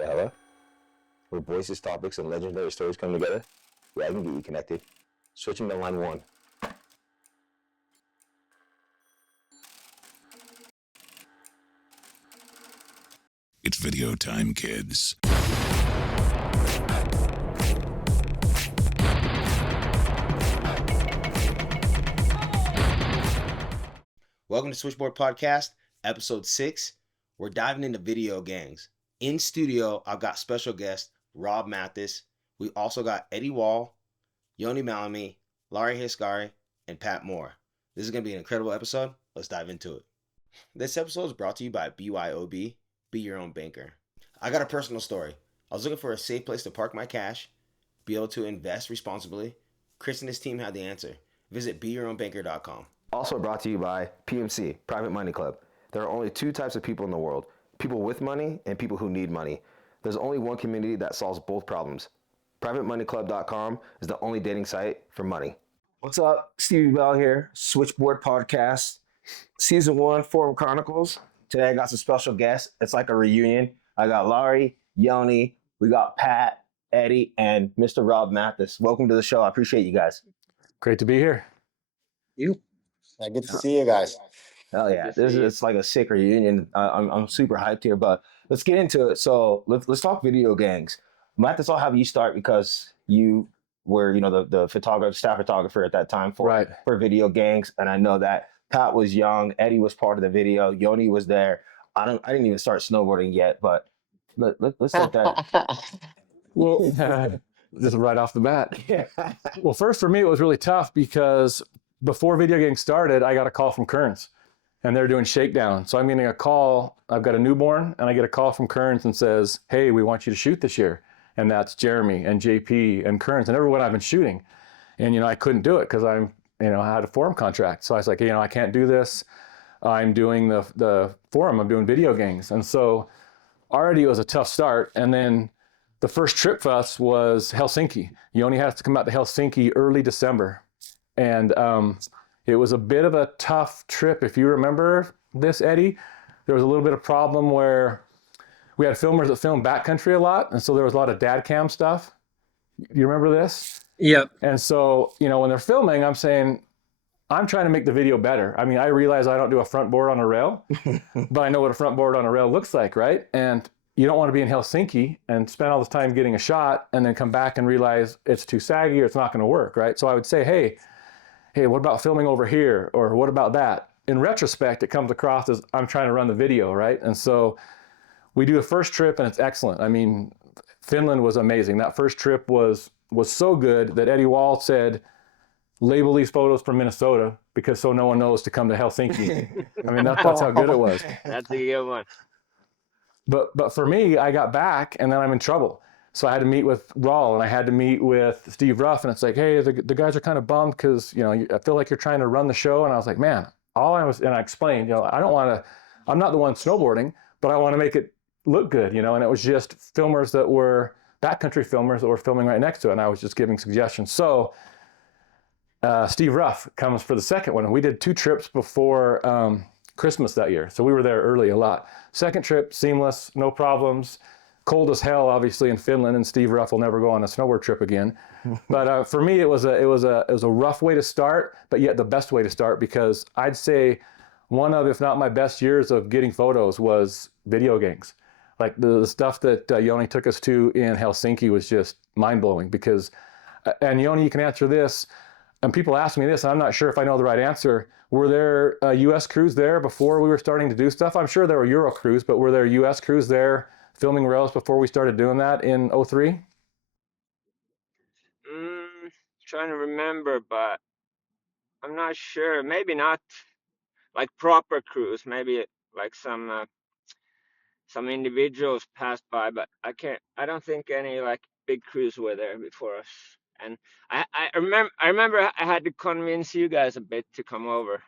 Yeah, hello? Where voices, topics, and legendary stories come together? Yeah, I can get you connected. Switching to line 1. It's video time, kids. Welcome to Switchboard Podcast, episode 6. We're diving into video gangs. In studio, I've got special guest Rob Mathis. We also got Eddie Wall, Joni Malmi, Laurie Heskari, and Pat Moore. This is going to be an incredible episode. Let's dive into it. This episode is brought to you by BYOB, Be Your Own Banker. I got a personal story. I was looking for a safe place to park my cash, be able to invest responsibly. Chris and his team had the answer. Visit BeYourOwnBanker.com. Also brought to you by PMC, Private Money Club. There are only 2 types of people in the world, people with money and people who need money. There's only one community that solves both problems. PrivateMoneyClub.com is the only dating site for money. What's up? Stevie Bell here, Switchboard Podcast, Season 1, Forum Chronicles. Today I got some special guests. It's like a reunion. I got Laurie, Joni, we got Pat, Eddie, and Mr. Rob Mathis. Welcome to the show. I appreciate you guys. Great to be here. You? Good to see you guys. Hell yeah. It's like a sick reunion. I'm super hyped here, but let's get into it. So let's talk video gangs. Mathis, I'll have you start because you were, the photographer, staff photographer at that time for video gangs. And I know that Pat was young, Eddie was part of the video, Joni was there. I didn't even start snowboarding yet, but let's start that. Well, just right off the bat. Yeah. Well, first for me, it was really tough because before Video Gangs started, I got a call from Kearns and they're doing shakedown. So I'm getting a call. I've got a newborn and I get a call from Kearns and says, hey, we want you to shoot this year. And that's Jeremy and JP and Kearns and everyone I've been shooting. And, I couldn't do it because I had a forum contract. So I was like, I can't do this. I'm doing the forum. I'm doing Video Gangs. And so already it was a tough start. And then the first trip for us was Helsinki. You only had to come out to Helsinki early December. And it was a bit of a tough trip. If you remember this, Eddie, there was a little bit of problem where we had filmers that filmed backcountry a lot. And so there was a lot of dad cam stuff. You remember this? Yep. And so, when they're filming, I'm saying, I'm trying to make the video better. I mean, I realize I don't do a front board on a rail, but I know what a front board on a rail looks like, right? And you don't want to be in Helsinki and spend all this time getting a shot and then come back and realize it's too saggy or it's not going to work, right? So I would say, hey, what about filming over here? Or what about that? In retrospect, it comes across as I'm trying to run the video, right? And so we do the first trip and it's excellent. I mean, Finland was amazing. That first trip was so good that Eddie Wall said, label these photos from Minnesota because so no one knows to come to Helsinki. I mean, that's how good it was. That's a good one. But for me, I got back and then I'm in trouble. So I had to meet with Raul and I had to meet with Steve Ruff and it's like, hey, the guys are kind of bummed because, I feel like you're trying to run the show. And I was like, man, and I explained, I'm not the one snowboarding, but I want to make it look good, and it was just filmers that were backcountry filmers that were filming right next to it. And I was just giving suggestions. So Steve Ruff comes for the second one. And we did 2 trips before Christmas that year. So we were there early a lot. Second trip, seamless, no problems. Cold as hell, obviously, in Finland, and Steve Ruff will never go on a snowboard trip again. But for me, it was a rough way to start, but yet the best way to start because I'd say one of, if not my best years of getting photos was Video Gangs. Like the stuff that Joni took us to in Helsinki was just mind-blowing because, and Joni, you can answer this, and people ask me this, and I'm not sure if I know the right answer. Were there U.S. crews there before we were starting to do stuff? I'm sure there were Euro crews, but were there U.S. crews there filming rails before we started doing that in 03? Trying to remember, but I'm not sure. Maybe not like proper crews. Maybe like some individuals passed by, but I don't think any like big crews were there before us. And I remember I had to convince you guys a bit to come over.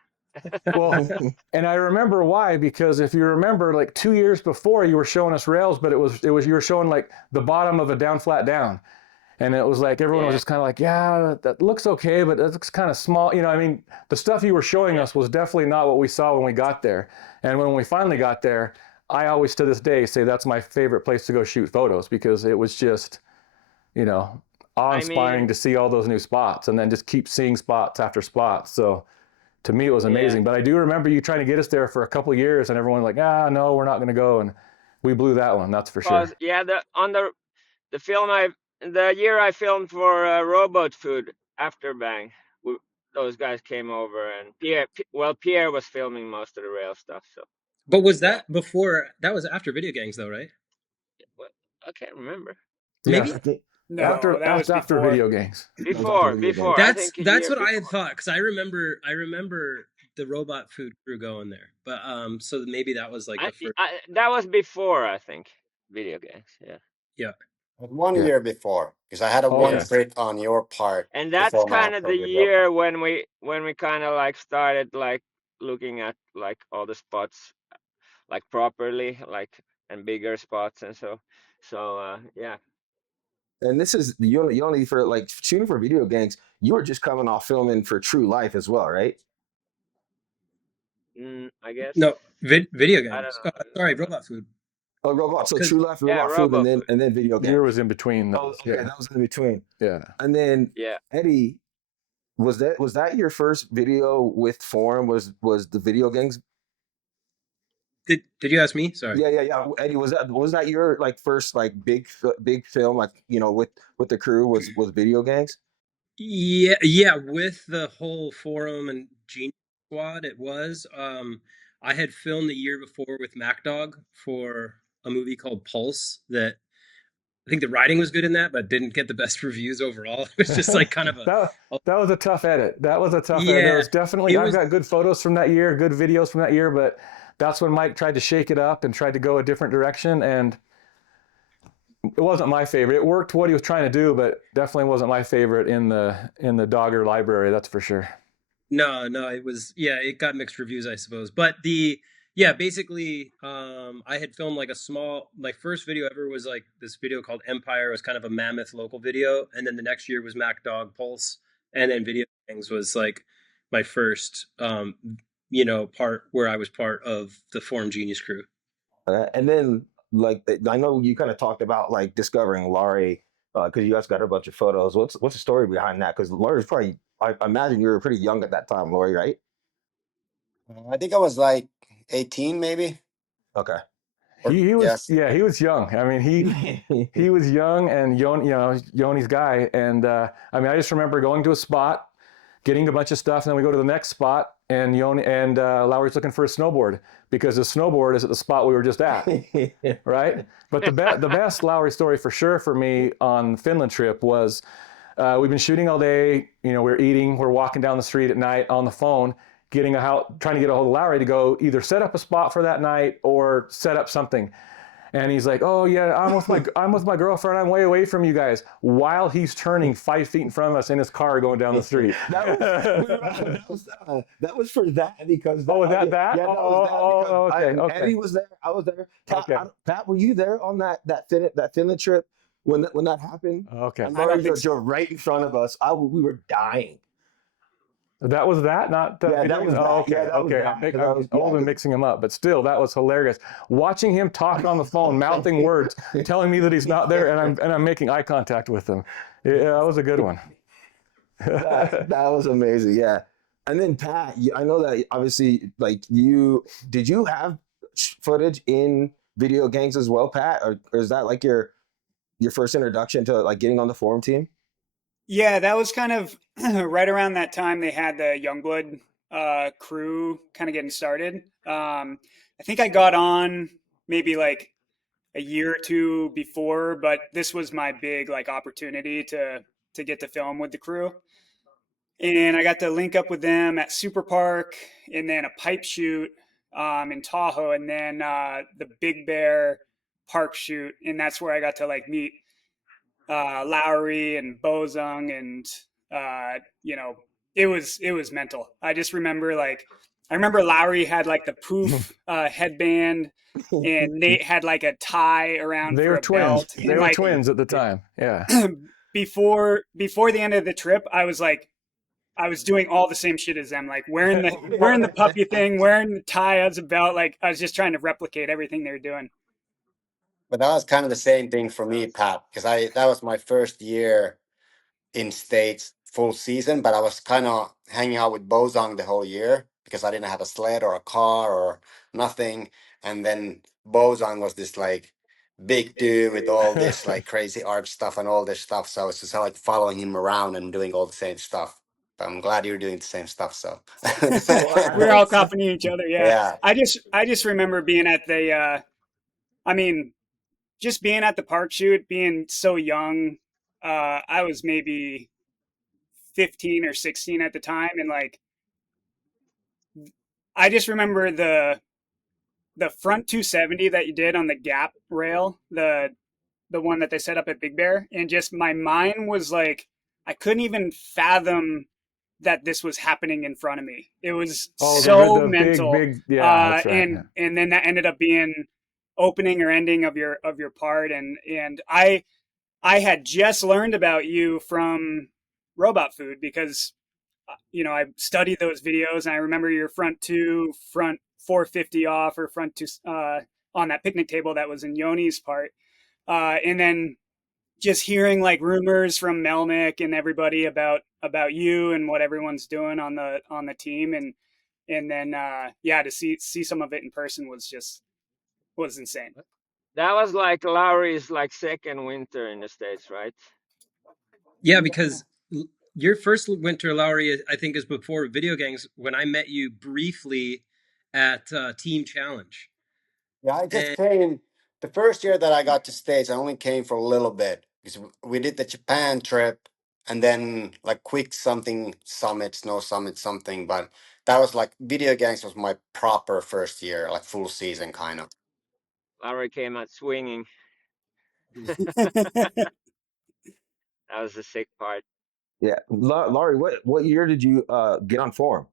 Well, and I remember why, because if you remember, like 2 years before, you were showing us rails, but it was you were showing like the bottom of a down flat down, and it was like everyone was just kind of like, yeah, that looks okay, but it looks kind of small. I mean, the stuff you were showing us was definitely not what we saw when we got there. And when we finally got there, I always to this day say that's my favorite place to go shoot photos, because it was just, you know, awe-inspiring to see all those new spots and then just keep seeing spots after spots. So to me, it was amazing. Yeah. But I do remember you trying to get us there for a couple of years, and everyone was like, no, we're not going to go. And we blew that one, that's for sure. Yeah, the film the year I filmed for Robot Food After Bang, those guys came over, and Pierre was filming most of the rail stuff. So, but was that before? That was after VideoGangs, though, right? well, I can't remember. Maybe. Yeah. No, after that was after before. VideoGangs. Before. I think That's what I had thought, because I remember the Robot Food crew going there, but so maybe that was like the first. That was before, I think, VideoGangs. Yeah. Yeah. 1 year before, because I had a one trick on your part. And that's kind of the year when we kind of like started like looking at like all the spots like properly, like, and bigger spots, and so yeah. And this is you only for like shooting for VideoGangs. You were just coming off filming for True Life as well, right? I guess. No, VideoGangs. I don't know. Sorry, Robot Food. Oh, Robot. So True Life, Robot Food, and then VideoGangs. Year was in between. Oh, okay, that was in between. Yeah. And then Yeah. Eddie, was that your first video with Forum? Was the VideoGangs? Did you ask me? Sorry. Yeah. Eddie, was that your like first like big film, like, you know, with the crew was VideoGangs? Yeah, with the whole Forum and Genius Squad, it was. I had filmed the year before with MacDog for a movie called Pulse that I think the writing was good in that, but didn't get the best reviews overall. It was just like kind of that was a tough edit. That was a tough edit. There was definitely, I've got good photos from that year, good videos from that year, but that's when Mike tried to shake it up and tried to go a different direction, and it wasn't my favorite. It worked what he was trying to do, but definitely wasn't my favorite in the Dogger library, that's for sure. No, it was, it got mixed reviews, I suppose. But basically, I had filmed like my first video ever was like this video called Empire. It was kind of a mammoth local video. And then the next year was MacDog Pulse. And then VideoGangs was like my first, part where I was part of the Forum Genius crew. And then, like, I know you kind of talked about like discovering Laurie, because you guys got a bunch of photos. What's the story behind that? Because Laurie's probably, I imagine you were pretty young at that time, Laurie, right? I think I was like 18, maybe. Okay. He was, he was young. I mean, he was young, and Joni's guy. And I just remember going to a spot, getting a bunch of stuff, and then we go to the next spot, and Laurie's looking for a snowboard, because the snowboard is at the spot we were just at, right? But the best Laurie story for sure for me on the Finland trip was we've been shooting all day. We're eating, we're walking down the street at night on the phone, trying to get a hold of Laurie to go either set up a spot for that night or set up something. And he's like, "Oh yeah, I'm with my girlfriend. I'm way away from you guys." While he's turning 5 feet in front of us in his car going down the street. that was for that, because was that? Yeah, that was that because okay. Eddie was there. I was there. Pat, were you there on that Finland trip when that happened? Okay. And Laurie drove right in front of us. We were dying. That was that, not the that was that. okay. Yeah, that was that. I wasn't mixing them up, but still, that was hilarious. Watching him talk on the phone, mouthing words, telling me that he's not there, and I'm making eye contact with him. Yeah, that was a good one. that was amazing. Yeah. And then Pat, I know that obviously, like, did you have footage in VideoGangs as well, Pat, or is that like your first introduction to like getting on the Forum team? Yeah, that was kind of right around that time they had the Youngblood crew kind of getting started. I think I got on maybe like a year or two before, but this was my big like opportunity to get to film with the crew. And I got to link up with them at Super Park, and then a pipe shoot in Tahoe, and then the Big Bear Park shoot, and that's where I got to like meet Laurie and Bozung, and it was mental. I just remember Laurie had like the poof headband, and Nate had like a tie around. They for were a twins. belt. They were twins at the time. Yeah. Before the end of the trip, I was like, I was doing all the same shit as them, like wearing the puppy thing, wearing the tie as a belt. Like I was just trying to replicate everything they were doing. But that was kind of the same thing for me, Pat, because that was my first year in States full season, but I was kind of hanging out with Bozang the whole year because I didn't have a sled or a car or nothing. And then Bozang was this like big dude with all this like crazy art stuff and all this stuff. So I was just like following him around and doing all the same stuff. But I'm glad you're doing the same stuff. So We're all copying each other. Yeah. yeah. I just remember being at the, I mean, just being at the park shoot, being so young. I was maybe 15 or 16 at the time. And like, I just remember the front 270 that you did on the gap rail, the one that they set up at Big Bear, and just my mind was like, I couldn't even fathom that this was happening in front of me. It was so mental. Big, yeah, that's right, and then that ended up being opening or ending of your part, and I had just learned about you from Robot Food because I studied those videos, and I remember your front 450 off or front two on that picnic table that was in Yoni's part, and then just hearing like rumors from Melnick and everybody about you and what everyone's doing on the team, and then to see some of it in person was insane. That was like Laurie's like second winter in the States, right? Yeah, because your first winter, Laurie, I think is before VideoGangs, when I met you briefly at Team Challenge. Yeah, I just came the first year that I got to States. I only came for a little bit because we did the Japan trip and then like quick something summit, snow summit, something. But that was like VideoGangs was my proper first year, like full season kind of. Laurie came out swinging. That was the sick part. Yeah, Laurie, what year did you get on form?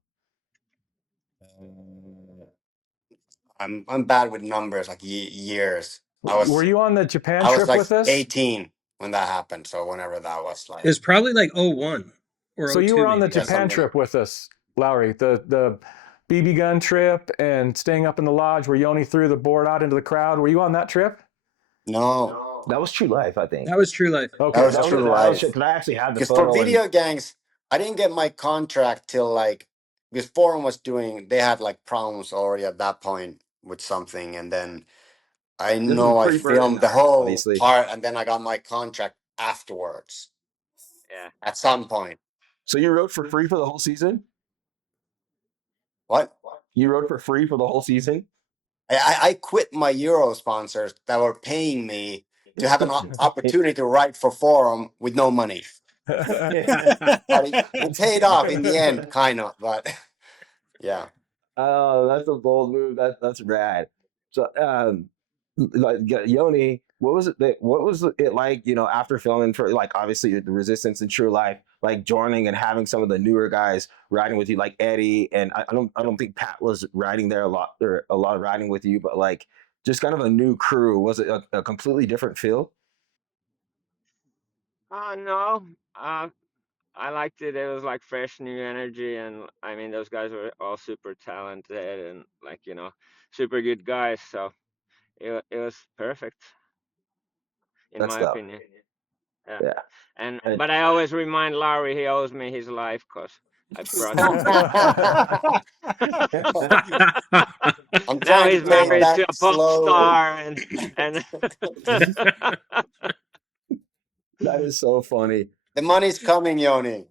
I'm bad with numbers, like years. Were you on the Japan I was trip like with us? 18 when that happened. So whenever that was, like it was probably like 01 or 02. So you were on the maybe. Japan trip with us, Laurie, the BB gun trip and staying up in the lodge where Joni threw the board out into the crowd. Were you on that trip? No, that was True Life, I think. That was True Life. Okay, that was True Life. Because I actually had the because photo. for VideoGangs, I didn't get my contract till like because Forum was they had like problems already at that point with something, and then I filmed the whole obviously. part, and then I got my contract afterwards. Yeah. At some point. So you rode for free for the whole season? What? You rode for free for the whole season? I quit my Euro sponsors that were paying me to have an opportunity to write for Forum with no money. But it paid off in the end, kind of. But yeah. Oh, that's a bold move. That's rad. So, like Joni, what was it like? After filming for like obviously the Resistance and True Life, like joining and having some of the newer guys riding with you, like Eddie, and I don't think Pat was riding there a lot of riding with you, but like just kind of a new crew. Was it a completely different feel? No. I liked it. It was like fresh new energy, and I mean those guys were all super talented and like super good guys. So it was perfect in my opinion. Yeah. But I always remind Laurie he owes me his life because I brought him. I'm now trying he's to take married that to a pop slow. star and That is so funny. The money's coming, Joni.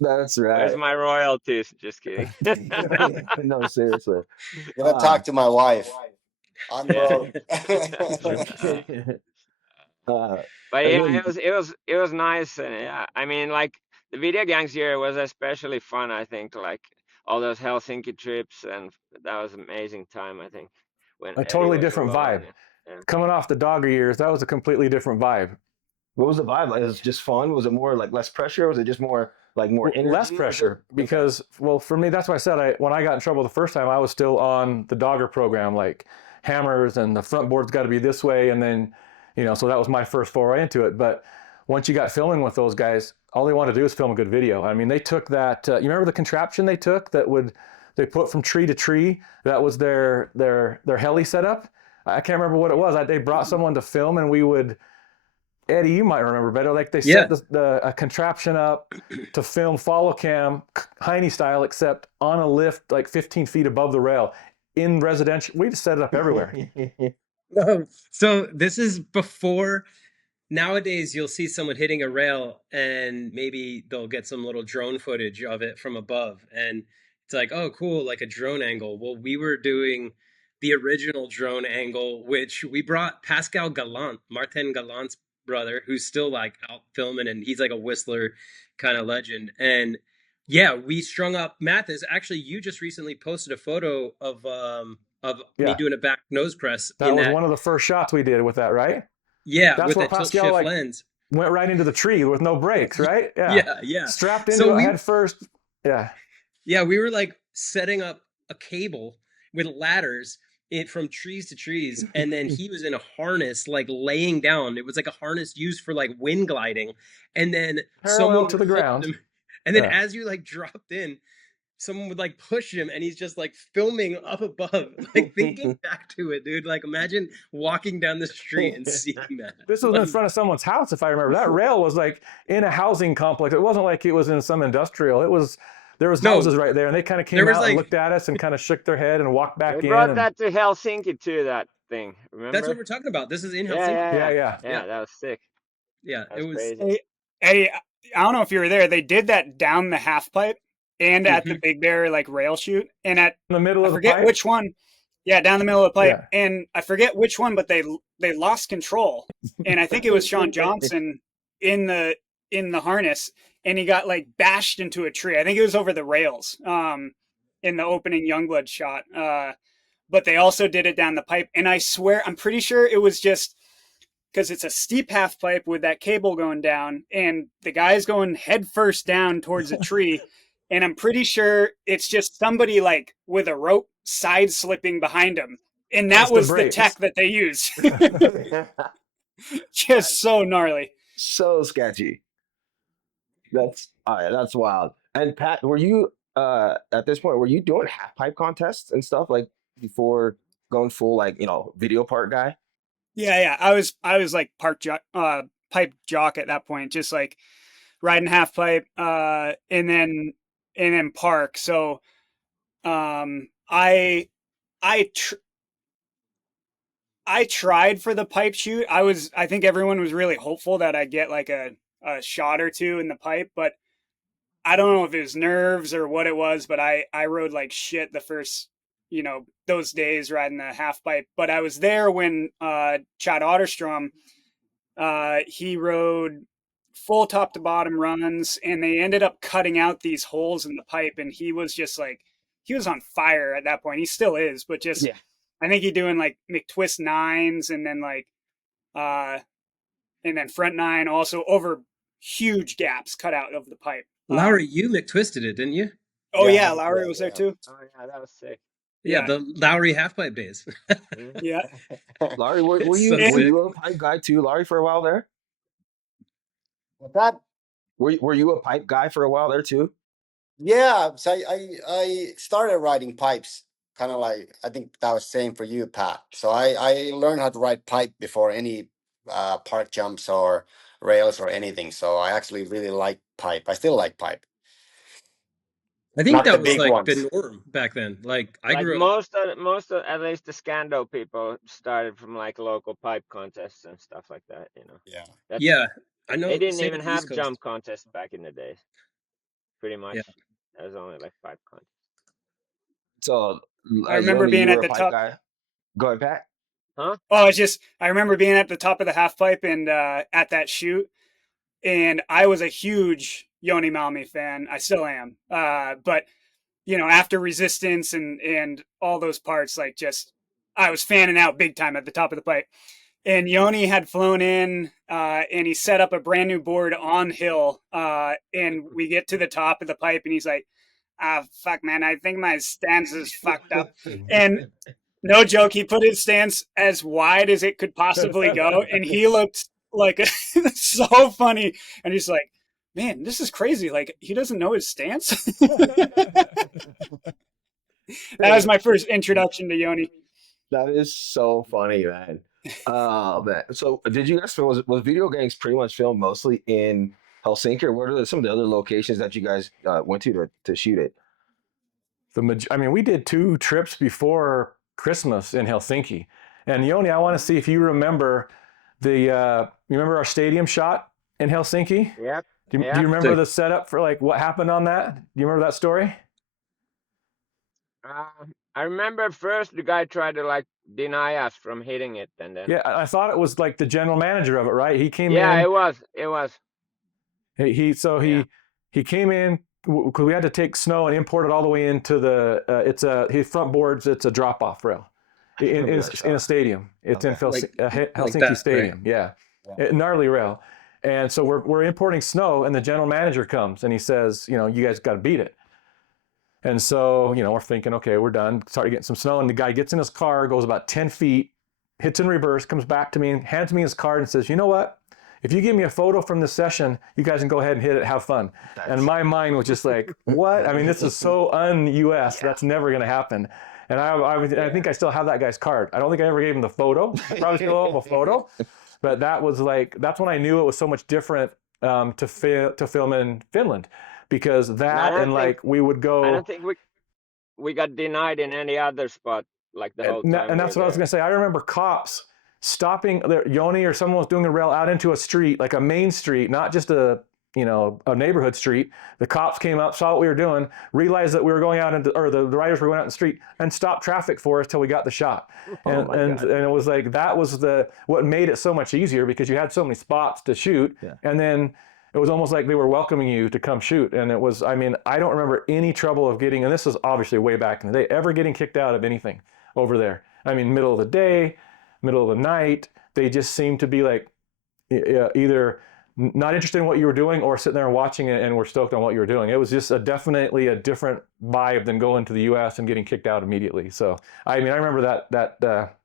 That's right. Where's my royalties? Just kidding. No, seriously. I'm gonna talk to my wife. I'm broke. But yeah, it was nice, and yeah, I mean, like the VideoGangs year was especially fun. I think like all those Helsinki trips, and that was an amazing time. I think when a totally different vibe. Yeah. Coming off the Dogger years, that was a completely different vibe. What was the vibe like? Was it just fun? Was it more like less pressure? Was it just more like more energy? Less pressure because, well, for me, that's why I said when I got in trouble the first time, I was still on the Dogger program, like hammers and the front board's got to be this way, and then so that was my first foray into it. But once you got filming with those guys, all they want to do is film a good video. I mean, they took that. You remember the contraption they took they put from tree to tree? That was their heli setup. I can't remember what it was. They brought someone to film, and we would. Eddie, you might remember better. Like they set a contraption up to film follow cam, Heine style, except on a lift like 15 feet above the rail in residential. We just set it up everywhere. So this is before. Nowadays, you'll see someone hitting a rail and maybe they'll get some little drone footage of it from above. And it's like, oh, cool, like a drone angle. Well, we were doing the original drone angle, which we brought Pascal Gallant, Martin Gallant's brother, who's still like out filming, and he's like a Whistler kind of legend. And yeah, we strung up Mathis. Actually, you just recently posted a photo of me doing a back nose press. That was one of the first shots we did with that, right? Yeah, that's with where the tilt Pascal shift lens. Went right into the tree with no brakes, right? Yeah. Strapped into it head first. Yeah, we were like setting up a cable with ladders from trees to trees, and then he was in a harness, like laying down. It was like a harness used for like wind gliding, and then someone to the ground. And then as you like dropped in, someone would like push him, and he's just like filming up above. Like thinking back to it, dude. Like imagine walking down the street and seeing that. This was in front of someone's house, if I remember. That rail was like in a housing complex. It wasn't like it was in some industrial. There was houses right there, and they kind of came out and looked at us and kind of shook their head and walked back in. We brought that to Helsinki too. That thing, remember? That's what we're talking about. This is in Helsinki. Yeah. That was sick. Yeah, it was crazy. Eddie, I don't know if you were there. They did that down the half pipe and at the Big Bear like rail shoot, and at the middle of the pipe. I forget which one. Yeah, down the middle of the pipe, and I forget which one, but they lost control, and I think it was Sean Johnson in the harness, and he got like bashed into a tree. I think it was over the rails in the opening Youngblood shot. But they also did it down the pipe, and I swear I'm pretty sure it was just because it's a steep half pipe with that cable going down, and the guy's going head first down towards a tree. And I'm pretty sure it's just somebody like with a rope side slipping behind him. And that was the tech that they used. Just so gnarly. So sketchy. That's wild. And Pat, were you at this point, were you doing half pipe contests and stuff like before going full like, video part guy? Yeah. I was like pipe jock at that point, just like riding half pipe, and then park. So I tried for the pipe shoot. I think everyone was really hopeful that I'd get like a shot or two in the pipe, but I don't know if it was nerves or what it was, but I rode like shit the first, those days riding the half pipe. But I was there when Chad Otterstrom, he rode full top to bottom runs, and they ended up cutting out these holes in the pipe, and he was just like, he was on fire at that point. He still is, but just I think he's doing like McTwist nines, and then like and then front nine also over huge gaps cut out of the pipe. Laurie, you McTwisted it, didn't you? Oh yeah, Laurie was there too. Oh yeah, that was sick. Yeah, the Laurie half pipe days. Yeah. Laurie, were you a pipe guy too, Laurie, for a while there? What's that? Were you a pipe guy for a while there too? Yeah, so I started riding pipes, kind of like, I think that was same for you, Pat. So I learned how to ride pipe before any park jumps or rails or anything. So I actually really like pipe. I still like pipe. I think Not that the was big like ones. the norm back then. Like I grew up. Most of at least the Scando people started from like local pipe contests and stuff like that. Yeah. Yeah, I know. They didn't same even on the East have Coast. jump contests back in the days. Pretty much, Yeah. there was only like pipe contests. So I remember being at the top. Guy. Go ahead, Pat. Huh? Oh, I remember being at the top of the half pipe and at that shoot, and I was a huge Joni Malmi fan. I still am. But after Resistance and all those parts, like just I was fanning out big time at the top of the pipe. And Joni had flown in, and he set up a brand new board on hill. And we get to the top of the pipe, and he's like, fuck, man, I think my stance is fucked up. And no joke, he put his stance as wide as it could possibly go, and he looked Like, so funny. And he's like, man, this is crazy. Like, he doesn't know his stance. That was my first introduction to Joni. That is so funny, man. Man. So, did you guys film? Was Video Gangs pretty much filmed mostly in Helsinki, or what are some of the other locations that you guys went to shoot it? I mean, we did 2 trips before Christmas in Helsinki, and Joni, I want to see if you remember you remember our stadium shot in Helsinki? Yep. Do you remember the setup for like what happened on that? Do you remember that story? I remember first the guy tried to like deny us from hitting it, and then Yeah, I thought it was like the general manager of it, right? He came in. Yeah, it was. He came in because we had to take snow and import it all the way into the his front boards. It's a drop off rail in a stadium. It's in Helsinki that, Stadium. right? Yeah. Gnarly rail. And so we're importing snow, and the general manager comes and he says, you guys got to beat it. And so, we're thinking, okay, we're done. Start getting some snow. And the guy gets in his car, goes about 10 feet, hits in reverse, comes back to me and hands me his card and says, you know what? If you give me a photo from this session, you guys can go ahead and hit it, have fun. And my mind was just like, what? I mean, this is so un-US. That's never going to happen. And I think I still have that guy's card. I don't think I ever gave him the photo. I probably still have a photo. But that's when I knew it was so much different to film in Finland. Because we would go. I don't think we got denied in any other spot like the whole time. And that's what I was going to say. I remember cops stopping Joni or someone was doing a rail out into a street, like a main street, not just a neighborhood street. The cops came up, saw what we were doing, realized that we were going out or the riders were going out in the street, and stopped traffic for us till we got the shot. And it was like that was what made it so much easier because you had so many spots to shoot, and then it was almost like they were welcoming you to come shoot. And it was, I mean, I don't remember any trouble of getting, and this is obviously way back in the day, ever getting kicked out of anything over there. I mean, middle of the day, middle of the night, they just seemed to be like either not interested in what you were doing or sitting there and watching it and were stoked on what you were doing. It was just definitely a different vibe than going to the US and getting kicked out immediately. So, I mean, I remember that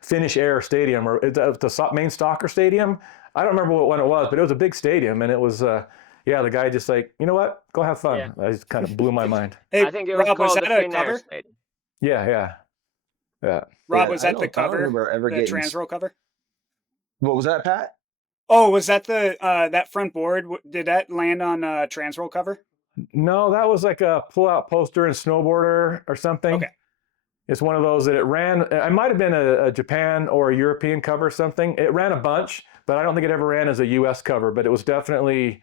Finnish Air Stadium, or the main Stalker Stadium. I don't remember what one it was, but it was a big stadium, and it was, the guy just like, you know what, go have fun. Yeah. I just kind of blew my mind. Hey, I think it was Rob, called was the that a Finnair cover? Stadium. Yeah. Rob, was that the cover? I don't remember ever the getting Transroll cover? What was that, Pat? Oh, was that the that front board? Did that land on Transroll cover? No, that was like a pull-out poster and snowboarder or something. Okay. It's one of those that it ran. It might have been a Japan or a European cover or something. It ran a bunch, but I don't think it ever ran as a U.S. cover. But it was definitely,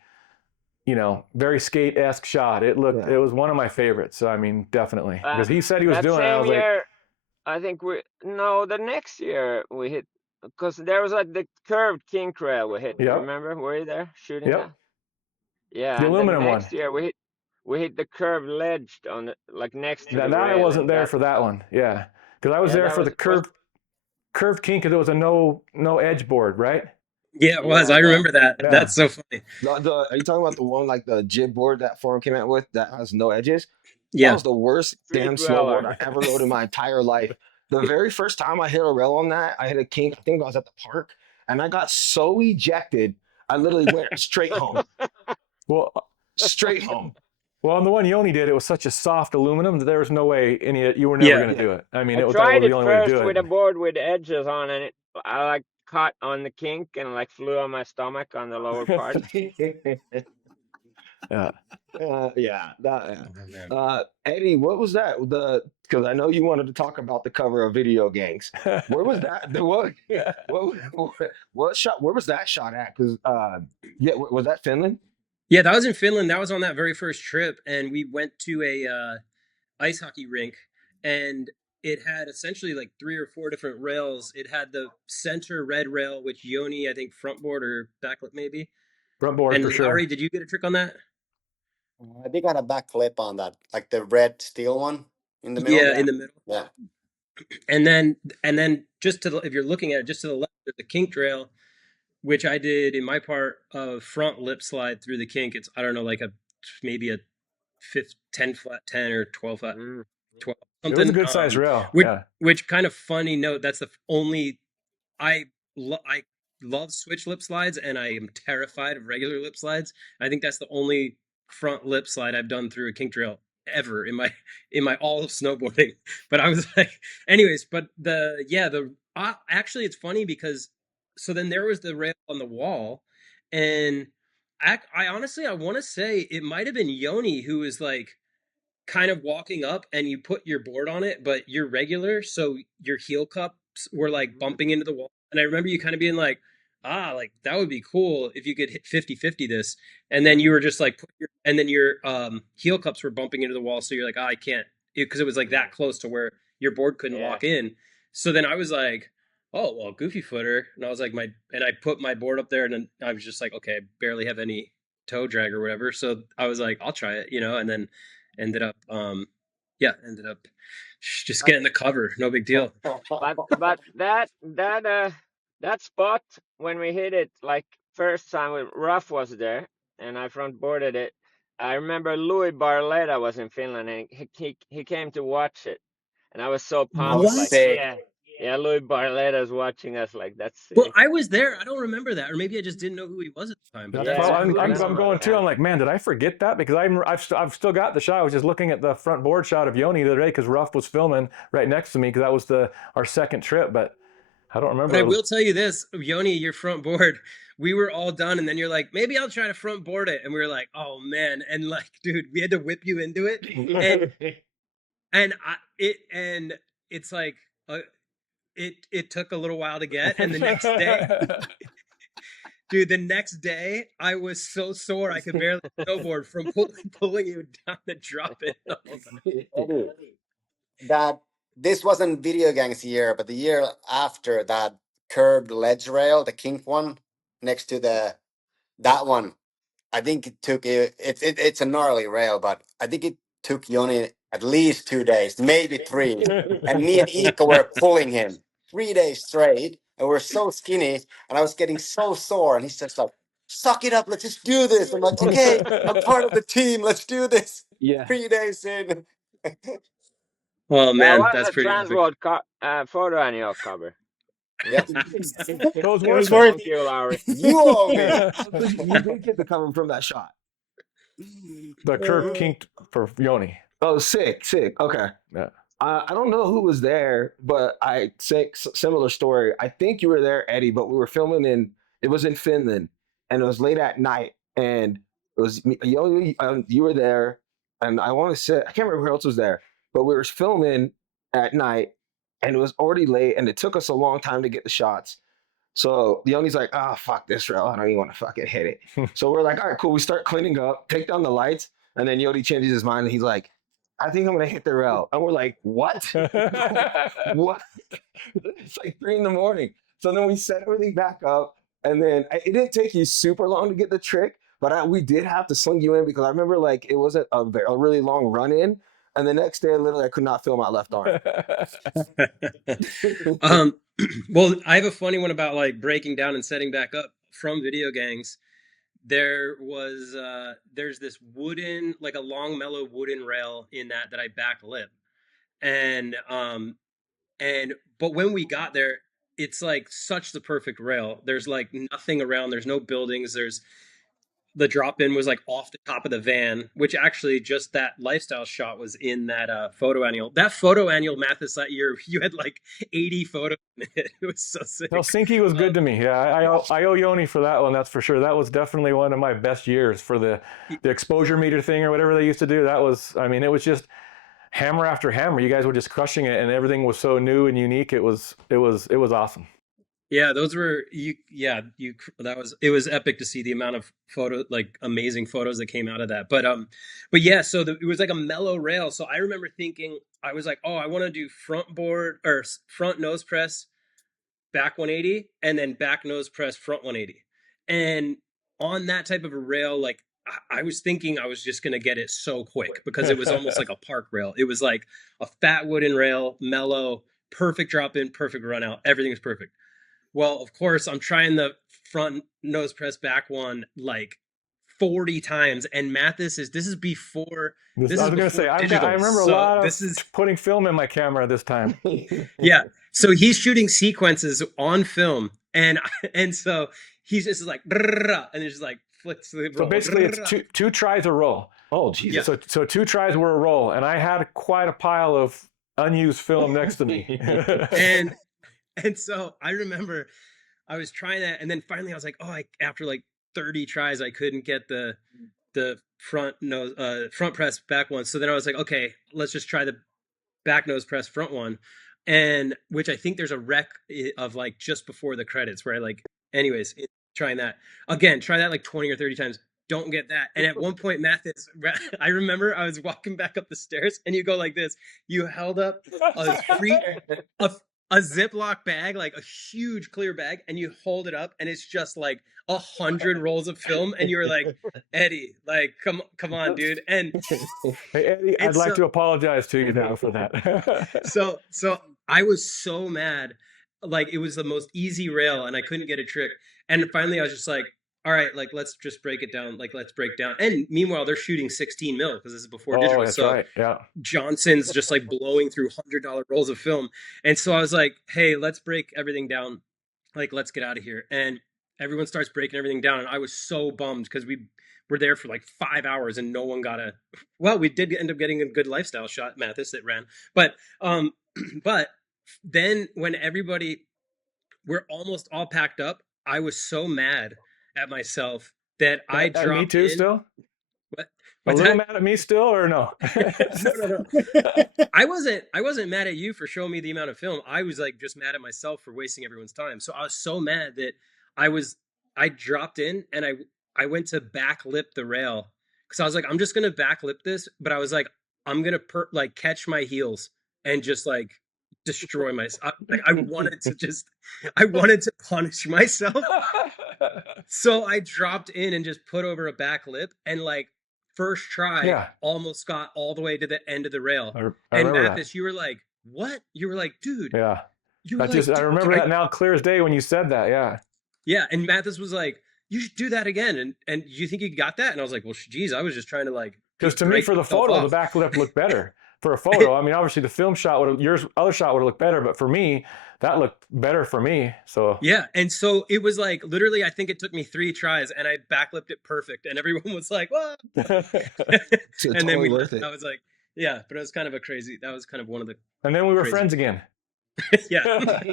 very skate-esque shot. It was one of my favorites. So, I mean, definitely. Because he said he was doing it. I was year, I think the next year we hit, because there was like the curved kink rail we hit. Yep. Remember? Were you there shooting that? Yeah. The aluminum one. Next year we hit the curved ledge on like next to the rail. I wasn't there for that one. Yeah. Because I was there for the curved kink, because it was a no edge board, right? Yeah, it was. I remember that. Yeah. That's so funny. Are you talking about the one like the jib board that Forum came out with that has no edges? Yeah. That was the worst damn snowboard I ever rode in my entire life. The very first time I hit a rail on that, I hit a kink. I think I was at the park, and I got so ejected, I literally went straight home. Straight home. Well, on the one Joni did, it was such a soft aluminum that there was no way you were never going to do it. I mean, that was the only way to do it. I tried it first with a board with edges on, and I like caught on the kink and like flew on my stomach on the lower part. Eddie, what was that? Because I know you wanted to talk about the cover of Video Gangs. Where was that? What shot? Where was that shot at? Because was that Finland? Yeah, that was in Finland. That was on that very first trip, and we went to a ice hockey rink, and it had essentially like 3 or 4 different rails. It had the center red rail, which Joni, I think, front board or backlit maybe. Front board, and for sure. Laurie, did you get a trick on that? I think I had a back clip on that, like the red steel one in the middle. Yeah, in the middle. Yeah. And then just if you're looking at it, just to the left, there's the kink rail, which I did in my part of front lip slide through the kink. It's, I don't know, like maybe a 10 flat 10 or 12 flat 12. Something. It was a good size rail. Which kind of funny note. That's the only, love switch lip slides, and I am terrified of regular lip slides. I think that's the only front lip slide I've done through a kink trail ever in my all of snowboarding. But I was like, anyways, but actually it's funny because so then there was the rail on the wall, and I honestly I want to say it might have been Joni who was like kind of walking up, and you put your board on it, but you're regular, so your heel cups were like bumping into the wall. And I remember you kind of being like, like that would be cool if you could hit 50-50 this. And then you were just like, and then your heel cups were bumping into the wall. So you're like, I can't, because it was like that close to where your board couldn't lock in. So then I was like, oh, well, goofy footer. And I was like, and I put my board up there, and then I was just like, okay, I barely have any toe drag or whatever. So I was like, I'll try it, and then ended up just getting the cover. No big deal. But that spot when we hit it, like first time when Ruff was there and I front boarded it, I remember Louis Barletta was in Finland, and he came to watch it, and I was so pumped. What? Like, yeah, Louis Barletta's watching us. Like, that's sick. Well, I was there. I don't remember that, or maybe I just didn't know who he was at the time. But I'm going too. I'm like, man, did I forget that? Because I've still got the shot. I was just looking at the front board shot of Joni the other day because Ruff was filming right next to me because that was our second trip, but I don't remember. But I will tell you this, Joni, your front board, we were all done, and then you're like, maybe I'll try to front board it, and we were like, oh man, and like, dude, we had to whip you into it, and it's like. It took a little while to get, and the next day, dude, I was so sore I could barely snowboard from pulling you down to drop it. That this wasn't VideoGangs year, but the year after that curved ledge rail, the kink one next to that one, I think it took it's a gnarly rail, but I think it took Joni at least 2 days, maybe 3, and me and Ika were pulling him 3 days straight, and we're so skinny, and I was getting so sore, and he's just like, suck it up, let's just do this. I'm like, okay, I'm part of the team, let's do this. Yeah. 3 days in. Oh man, that that's was a pretty Transworld photo annual cover. Yeah. It was worth Thank you, Laurie. You owe me. You did get the cover from that shot. The curve kinked for Joni. Oh, sick. Okay. Yeah. I don't know who was there, but similar story. I think you were there, Eddie, but we were filming it was in Finland, and it was late at night, and it was you were there, and I want to say, I can't remember who else was there, but we were filming at night, and it was already late, and it took us a long time to get the shots. So Joni's like, fuck this rail. I don't even want to fucking hit it. So we're like, all right, cool. We start cleaning up, take down the lights, and then Joni changes his mind, and he's like, I think I'm gonna hit the rail. And we're like, what? What? It's like 3 a.m. So then we set everything back up, and then it didn't take you super long to get the trick, but we did have to sling you in because I remember like it wasn't a really long run in, and the next day literally I could not feel my left arm. Well, I have a funny one about like breaking down and setting back up from VideoGangs. There's this wooden, like a long mellow wooden rail in that I backlip, but when we got there, it's like such the perfect rail. There's like nothing around. There's no buildings. The drop in was like off the top of the van, which actually just that lifestyle shot was in that photo annual. That photo annual, Mathis, that year, you had like 80 photos in it. It was so sick. Helsinki was good to me. Yeah, I owe Joni for that one. That's for sure. That was definitely one of my best years for the exposure meter thing or whatever they used to do. That was, I mean, it was just hammer after hammer. You guys were just crushing it, and everything was so new and unique. It was awesome. Yeah, those were it was epic to see the amount of amazing photos that came out of that. But yeah, so it was like a mellow rail. So I remember thinking, I was like, oh, I want to do front nose press, back 180, and then back nose press, front 180. And on that type of a rail, like I was thinking I was just going to get it so quick because it was almost like a park rail. It was like a fat wooden rail, mellow, perfect drop in, perfect run out. Everything was perfect. Well, of course, I'm trying the front nose press back one like 40 times. And Mathis this is before. I was going to say, I remember a lot of putting film in my camera this time. Yeah. So he's shooting sequences on film, and so he's just like, and it's just like flicks the roll. So basically, it's two tries a roll. Oh, Jesus. Yeah. So 2 tries were a roll, and I had quite a pile of unused film next to me. and so I remember I was trying that, and then finally I was like, after like 30 tries, I couldn't get the front press back one. So then I was like, okay, let's just try the back nose press front one. And which I think there's a rec of like just before the credits where I like, anyways, trying that again, try that like 20 or 30 times. Don't get that. And at one point, Mathis, I remember I was walking back up the stairs and you go like this. You held up a Ziploc bag, like a huge clear bag, and you hold it up and it's just like 100 rolls of film. And you were like, Eddie, like, come on, dude. And hey, Eddie, I'd like to apologize to you now for that. So I was so mad. Like, it was the most easy rail and I couldn't get a trick. And finally I was just like, all right, like, let's just break it down. Like, let's break down. And meanwhile, they're shooting 16 mil because this is before digital. That's so right. Yeah. Johnson's just like blowing through $100 rolls of film. And so I was like, hey, let's break everything down. Like, let's get out of here. And everyone starts breaking everything down. And I was so bummed because we were there for like 5 hours and no one got we did end up getting a good lifestyle shot, Mathis, that ran. But then when we're almost all packed up, I was so mad at myself that I dropped me too, in. Still? What? A little mad at me still, or no? No. I wasn't mad at you for showing me the amount of film. I was like just mad at myself for wasting everyone's time. So I was so mad that I dropped in and I went to backlip the rail because I was like, I'm just gonna backlip this, but I was like, I'm gonna catch my heels and just like destroy myself. I wanted to punish myself. So I dropped in and just put over a back lip and like first try almost got all the way to the end of the rail. And Mathis, you were like, what? You were like, dude. Yeah. I remember that now clear as day when you said that. Yeah. Yeah. And Mathis was like, you should do that again. And you think you got that? And I was like, well, geez, I was just trying to like. Because to me, for the photo, the back lip looked better. For a photo, I mean, obviously the film shot your other shot would have looked better, but for me, that looked better for me. So yeah, and so it was like literally, I think it took me 3 tries, and I backlipped it perfect, and everyone was like, "What?" And then I was like, "Yeah," but it was kind of that was kind of one of the. And then we were friends again. Yeah.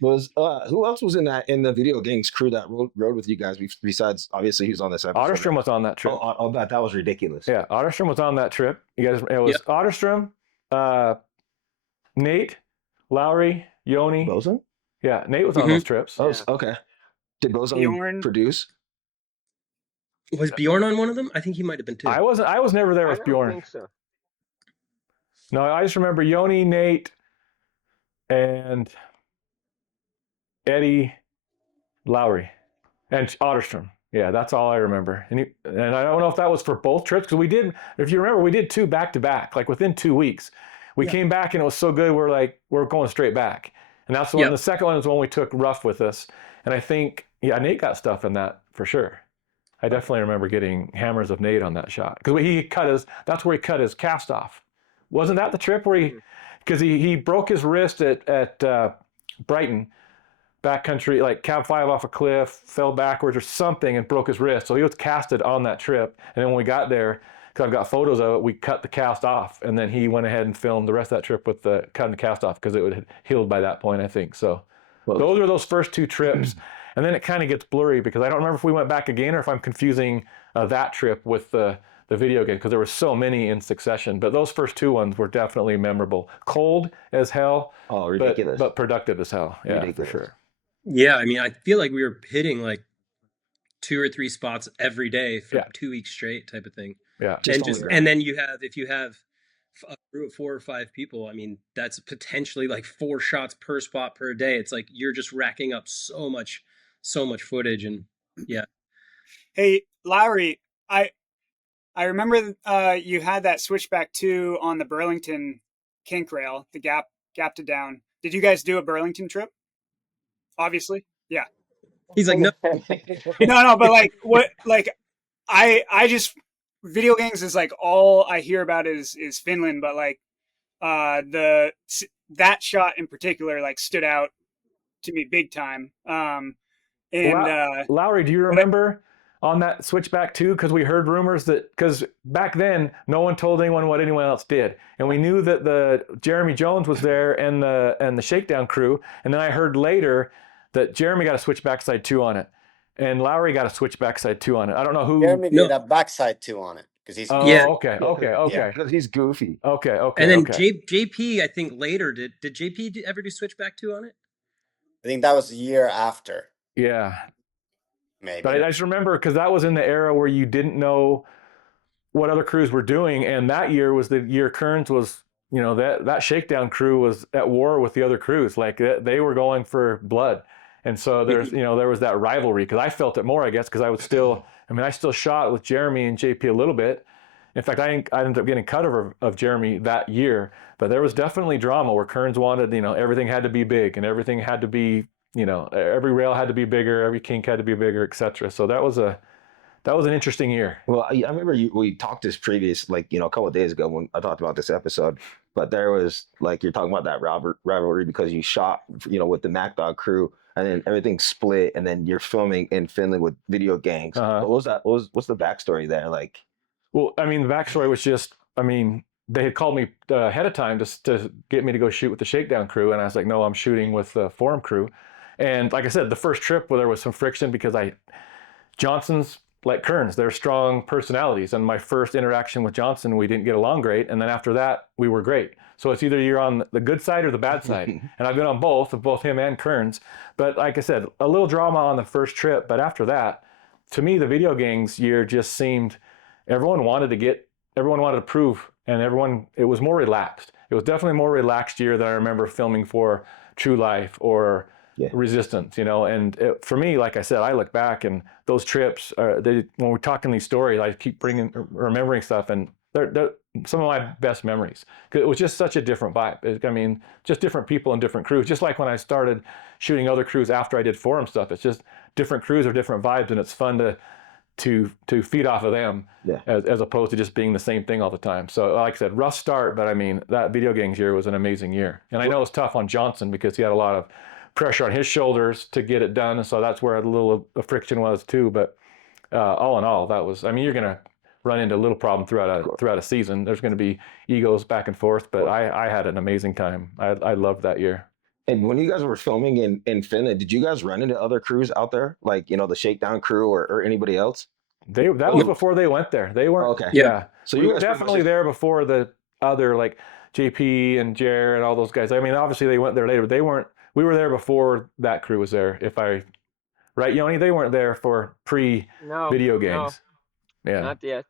Who else was in the VideoGangs crew that rode with you guys besides obviously he was on this episode? Otterstrom was on that trip. Oh, that was ridiculous. Yeah, Otterstrom was on that trip. You guys, it was Otterstrom, Nate, Laurie, Joni. Bosun? Yeah, Nate was on those trips. Oh, okay. Did Bosun produce? Was Bjorn on one of them? I think he might have been too. I was never there with Bjorn. I don't think so. No, I just remember Joni, Nate, and Eddie, Laurie, and Otterstrom. Yeah, that's all I remember. And I don't know if that was for both trips because if you remember, we did 2 back-to-back, like within 2 weeks. We came back and it was so good, we're going straight back. And that's when the second one was when we took Ruff with us. And I think, Nate got stuff in that for sure. I definitely remember getting hammers of Nate on that shot because that's where he cut his cast off. Wasn't that the trip where because he broke his wrist at Brighton, backcountry, like cab 5 off a cliff, fell backwards or something and broke his wrist. So he was casted on that trip. And then when we got there, because I've got photos of it, we cut the cast off. And then he went ahead and filmed the rest of that trip with cutting the cast off because it would have healed by that point, I think. So those were those first 2 trips. And then it kind of gets blurry because I don't remember if we went back again or if I'm confusing that trip with the video game because there were so many in succession. But those first 2 ones were definitely memorable. Cold as hell. Oh, ridiculous. But productive as hell. Yeah, ridiculous. For sure. Yeah, I mean, I feel like we were hitting like 2 or 3 spots every day for 2 weeks straight type of thing. Yeah. And then if you have a crew of 4 or 5 people, I mean, that's potentially like 4 shots per spot per day. It's like you're just racking up so much footage. And yeah. Hey, Laurie, I remember you had that switchback 2 on the Burlington kink rail, the gap to down. Did you guys do a Burlington trip? Obviously. Yeah. He's like, no. No, but like what, like I just VideoGangs is like all I hear about is Finland, but like that shot in particular like stood out to me big time. And Laurie, do you remember on that switchback too? Because we heard rumors that, because back then no one told anyone what anyone else did, and we knew that the Jeremy Jones was there and the Shakedown crew, and then I heard later that Jeremy got a switch backside 2 on it, and Lowry got a switch backside 2 on it. I don't know who. Jeremy did a backside 2 on it because he's Yeah. Okay. Because he's goofy. Okay. And then JP, I think later did JP ever do switchback 2 on it? I think that was the year after. Yeah. Maybe. But I just remember because that was in the era where you didn't know what other crews were doing, and that year was the year Kearns was, you know, that Shakedown crew was at war with the other crews. Like they were going for blood, and so there's, you know, there was that rivalry because I felt it more, I guess, because I was still, I mean, I still shot with Jeremy and JP a little bit. In fact, I ended up getting cut of Jeremy that year, but there was definitely drama where Kearns wanted, you know, everything had to be big and everything had to be, you know, every rail had to be bigger, every kink had to be bigger, etc. So that was an interesting year. Well, I remember we talked this previous, like, you know, a couple of days ago when I talked about this episode, but there was like, you're talking about that rivalry because you shot, you know, with the Mac Dog crew and then everything split and then you're filming in Finland with VideoGangs. What was that? What's the backstory there? Like, well, I mean, the backstory was just, I mean, they had called me ahead of time to get me to go shoot with the Shakedown crew. And I was like, no, I'm shooting with the Forum crew. And like I said, the first trip where there was some friction because Johnson's like Kearns, they're strong personalities. And my first interaction with Johnson, we didn't get along great. And then after that, we were great. So it's either you're on the good side or the bad side. And I've been on both him and Kearns. But like I said, a little drama on the first trip. But after that, to me, the VideoGangs year just seemed, everyone wanted to prove, and it was more relaxed. It was definitely a more relaxed year than I remember filming for True Life or Resistance, you know. And for me, like I said, I look back and those trips, when we're talking these stories, I keep remembering stuff, and they're some of my best memories. Because it was just such a different vibe. I mean, just different people and different crews. Just like when I started shooting other crews after I did Forum stuff, it's just different crews or different vibes, and it's fun to feed off of them as opposed to just being the same thing all the time. So like I said, rough start, but I mean, that VideoGangs year was an amazing year. And I know it's tough on Johnson because he had a lot of pressure on his shoulders to get it done. And so that's where a little friction was too. But all in all, that was, I mean, you're going to run into a little problem throughout a season. There's going to be egos back and forth, but I had an amazing time. I loved that year. And when you guys were filming in Finland, did you guys run into other crews out there? Like, you know, the Shakedown crew or anybody else? That was before they went there. They weren't. Okay. Yeah. So we you were guys definitely there before the other, like JP and Jer and all those guys. I mean, obviously they went there later, but they weren't. We were there before that crew was there. Right, Joni? They weren't there for VideoGangs. No, yeah. not yet.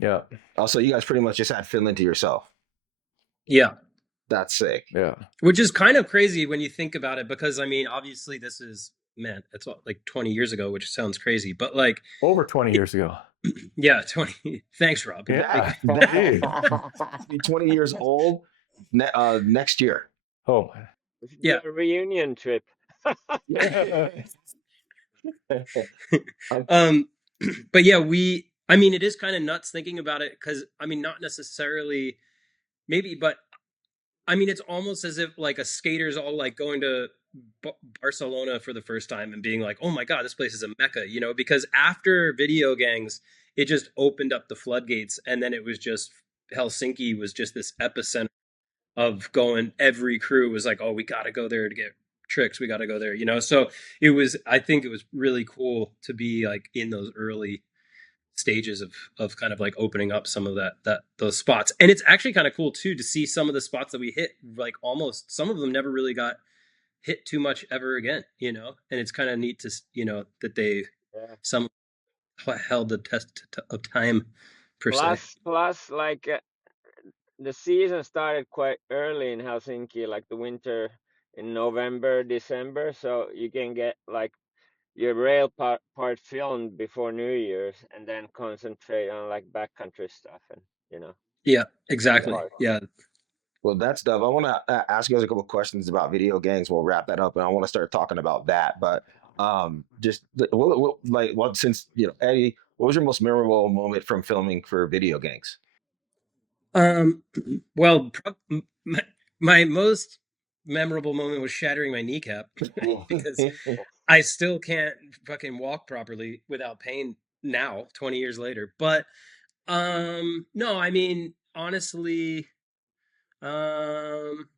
Yeah. Also, you guys pretty much just had Finland to yourself. Yeah. That's sick. Yeah. Which is kind of crazy when you think about it, because I mean, obviously this is, man, it's like 20 years ago, which sounds crazy, but like over 20 years ago. Yeah, 20. Thanks, Rob. Yeah. Be 20 years old next year. Oh. Yeah. A reunion trip. But yeah, I mean, it is kind of nuts thinking about it, because I mean, not necessarily maybe, but I mean, it's almost as if like a skater's all like going to Barcelona for the first time and being like, oh my God, this place is a mecca, you know, because after VideoGangs, it just opened up the floodgates. And then it was just, Helsinki was just this epicenter of going, every crew was like, oh, we got to go there to get tricks. We got to go there, you know? So I think it was really cool to be like in those early stages of kind of like opening up some of those spots. And it's actually kind of cool too to see some of the spots that we hit, like almost some of them never really got hit too much ever again, you know. And it's kind of neat to, you know, that they some held the test of time per se. Plus like the season started quite early in Helsinki, like the winter in November, December, so you can get like your rail part filmed before New Year's and then concentrate on like backcountry stuff, and you know. Yeah, exactly. Yeah. Well, that's Dove. I want to ask you guys a couple of questions about VideoGangs. We'll wrap that up, and I want to start talking about that. But Just since Eddie, what was your most memorable moment from filming for Video Gangs? Um, well, my most memorable moment was shattering my kneecap because I still can't fucking walk properly without pain now, 20 years later. But no, I mean, honestly, um,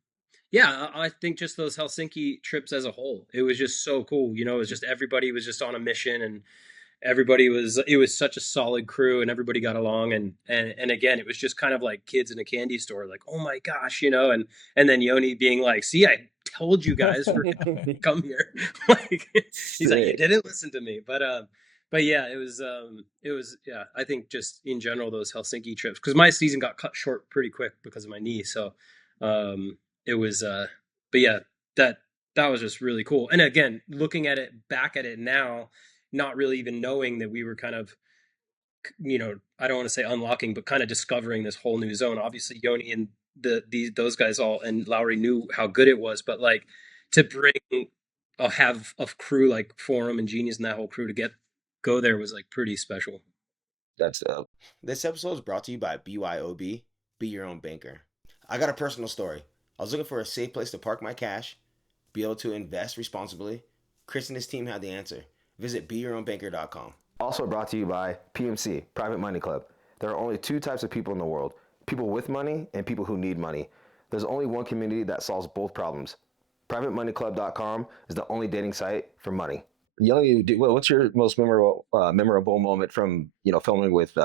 yeah, I think just those Helsinki trips as a whole, it was just so cool. You know, it was just everybody was just on a mission, and it was such a solid crew, and everybody got along, and again, it was just kind of like kids in a candy store, like, oh my gosh, you know, and then Yoni being like, see, I told you guys for come here. Like, he's like, you didn't listen to me. But yeah, it was yeah, I think just in general those Helsinki trips, because my season got cut short pretty quick because of my knee. So it was but yeah, that that was just really cool. And again, looking at it back at it now, not really even knowing that we were kind of, you know, I don't want to say unlocking, but kind of discovering this whole new zone. Obviously, Yoni and those guys all and Laurie knew how good it was, but like to bring have a crew like Forum and Genius and that whole crew to go there was like pretty special. That's This episode is brought to you by BYOB, Be Your Own Banker. I got a personal story. I was looking for a safe place to park my cash, be able to invest responsibly. Chris and his team had the answer. Visit BeYourOwnBanker.com. Also brought to you by PMC, Private Money Club. There are only two types of people in the world, people with money and people who need money. There's only one community that solves both problems. PrivateMoneyClub.com is the only dating site for money. What's your most memorable moment from filming with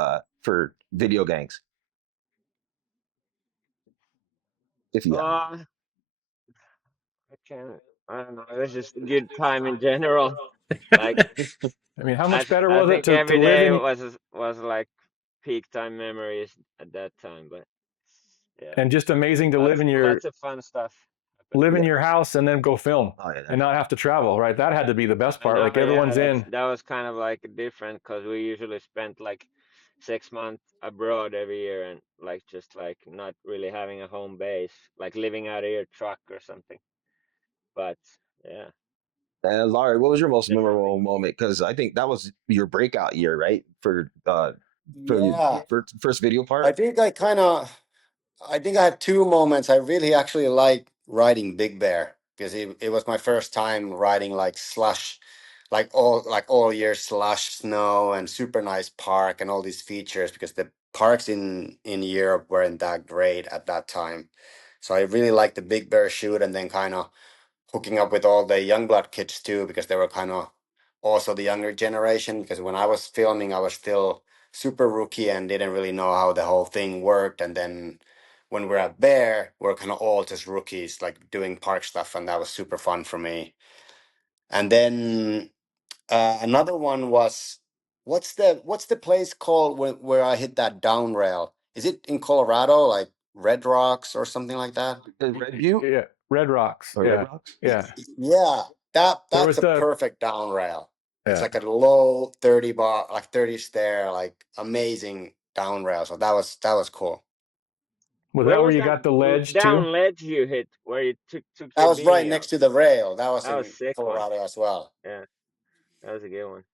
for Video Gangs? If you have. I can't. I don't know. It was just a good time in general. Like I mean, how I much better I was it think to every live day in was like peak time memories at that time. But yeah, and just amazing to lots of fun stuff happened. live in Yeah. your house and then go film Oh yeah. and not have to travel, right? That had to be the best I part. know, Like yeah, everyone's in. that was kind of like different because we usually spent like 6 months abroad every year and like just like not really having a home base, like living out of your truck or something. But yeah, Laurie, what was your most definitely. memorable moment? Because I think that was your breakout year, right? For your Yeah, first video I part. think I think I had two moments. I really actually like riding Big Bear because it was my first time riding like slush, like all year slush snow and super nice park and all these features because the parks in Europe weren't that great at that time. So I really liked the Big Bear shoot and then kind of hooking up with all the Youngblood kids too because they were kind of also the younger generation because when I was filming I was still super rookie and didn't really know how the whole thing worked, and then when we're at Bear we're kind of all just rookies like doing park stuff, and that was super fun for me. And then another one was what's the place called where I hit that down rail? Is it in Colorado, like Red Rocks or something like that? Red Butte Yeah, Red Rocks. or Red Yeah, Rocks? yeah. Yeah, There that's was a the perfect down rail. It's yeah. like a low 30 bar, like 30 stair, like amazing down rail. So that was cool. Was Where that where was you that got the ledge too? down ledge you hit where you took That your was right beanie next off? to the rail. That was That was in sick one. Colorado as well. Yeah, that was a good one.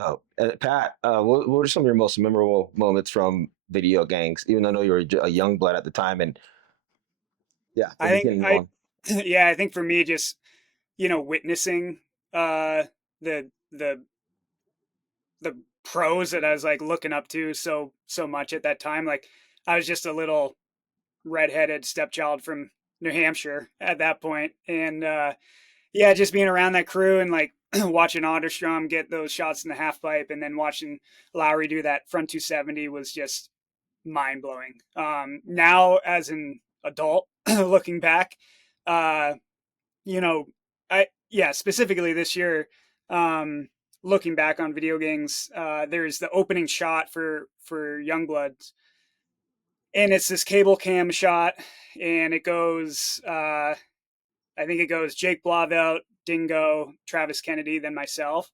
Oh, Pat, what are some of your most memorable moments from Video Gangs? Even though I know you were a young blood at the time, and yeah, I we're just think getting I, on. yeah, I think for me, just witnessing the the pros that I was like looking up to so much at that time. Like I was just a little redheaded stepchild from New Hampshire at that point, and yeah, just being around that crew and like watching Onderstrom get those shots in the half pipe, and then watching Lowry do that front 270 was just mind blowing. Now, as an adult, looking back, uh, you know, specifically this year, looking back on Video Gangs, there's the opening shot for Youngblood, and it's this cable cam shot, and it goes, I think it goes Jake Blauvelt, Dingo, Travis Kennedy, then myself.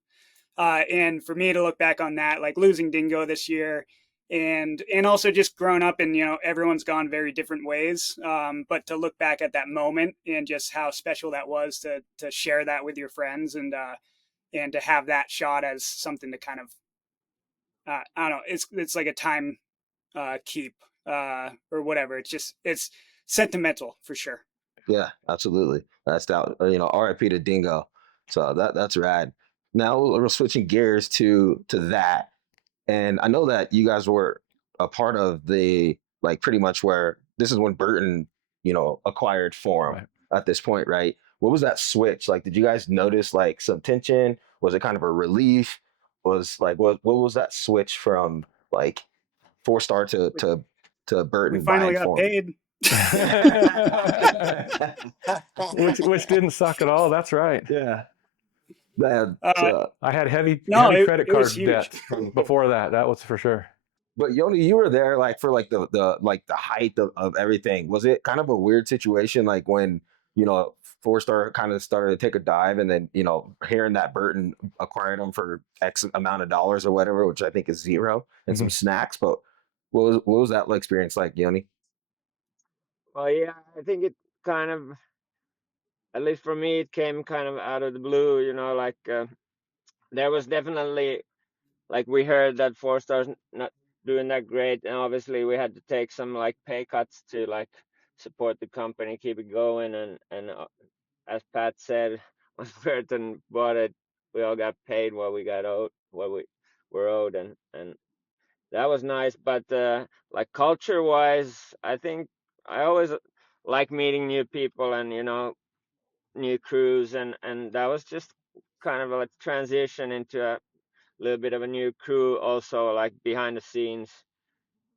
And for me to look back on that, like losing Dingo this year, and also just growing up and everyone's gone very different ways. But to look back at that moment and just how special that was to share that with your friends, and and to have that shot as something to kind of, I don't know, it's like a time keep or whatever. It's sentimental for sure. Yeah, absolutely. That's that. RIP to Dingo. So that's rad. Now we're switching gears to that, and I know that you guys were a part of the like pretty much where this is when Burton acquired Forum Right. at this point, right? What was that switch like? Did you guys notice like some tension? Was it kind of a relief? Was like what was that switch from like 4 Star to We Burton finally buying got Forum? paid. which didn't suck at all. That's right. Yeah. That, I had heavy No, credit it was card huge. debt before that. That was for sure. but Yoni, you were there like for like the height of everything. Was it kind of a weird situation like when 4 Star kind of started to take a dive and then hearing that Burton acquired them for X amount of dollars or whatever, which I think is zero, and some snacks. But what was that experience like, Yoni? Well, yeah, I think it kind of, at least for me, it came kind of out of the blue. Like there was definitely, like, we heard that 4 Star's not doing that great, and obviously we had to take some like pay cuts to like support the company, keep it going, and as Pat said, when Burton bought it, we all got paid what we got owed, what we were owed, and that was nice. But like culture wise, I think I always like meeting new people and new crews, and that was just kind of a like transition into a little bit of a new crew, also like behind the scenes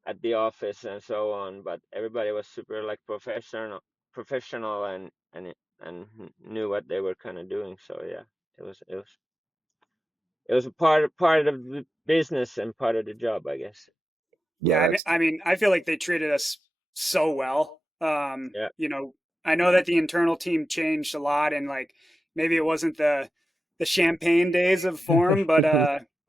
at the office and so on. But everybody was super like professional and knew what they were kind of doing. So yeah, it was a part of the business and part of the job, I guess. Yeah, Yeah, I mean, I feel like they treated us so well. Yeah. I know that the internal team changed a lot, and like maybe it wasn't the champagne days of Forum, but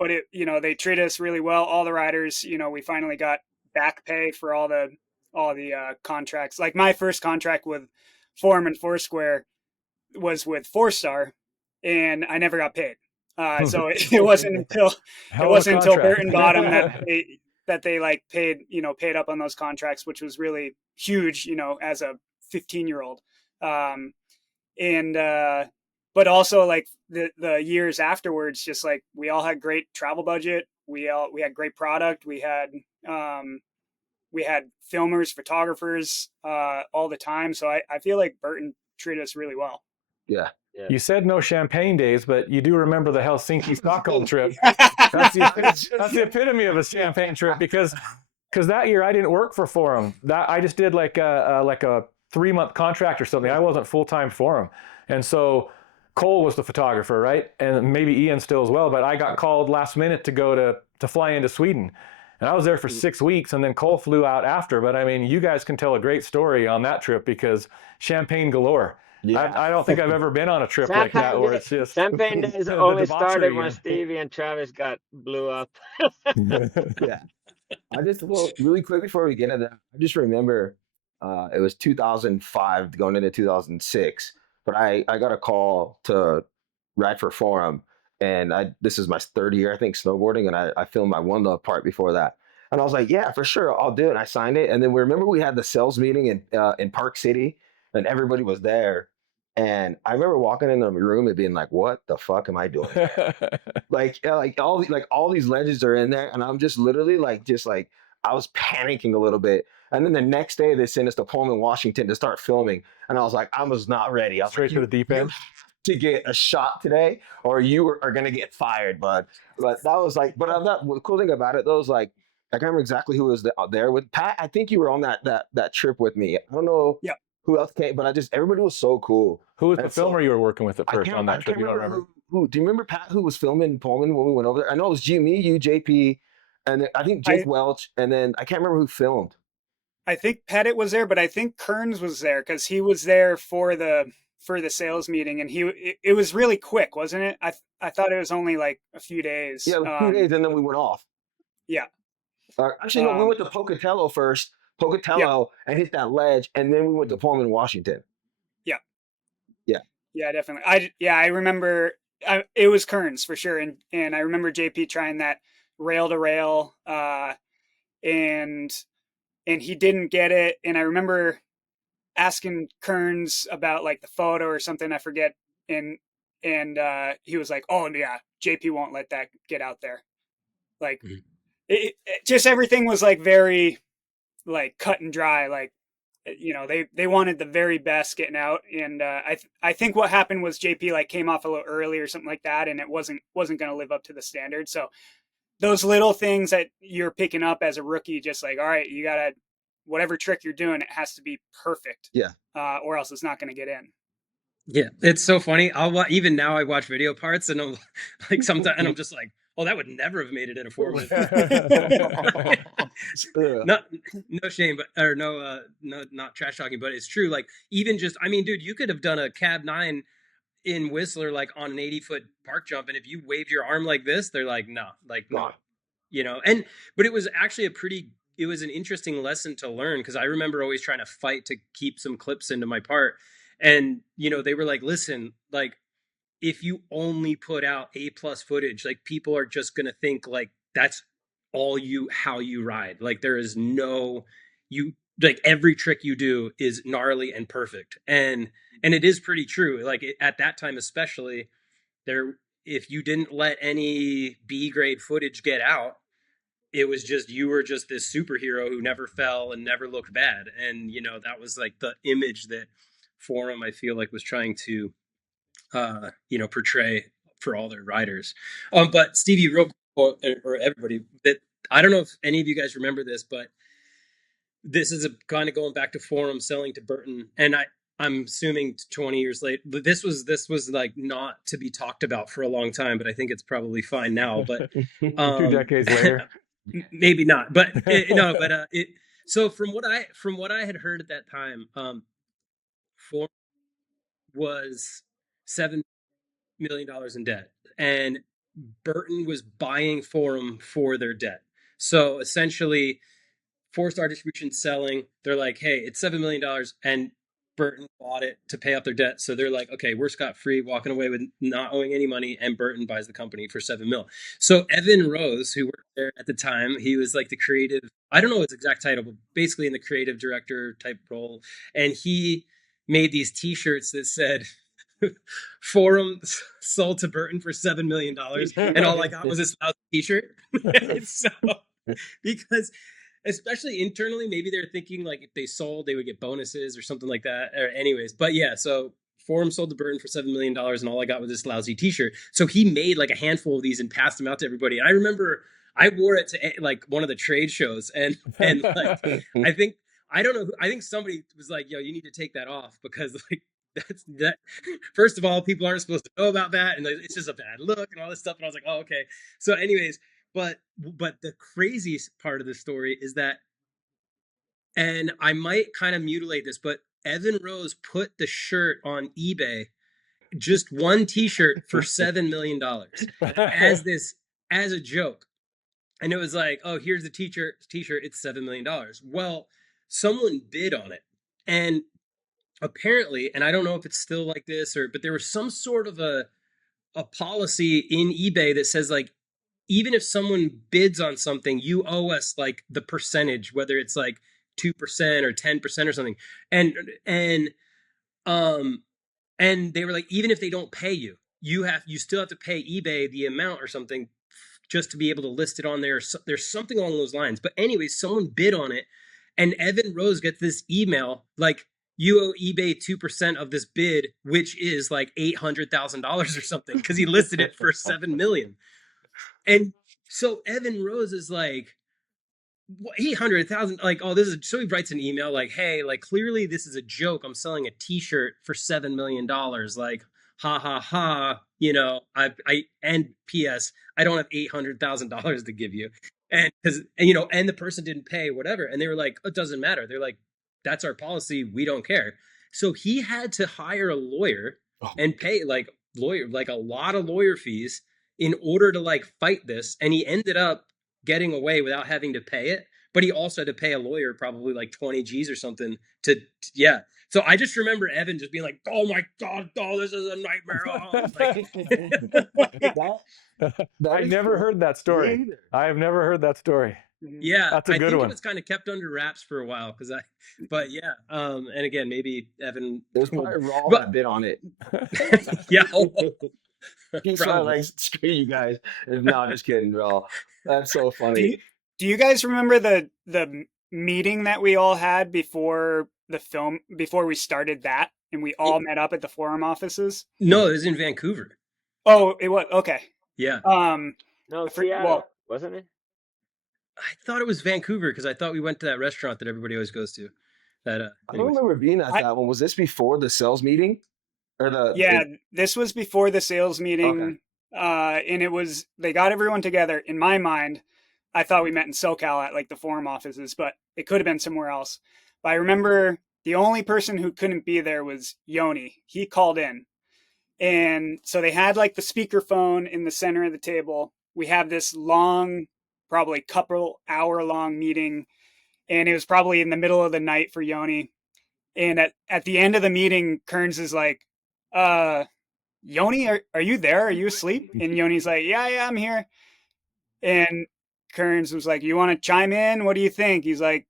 it they treated us really well. All the riders, we finally got back pay for all the contracts. Like my first contract with Forum and Foursquare was with 4 Star, and I never got paid. So it wasn't until Burton bought them that they like paid up on those contracts, which was really huge, as a 15-year-old. And but also like the years afterwards, just like we all had great travel budget. We had great product. We had filmers, photographers all the time. So I feel like Burton treated us really well. yeah. You said no champagne days, but you do remember the Helsinki Stockholm trip. That's the epitome of a champagne trip because that year I didn't work for Forum. That I just did like a 3-month contract or something. I wasn't full-time Forum, and so Cole was the photographer, right? And maybe Ian still as well. But I got called last minute to go to fly into Sweden, and I was there for 6 weeks, and then Cole flew out after. But I mean, you guys can tell a great story on that trip because champagne galore. Yeah. I don't think I've ever been on a trip like that where it's just Champagne days only started when Stevie and Travis blew up. Yeah. Really quick before we get into that, I just remember it was 2005 going into 2006, but I got a call to ride for Forum, and this is my 3rd year, I think, snowboarding, and I filmed my One Love part before that. And I was like, yeah, for sure, I'll do it. And I signed it. And then we had the sales meeting in Park City, and everybody was there. And I remember walking in the room and being like, "What the fuck am I doing?" like all these legends are in there, and I'm just literally I was panicking a little bit. And then the next day they sent us to Pullman, Washington to start filming, and I was like, I was not ready. I was straight like, to the deep end to get a shot today, or you are gonna get fired, bud. But that was like, but I'm not. The cool thing about it though is like I can't remember exactly who was there with Pat. I think you were on that trip with me. I don't know. Yeah. Who else came? But everybody was so cool. Who was the filmer you were working with at first on that trip? You don't remember? Who? Do you remember Pat who was filming Pullman when we went over there? I know it was me, you, JP, and then I think Jake Welch, and then I can't remember who filmed. I think Pettit was there, but I think Kearns was there because he was there for the sales meeting, and it was really quick, wasn't it? I thought it was only like a few days. Yeah, a few days, and then we went off. Yeah. Actually, no, we went to Pocatello first. And hit that ledge, and then we went to Pullman, Washington. Yeah, definitely. I remember it was Kearns for sure. And I remember JP trying that rail to rail, and he didn't get it. And I remember asking Kearns about like the photo or something, I forget. And he was like, "Oh yeah, JP won't let that get out there." Like just everything was like very like cut and dry. Like, they wanted the very best getting out. And I think what happened was JP like came off a little early or something like that, and it wasn't going to live up to the standard. So those little things that you're picking up as a rookie, just like, all right, you gotta, whatever trick you're doing, it has to be perfect. Yeah. Or else it's not going to get in. Yeah, it's so funny. Even now I watch video parts and I'm like sometimes, and I'm just like, oh, that would never have made it in a 4-wood. No shame, but or no, not trash talking, but it's true. Like even just, I mean, dude, you could have done a cab 9 in Whistler like on an 80-foot park jump, and if you waved your arm like this, they're like, no, like no, And but it was actually it was an interesting lesson to learn, because I remember always trying to fight to keep some clips into my part. And, they were like, listen, like, if you only put out A+ footage, like people are just going to think like that's how you ride. Like there is like every trick you do is gnarly and perfect. And it is pretty true. Like at that time, especially if you didn't let any B grade footage get out, it was just, you were just this superhero who never fell and never looked bad. And, that was like the image that Forum, I feel like, was trying to, portray for all their riders. But Stevie, or everybody, that I don't know if any of you guys remember this, but this is kind of going back to Forum selling to Burton. And I'm assuming 20 years later, but this was like not to be talked about for a long time, but I think it's probably fine now. But 2 decades later. Maybe not, but so from what I had heard at that time, Forum was $7 million in debt, and Burton was buying Forum for their debt. So essentially, 4-star distribution selling, they're like, hey, it's $7 million, and Burton bought it to pay off their debt. So they're like, okay, we're scot-free, walking away with not owing any money, and Burton buys the company for $7 million. So Evan Rose, who worked there at the time, he was like the creative, I don't know his exact title, but basically in the creative director type role. And he made these t-shirts that said, Forum sold to Burton for $7 million. And all I got was this lousy t-shirt. So, because especially internally, maybe they're thinking like if they sold, they would get bonuses or something like that. Or anyways, but yeah, so Forum sold to Burton for $7 million, and all I got was this lousy t-shirt. So he made like a handful of these and passed them out to everybody. And I remember I wore it to like one of the trade shows, and like I think somebody was like, yo, you need to take that off, because like that first of all, people aren't supposed to know about that, and it's just a bad look and all this stuff. And I was like, oh, okay. So anyways, but the craziest part of the story is that, and I might kind of mutilate this, but Evan Rose put the shirt on eBay, just one t-shirt, for $7 million as a joke. And it was like, oh, here's the t-shirt, it's $7 million. Well, someone bid on it. And apparently, and I don't know if it's still like this, but there was some sort of a policy in eBay that says like, even if someone bids on something, you owe us like the percentage, whether it's like 2% or 10% or something. And they were like, even if they don't pay you, you still have to pay eBay the amount or something just to be able to list it on there. So there's something along those lines. But anyway, someone bid on it, and Evan Rose gets this email like, you owe eBay 2% of this bid, which is like $800,000 or something, because he listed it for $7 million. And so Evan Rose is like, 800,000, like, oh, this is, so he writes an email like, hey, like, clearly this is a joke. I'm selling a t-shirt for $7 million. Like, ha, ha, ha, and PS, I don't have $800,000 to give you. And because, and the person didn't pay, whatever. And they were like, it doesn't matter. They're like, that's our policy. We don't care. So he had to hire a lawyer and pay like a lot of lawyer fees in order to like fight this. And he ended up getting away without having to pay it. But he also had to pay a lawyer probably like 20 G's or something to. So I just remember Evan just being like, "Oh my god, oh, this is a nightmare." Oh, like, I never heard that story. I have never heard that story. yeah, That's a I good think one. it was kind of kept under wraps for a while but yeah, and again, maybe Evan. It was probably Raw But that bit on it. yeah, He's probably like, screw you guys. No, I'm just kidding, Raw. That's so funny. Do you guys remember the meeting that we all had before the film, before we started that, and we all met up at the forum offices? No, it was in Vancouver. Oh, it was okay. Yeah. No, Seattle, wasn't it? I thought it was Vancouver because I thought we went to that restaurant that everybody always goes to. That I don't remember being at that one. Was this before the sales meeting? Or this was before the sales meeting. Okay. And it was, they got everyone together. In my mind, I thought we met in SoCal at like the forum offices, but it could have been somewhere else. But I remember the only person who couldn't be there was Joni. He called in. And so they had like the speakerphone in the center of the table. We have this long, probably couple hour long meeting. And it was probably in the middle of the night for Joni. And at the end of the meeting, Kearns is like, Joni, are you there? Are you asleep? And Yoni's like, yeah, I'm here. And Kearns was like, you want to chime in? What do you think? He's like,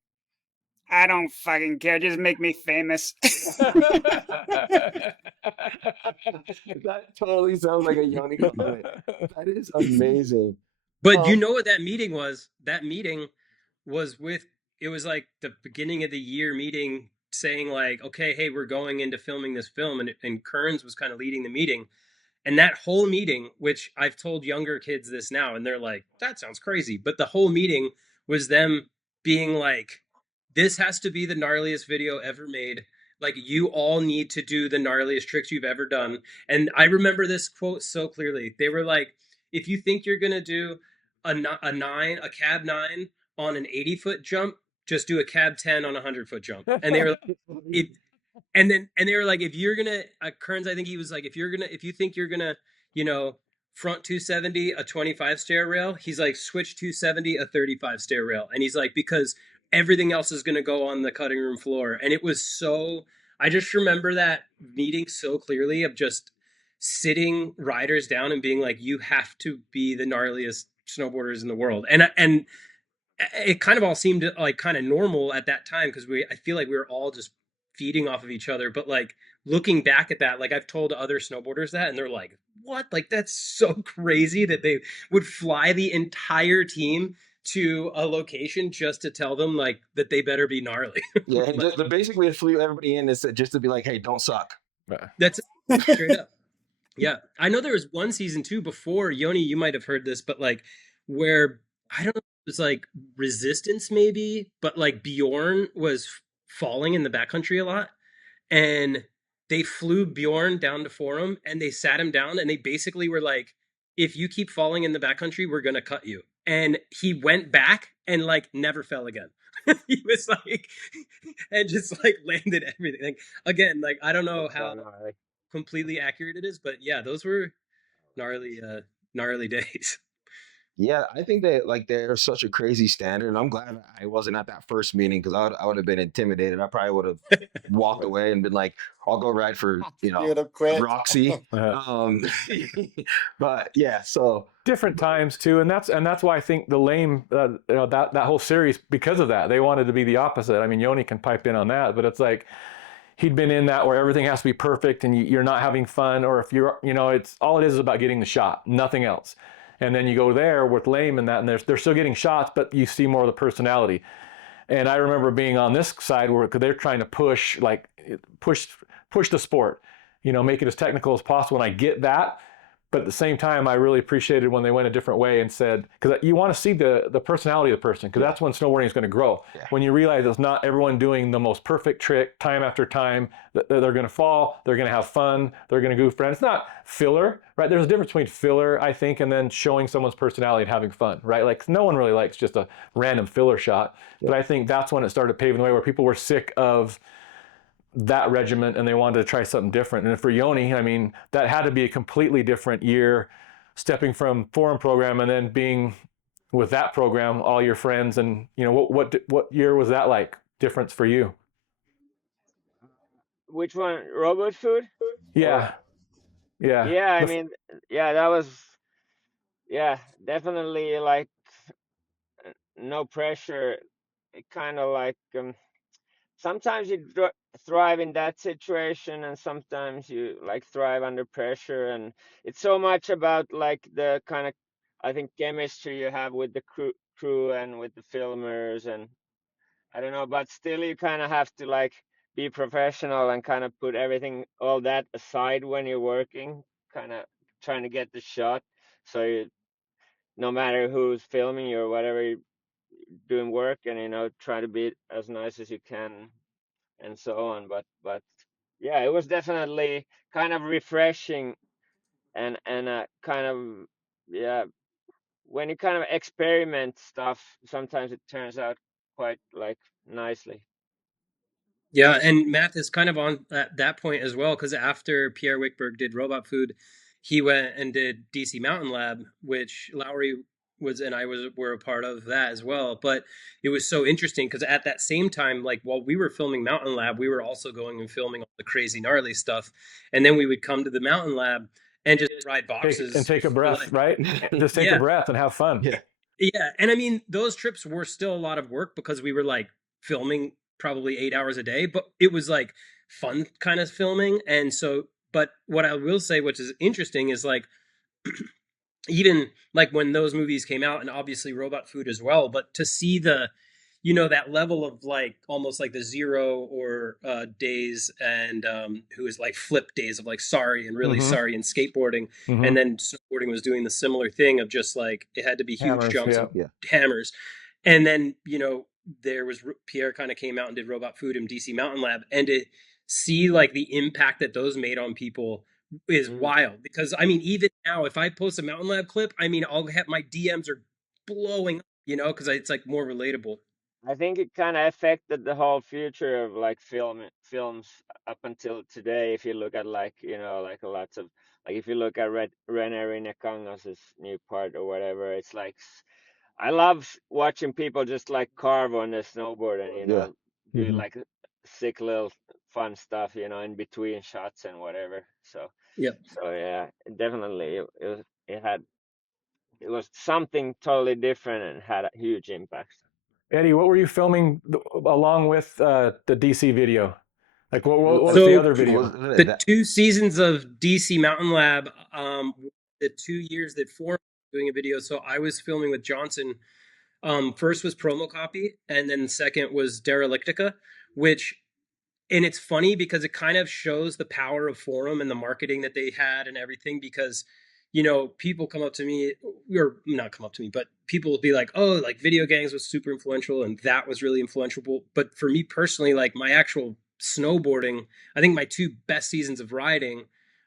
I don't fucking care. Just make me famous. That totally sounds like a Yoni comment. That is amazing. But you know what that meeting was? That meeting was it was like the beginning of the year meeting saying like, okay, hey, we're going into filming this film. And Kearns was kind of leading the meeting. And that whole meeting, which I've told younger kids this now, and they're like, that sounds crazy. But the whole meeting was them being like, this has to be the gnarliest video ever made. Like, you all need to do the gnarliest tricks you've ever done. And I remember this quote so clearly. They were like, if you think you're going to do a cab 9 on an 80-foot jump, just do a cab 10 on a 100-foot jump. And they were like, and they were like, if you're going to, Kearns, I think he was like, if you think you're going to, front 270, a 25 stair rail, he's like, switch 270, a 35 stair rail. And he's like, because everything else is going to go on the cutting room floor. And it was so, I just remember that meeting so clearly of just sitting riders down and being like, you have to be the gnarliest snowboarders in the world. And it kind of all seemed like kind of normal at that time because I feel like we were all just feeding off of each other. But like looking back at that, like I've told other snowboarders that and they're like, what? Like that's so crazy that they would fly the entire team to a location just to tell them like that they better be gnarly. Yeah, and basically it flew everybody in is just to be like, hey, don't suck. That's straight up. Yeah. I know there was one season too before, Joni, you might have heard this, but like where, I don't know, it was like Resistance maybe, but like Bjorn was falling in the backcountry a lot. And they flew Bjorn down to Forum and they sat him down and they basically were like, if you keep falling in the backcountry, we're going to cut you. And he went back and like never fell again. He was like, and just like landed everything. Like, again, like, I don't know how completely accurate it is, but yeah, those were gnarly days. Yeah, I think that like they're such a crazy standard. And I'm glad I wasn't at that first meeting because I would have been intimidated. I probably would have walked away and been like, I'll go ride for, Roxy. But yeah, so different times too. And that's why I think the lame, that whole series, because of that, they wanted to be the opposite. I mean, Joni can pipe in on that, but it's like, he'd been in that where everything has to be perfect and you're not having fun, or if you're, it's all it is about getting the shot, nothing else. And then you go there with lame and that, and they're still getting shots, but you see more of the personality. And I remember being on this side where they're trying to push the sport, make it as technical as possible. And I get that. But at the same time, I really appreciated when they went a different way and said, because you want to see the personality of the person, because that's when snowboarding is going to grow. Yeah. When you realize it's not everyone doing the most perfect trick time after time, that they're going to fall, they're going to have fun, they're going to goof around. It's not filler, right? There's a difference between filler, I think, and then showing someone's personality and having fun, right? Like no one really likes just a random filler shot. Yeah. But I think that's when it started paving the way where people were sick of that regiment and they wanted to try something different. And for Joni, I mean, that had to be a completely different year, stepping from forum program and then being with that program, all your friends. And what year was that like difference for you? Which one? Robot food? Or Yeah, yeah. yeah, I The mean, yeah, that was yeah, definitely like no pressure. It kind of like sometimes you thrive in that situation, and sometimes you like thrive under pressure. And it's so much about like the kind of, I think, chemistry you have with the crew and with the filmers, and I don't know, but still you kind of have to like be professional and kind of put everything, all that aside when you're working, kind of trying to get the shot. So you, no matter who's filming you or whatever, you're doing work, and try to be as nice as you can and so on. But yeah, it was definitely kind of refreshing, and kind of, yeah, when you kind of experiment stuff, sometimes it turns out quite like nicely. Yeah, and Mathis kind of on that point as well, because after Pierre Wickberg did Robot Food, he went and did DC Mountain Lab, which Laurie was and I were a part of that as well. But it was so interesting because at that same time, like while we were filming Mountain Lab, we were also going and filming all the crazy gnarly stuff, and then we would come to the Mountain Lab and just ride boxes take a for breath, like right? Just take a yeah, breath and have fun. Yeah. yeah, and I mean those trips were still a lot of work because we were like filming probably 8 hours a day, but it was like fun kind of filming. And so, but what I will say, which is interesting, is like even like when those movies came out, and obviously Robot Food as well, but to see the that level of like almost like the Zero or Days and who is like Flip Days of like Sorry and Really Mm-hmm. Sorry and skateboarding, and Mm-hmm. then snowboarding was doing the similar thing of just like it had to be huge Hammers, jumps yeah. and hammers. And then there was Pierre kind of came out and did Robot Food and DC Mountain Lab, and to see like the impact that those made on people is Mm. wild. Because I mean, even now, if I post a Mountain Lab clip, I mean, I'll have my DMs are blowing up, because it's like more relatable. I think it kind of affected the whole future of like films up until today. If you look at like like lots of, like, if you look at Rene Kangas's new part or whatever, it's like I love watching people just like carve on the snowboard and Yeah. do Mm-hmm. like sick little fun stuff in between shots and whatever. Yep. So yeah, definitely it was something totally different and had a huge impact. Eddie, what were you filming along with the DC video? Like, what was the So other video? the 2 seasons of DC Mountain Lab, the 2 years that Forum was doing a video. So I was filming with Johnson. First was Promo Copy, and then second was Derelictica, which, and it's funny because it kind of shows the power of Forum and the marketing that they had and everything. Because people come up to me, or not come up to me, but people will be like, oh, like VideoGangs was super influential and that was really influential. But for me personally, like my actual snowboarding, I think my two best seasons of riding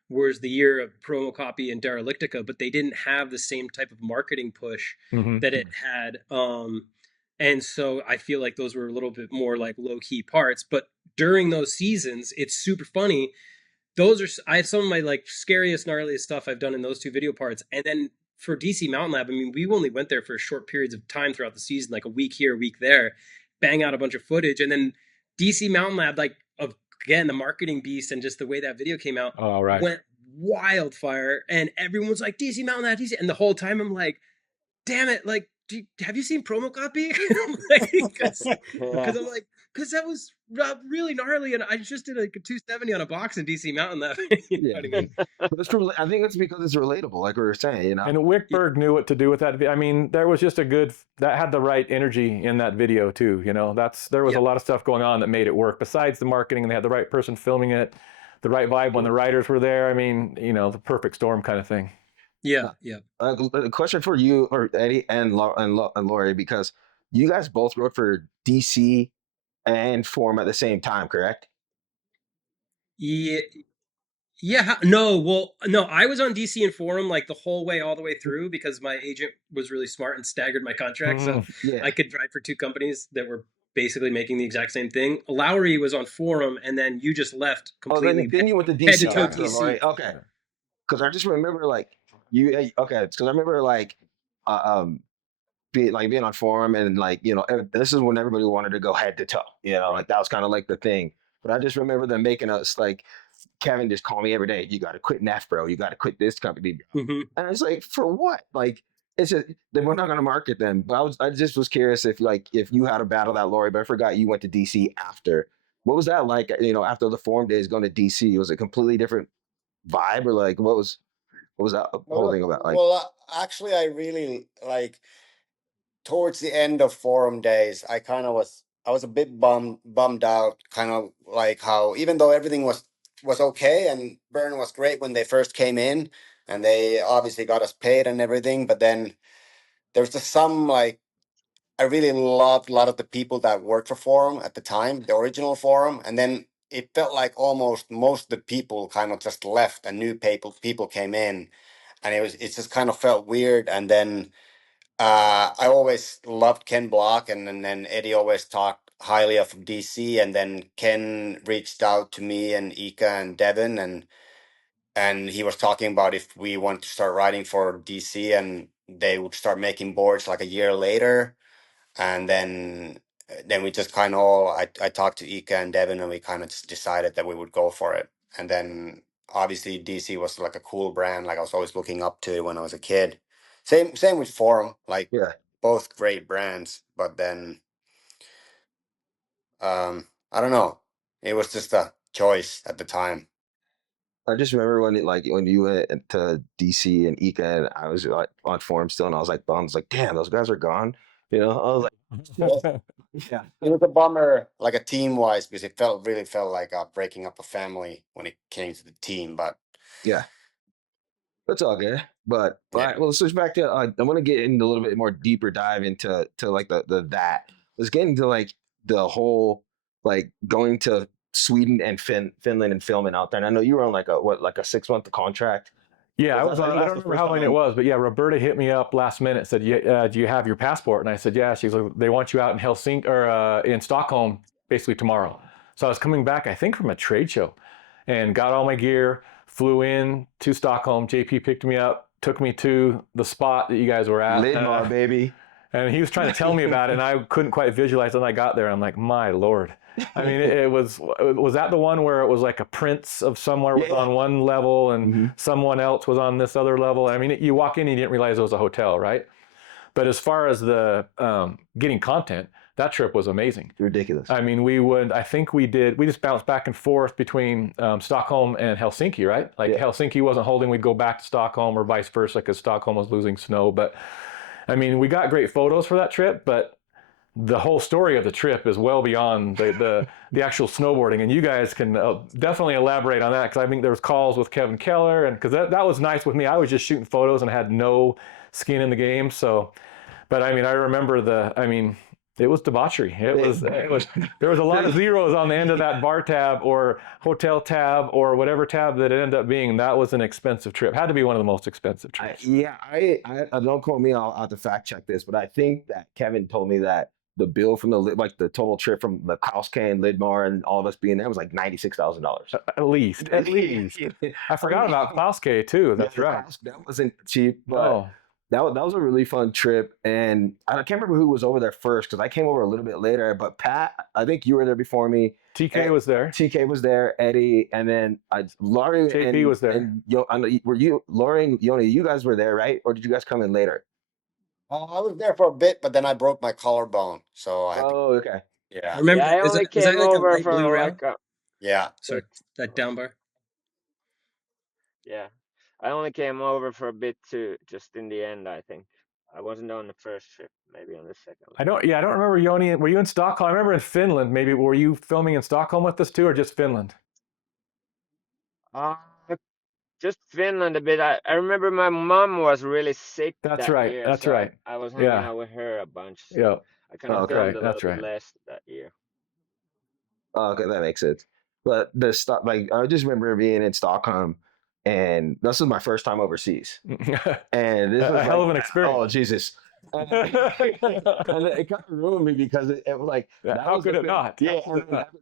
was the year of Promo Copy and Derelictica, but they didn't have the same type of marketing push Mm-hmm. that it had. And so I feel like those were a little bit more like low key parts. But during those seasons, it's super funny. Those are I have some of my like scariest, gnarliest stuff I've done in those two video parts. And then for DC Mountain Lab, I mean, we only went there for short periods of time throughout the season, like a week here, a week there, bang out a bunch of footage. And then DC Mountain Lab, like again, the marketing beast and just the way that video came out went wildfire. And everyone's like, DC Mountain Lab, DC. And the whole time I'm like, damn it, like, have you seen Promo Copy? Because I'm like, because that was really gnarly, and I just did like a 270 on a box in DC Mountain Lab. You know what I mean? But I think it's because it's relatable, like we were saying, And Wickberg knew what to do with that. I mean, there was just that had the right energy in that video too. There was a lot of stuff going on that made it work. Besides the marketing, and they had the right person filming it, the right vibe when the writers were there. I mean, the perfect storm kind of thing. Yeah. A question for you, or Eddie and Laurie, because you guys both wrote for DC and Forum at the same time, correct? Yeah. Yeah. No. Well, no. I was on DC and Forum like the whole way, all the way through, because my agent was really smart and staggered my contract, so I could drive for two companies that were basically making the exact same thing. Lowry was on Forum, and then you just left completely. Oh, then you went to DC. Head to toe DC. Right? Okay. Because I just remember like because I remember like being on Forum, and like this is when everybody wanted to go head to toe. Like that was kind of like the thing. But I just remember them making us like Kevin just called me every day. You got to quit NEF, bro. You got to quit this company. Mhm. And I was like, for what? Like, it's just they we're not going to market them. But I just was curious if you had a battle that Laurie, but I forgot you went to DC after. What was that like? You know, after the forum days going to DC, was it a completely different vibe, or like what was that whole thing about? Like, Well, actually, I really like towards the end of forum days. I was a bit bummed out, kind of like how even though everything was okay and Burn was great when they first came in, and they obviously got us paid and everything, but then there's just some like I really loved a lot of the people that worked for Forum at the time, the original Forum, and then it felt like almost most of the people kind of just left and new people came in, and it just kind of felt weird. And then I always loved Ken Block, and then Eddie always talked highly of DC, and then Ken reached out to me and Ika and Devin, and he was talking about if we wanted to start writing for DC, and they would start making boards like a year later. And then we just kind of all I talked to Ika and Devin, and we kind of just decided that we would go for it. And then obviously DC was like a cool brand, like I was always looking up to when I was a kid. Same with Forum, like yeah. both great brands. But then I don't know, it was just a choice at the time. I just remember when you went to DC and Ika, and I was like on forum still, and I was like bummed. I was like, damn, those guys are gone. You know, I was like, Well, yeah, it was a bummer, like a team wise, because it really felt like breaking up a family when it came to the team. But yeah. That's all good. But all yeah. right, well, let's switch back to. I want to get into a little bit more deeper dive into like the that. Let's get into like the whole like going to Sweden and Finland and filming out there. And I know you were on like a 6 month contract. Yeah, I Was was that- on. I that's don't the remember first how time long it was, but yeah, Roberta hit me up last minute. Said, "Yeah, do you have your passport?" And I said, "Yeah." She's like, "They want you out in Helsinki or in Stockholm basically tomorrow." So I was coming back, I think, from a trade show, and got all my gear, flew in to Stockholm. JP picked me up, took me to the spot that you guys were at. Lidmar, baby. And he was trying to tell me about it, and I couldn't quite visualize it. And I got there, and I'm like, my lord. I mean, it was that the one where it was like a prince of somewhere was on one level and someone else was on this other level? I mean, you walk in and you didn't realize it was a hotel, right? But as far as the getting content, that trip was amazing. Ridiculous. I mean, we just bounced back and forth between Stockholm and Helsinki, right? Like Helsinki wasn't holding, we'd go back to Stockholm or vice versa because Stockholm was losing snow. But I mean, we got great photos for that trip, but the whole story of the trip is well beyond the actual snowboarding, and you guys can definitely elaborate on that because I think there was calls with Kevin Keller, and because that was nice with me. I was just shooting photos and had no skin in the game. So, but I mean, I remember it was debauchery. It was there was a lot of zeros on the end of that bar tab or hotel tab or whatever tab that it ended up being. That was an expensive trip. Had to be one of the most expensive trips. I don't quote me. I'll have to fact check this, but I think that Kevin told me that the bill from the total trip from the Kauske and Lidmar and all of us being there was like $96,000. At least. I forgot about Klauske too. That's right. That wasn't cheap, but that was a really fun trip. And I can't remember who was over there first because I came over a little bit later. But Pat, I think you were there before me. TK was there. TK was there. Eddie, and then Laurie. JP was there. And were you Laurie and Joni? You guys were there, right? Or did you guys come in later? I was there for a bit, but then I broke my collarbone, so I had to, okay. yeah. I remember. I only Is that came like a over light for blue rail? like a, Yeah. Sorry, that down bar. yeah. I only came over for a bit too, just in the end, I think. I wasn't on the first trip, maybe on the second. I don't remember, Joni. Were you in Stockholm? I remember in Finland. Maybe were you filming in Stockholm with us too, or just Finland? Just Finland a bit. I remember my mom was really sick That's that right. year. That's so right. I was hanging out with her a bunch. So Yeah. I kind of filmed a That's little right. bit less that year. Oh, okay, that makes sense. But I just remember being in Stockholm, and this was my first time overseas, and this was a hell of an experience. Oh Jesus! And it kind of ruined me because it was like how could it not? Yeah,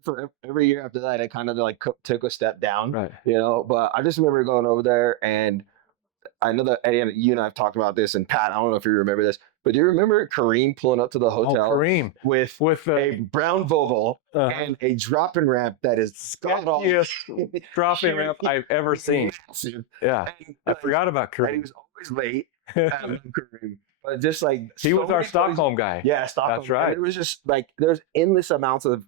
for every year after that, it kind of like took a step down, right? You know. But I just remember going over there, and I know that Eddie and you and I have talked about this, and Pat, I don't know if you remember this. But do you remember Kareem pulling up to the hotel Kareem with with a brown Volvo and a drop-in ramp that is yes, drop-in ramp I've ever seen. massive. Yeah, And, I forgot about and he Kareem. was always late. I love Kareem. But just like He so was our many Stockholm guy. Yeah, Stockholm. That's right. And it was just like there's endless amounts of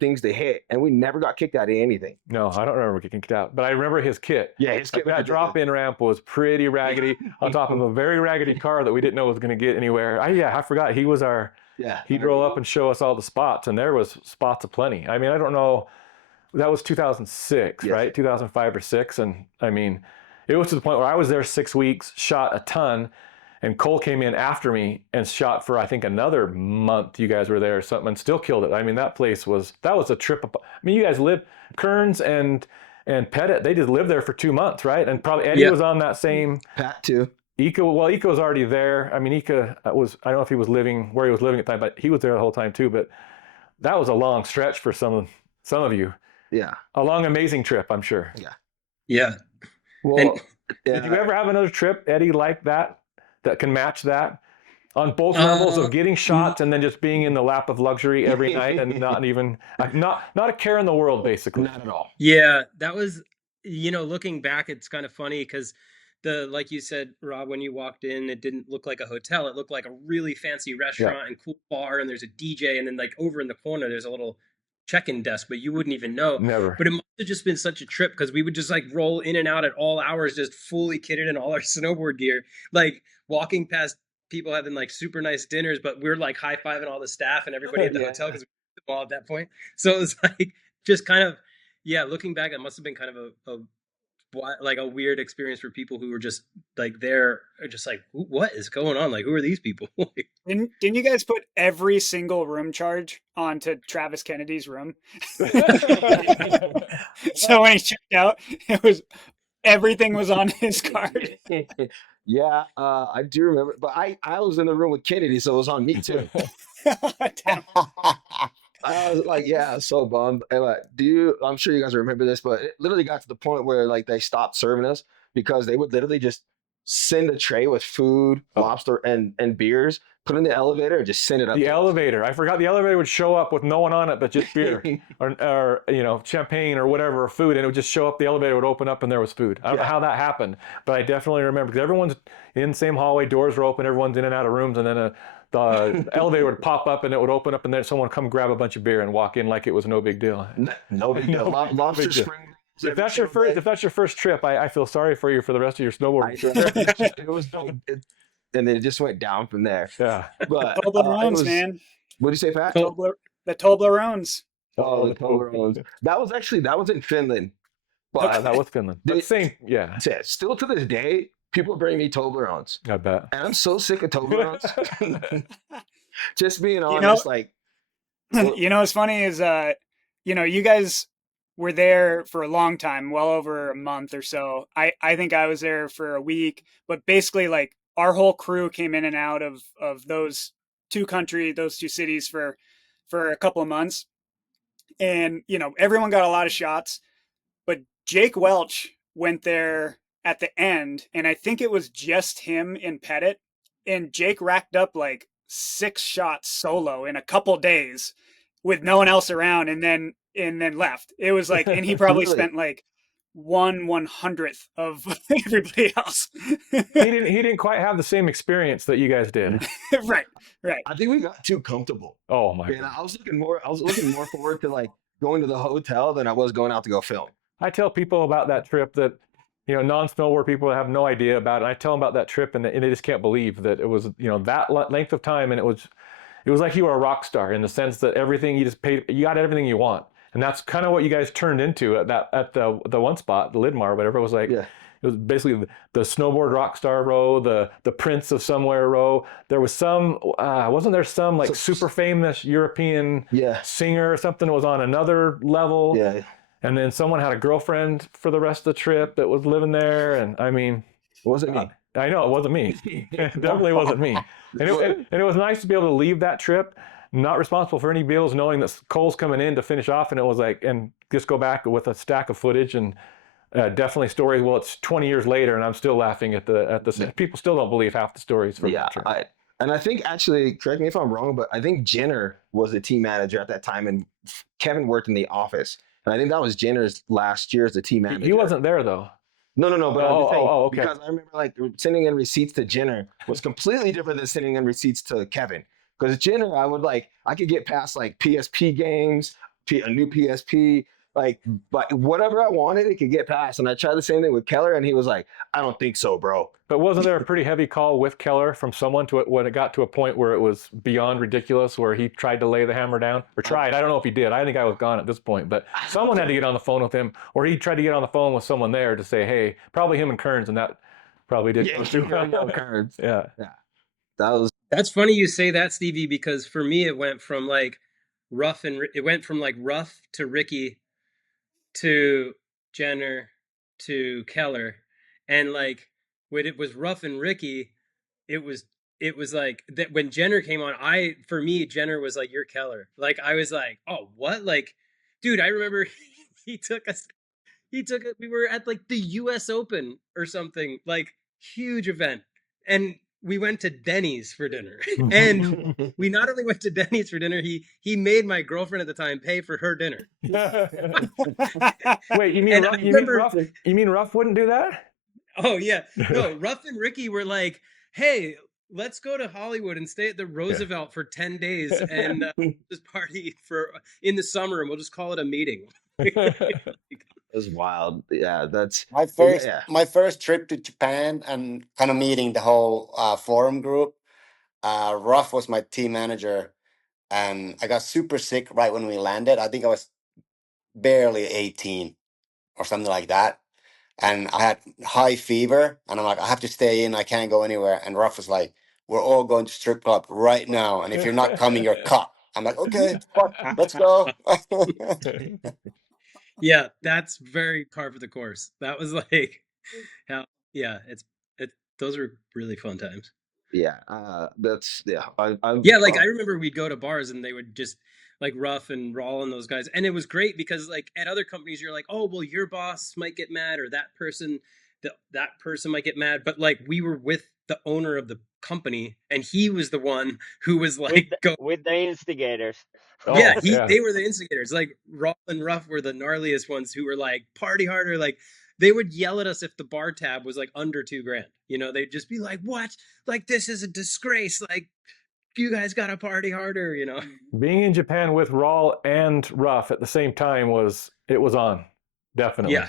things to hit, and we never got kicked out of anything. No, I don't remember getting kicked out, but I remember his kit. Yeah, his kit. That drop-in ramp was pretty raggedy on top of a very raggedy car that we didn't know was going to get anywhere. I forgot he was our. Yeah. He'd roll up and show us all the spots, and there was spots aplenty. I mean, I don't know. That was 2006, Yes. right? 2005 or 6, and I mean, it was to the point where I was there 6 weeks, shot a ton. And Cole came in after me and shot for, I think, another month. You guys were there or something and still killed it. I mean, that was a trip. I mean, you guys lived, Kearns and Pettit, they just lived there for 2 months, right? And probably Eddie was on that same. Pat too. Ika was already there. I mean, Ika was, I don't know if he was living where he was living at the time, but he was there the whole time too. But that was a long stretch for some of you. Yeah. A long, amazing trip, I'm sure. Yeah. Yeah. Well, did you ever have another trip, Eddie, like that can match that on both levels of getting shots and then just being in the lap of luxury every night and not even not a care in the world, basically? Not at all. Yeah, that was, looking back, it's kind of funny because like you said, Rob, when you walked in, it didn't look like a hotel. It looked like a really fancy restaurant and cool bar, and there's a DJ, and then like over in the corner, there's a little check-in desk, but you wouldn't even know. Never. But it must have just been such a trip because we would just like roll in and out at all hours, just fully kitted in all our snowboard gear, like walking past people having like super nice dinners, but we're like high-fiving all the staff and everybody at the hotel because we were all at that point. So it was like just kind of, looking back, it must have been kind of a weird experience for people who were just like there, just like, what is going on? Like, who are these people? Didn't you guys put every single room charge onto Travis Kennedy's room? So when he checked out, everything was on his card. Yeah, I do remember, but I was in the room with Kennedy, so it was on me too. Damn. I was like, yeah, so bummed. And I'm sure you guys remember this, but it literally got to the point where like they stopped serving us because they would literally just send a tray with food, lobster, and beers, put it in the elevator, and just send it up. The elevator. I forgot the elevator would show up with no one on it but just beer or champagne or whatever, or food, and it would just show up. The elevator would open up and there was food. I don't know how that happened, but I definitely remember because everyone's in the same hallway, doors were open, everyone's in and out of rooms, and then the elevator would pop up and it would open up, and then someone would come grab a bunch of beer and walk in like it was no big deal. No big deal. Lobster spring. If that's your first trip, I feel sorry for you for the rest of your snowboarding trip. It was and then it just went down from there. Yeah. But Toblerones, man. What did you say, Pat? The Toblerones. Oh, the Toblerones. That was in Finland. But that was Finland. Same, yeah. Still to this day, people bring me Toblerones. I bet. And I'm so sick of Toblerones. Just being honest, what's funny is, you guys were there for a long time, well over a month or so. I think I was there for a week, but basically like our whole crew came in and out of those two cities for a couple of months. And, everyone got a lot of shots, but Jake Welch went there at the end. And I think it was just him and Pettit, and Jake racked up like 6 shots solo in a couple days with no one else around. And then left. It was like, and he probably spent like 1/100th of everybody else. He didn't quite have the same experience that you guys did. Right. I think we got too comfortable. Oh my God. I was looking more forward to like going to the hotel than I was going out to go film. I tell people about that trip that, non-snowboard people have no idea about it. I tell them about that trip and they just can't believe that it was, that length of time, and it was like you were a rock star in the sense that everything you just paid, you got everything you want. And that's kind of what you guys turned into at the one spot, the Lidmar, whatever. It was like, It was basically the snowboard rock star row, the Prince of Somewhere row. There was wasn't there some like super famous European singer or something that was on another level? Yeah. And then someone had a girlfriend for the rest of the trip that was living there. And I mean, it wasn't me. I know it wasn't me. It definitely wasn't me. And it was nice to be able to leave that trip not responsible for any bills, knowing that Cole's coming in to finish off, and it was like, and just go back with a stack of footage and definitely stories. Well, it's 20 years later, and I'm still laughing at the people still don't believe half the stories from that trip. And I think actually, correct me if I'm wrong, but I think Jenner was the team manager at that time, and Kevin worked in the office. And I think that was Jenner's last year as the team manager. He wasn't there though. No. But I'm just saying Okay. because I remember like sending in receipts to Jenner was completely different than sending in receipts to Kevin. Because Jenner, I could get past like PSP games, a new PSP, like, but whatever I wanted, it could get past. And I tried the same thing with Keller, and he was like, "I don't think so, bro." But wasn't there a pretty heavy call with Keller from someone to it when it got to a point where it was beyond ridiculous, where he tried to lay the hammer down or tried? I don't know if he did. I think I was gone at this point, but someone had to get on the phone with him, or he tried to get on the phone with someone there to say, "Hey," probably him and Kearns, and that probably did. Yeah, Kearns. Yeah. That was. That's funny you say that, Stevie, because for me it went from like rough to Ricky to Jenner to Keller, and like when it was Rough and Ricky, it was like that when Jenner came on. For me Jenner was like, "You're Keller." Like I was like, "Oh, what?" Like, dude, I remember he took us. We were at like the U.S. Open or something, like huge event, and we went to Denny's for dinner. And we not only went to Denny's for dinner, he made my girlfriend at the time pay for her dinner. Wait, you mean Ruff wouldn't do that? Oh yeah, no. Ruff and Ricky were like, "Hey, let's go to Hollywood and stay at the Roosevelt for 10 days and just party in the summer, and we'll just call it a meeting." It was wild. Yeah, that's my first trip to Japan and kind of meeting the whole forum group. Ruff was my team manager, and I got super sick right when we landed. I think I was barely 18 or something like that, and I had high fever, and I'm like, I have to stay in. I can't go anywhere. And Ruff was like, "We're all going to strip club right now, and if you're not coming, you're cut." I'm like, "Okay, fuck, let's go." Yeah, that's very par for the course. That was like, those are really fun times. Yeah, that's I I remember we'd go to bars and they would just like Ruff and Rawl and those guys, and it was great because like at other companies you're like, "Oh, well, your boss might get mad or that person might get mad," but like we were with the owner of the company, and he was the one who was like with the instigators. They were the instigators. Like Rawl and Ruff were the gnarliest ones who were like, "Party harder!" Like they would yell at us if the bar tab was like under $2,000. You know, they'd just be like, "What? Like this is a disgrace! Like you guys got to party harder!" You know. Being in Japan with Rawl and Ruff at the same time was on, definitely. Yeah,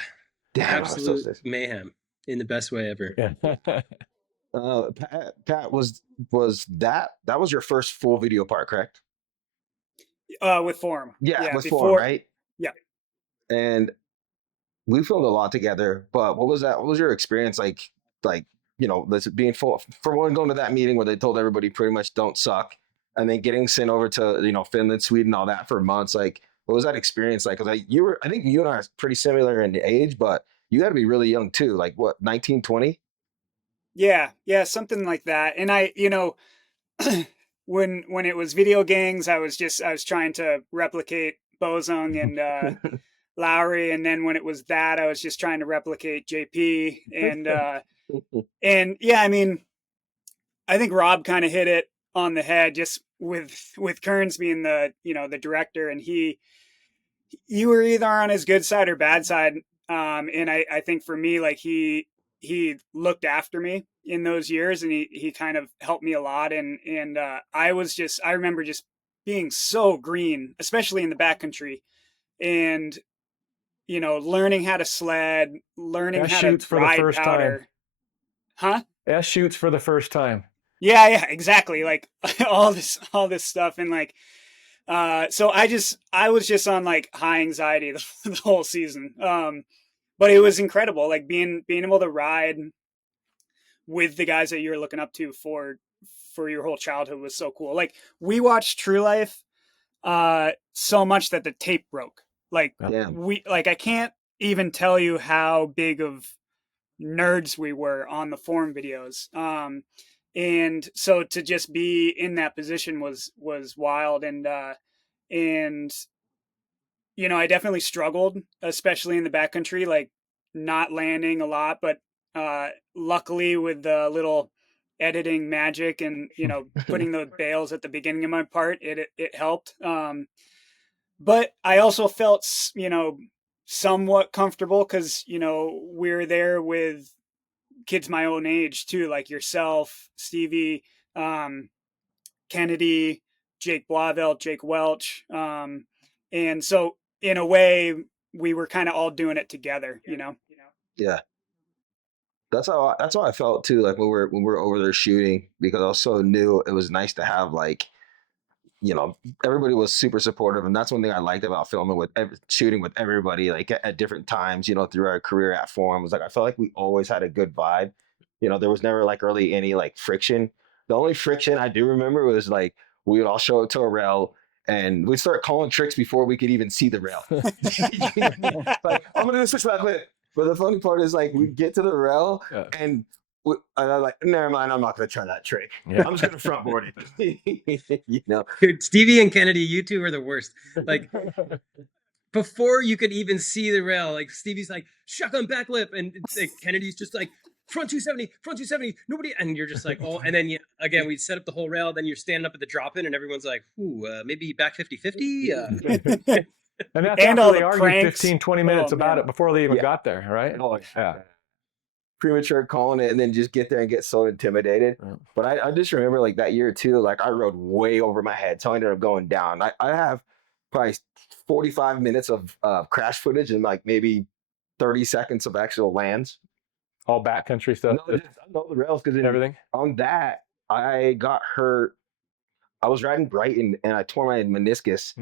absolute mayhem in the best way ever. Yeah. Pat, was that was your first full video part, correct? With Forum. Yeah, with Forum, right? Yeah. And we filmed a lot together, but what was your experience like, you know, this being for one, going to that meeting where they told everybody pretty much don't suck, and then getting sent over to, you know, Finland, Sweden, all that for months. Like, what was that experience like? Because I think you and I are pretty similar in age, but you got to be really young too. Like what, 19, 20? Yeah, something like that. And I, you know, when it was VideoGangs, I was trying to replicate Bozung and Laurie, and then when it was that, I was just trying to replicate JP and yeah, I mean, I think Rob kind of hit it on the head just with Kearns being the, you know, the director, and you were either on his good side or bad side. And I think for me, like he looked after me in those years, and he kind of helped me a lot. And I remember just being so green, especially in the backcountry, and, you know, learning how to sled, learning how to ride powder. Huh? Shoots for the first time. Yeah, exactly. Like all this stuff. And like, so I was just on like high anxiety the whole season. But it was incredible. Like being able to ride with the guys that you're looking up to for your whole childhood was so cool. Like we watched True Life, so much that the tape broke. Like I can't even tell you how big of nerds we were on the forum videos. And so to just be in that position was wild. And you know, I definitely struggled, especially in the backcountry, like not landing a lot, but luckily with the little editing magic and, you know, putting the bails at the beginning of my part, it helped. But I also felt, you know, somewhat comfortable because, you know, we're there with kids my own age too, like yourself, Stevie, Kennedy, Jake Blauvelt, Jake Welch. And so in a way, we were kind of all doing it together, you know? Yeah. That's how I felt too. Like when we're over there shooting, because I was so new, it was nice to have like, you know, everybody was super supportive, and that's one thing I liked about filming with shooting with everybody, like at different times, you know, through our career at Forum. Was like I felt like we always had a good vibe. You know, there was never like really any like friction. The only friction I do remember was like we would all show up to a rail and we'd start calling tricks before we could even see the rail. Like I'm gonna do this back with. But the funny part is like we get to the rail and I'm like, never mind, I'm not going to try that trick. Yeah. I'm just going to front board it. You know? Dude, Stevie and Kennedy, you two are the worst. Like, before you could even see the rail, like Stevie's like, shotgun backlip, and like, Kennedy's just like, front 270, nobody, and you're just like, oh, and then again, we set up the whole rail, then you're standing up at the drop-in, and everyone's like, ooh, maybe back 50-50? And that's and after all they the argued pranks. 15, 20 minutes about it before they even got there, right? Oh, yeah. Premature calling it and then just get there and get so intimidated. Yeah. But I just remember like that year too, like I rode way over my head. So I ended up going down. I have probably 45 minutes of crash footage and like maybe 30 seconds of actual lands. All backcountry stuff? No, the rails, because everything. On that, I got hurt. I was riding Brighton and I tore my meniscus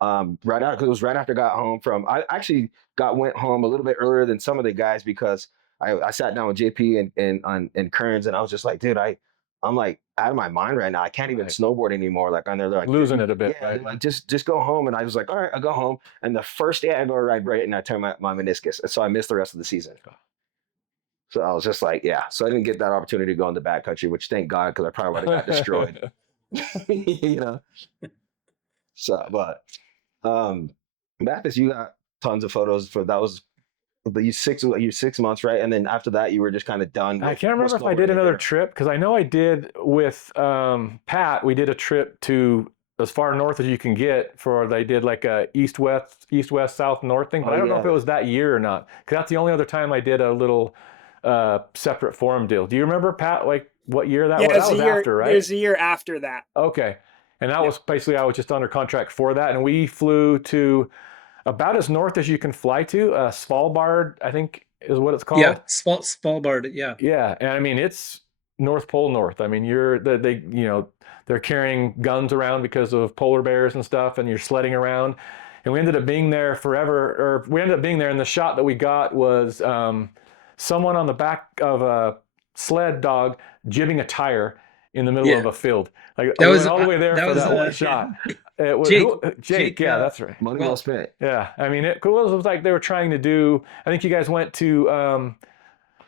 right out, because it was right after I got home from. I actually went home a little bit earlier than some of the guys because I sat down with JP and Kearns, and I was just like, dude, I'm like out of my mind right now. I can't even snowboard anymore. Like on there, they're like losing it a bit. Yeah, right? like just go home. And I was like, all right, I go home. And the first day I go to ride Brighton, I tear my meniscus, and so I missed the rest of the season. So I was just like, yeah. So I didn't get that opportunity to go in the backcountry, which thank God, because I probably would have got destroyed. You know. So, but Mathis, you got tons of photos for that was you 6 months, right? And then after that, you were just kind of done. I can't remember if I did another trip, because I know I did with Pat. We did a trip to as far north as you can get they did like a east west south north thing, but I don't know if it was that year or not, because that's the only other time I did a little separate Forum deal. Do you remember, Pat, like what year that was? That was after, right? It was a year after that. Okay. And that was basically, I was just under contract for that. And we flew to about as north as you can fly to, Svalbard, I think is what it's called. Yeah, Svalbard, yeah. Yeah, and I mean, it's North Pole north. I mean, they're carrying guns around because of polar bears and stuff, and you're sledding around. And we ended up being there forever, and the shot that we got was someone on the back of a sled dog jibbing a tire in the middle of a field. Like that was all the way there for that one shot. It was Jake. Yeah, that's right. Money well spent. Yeah, I mean, it was like they were trying to do. I think you guys went to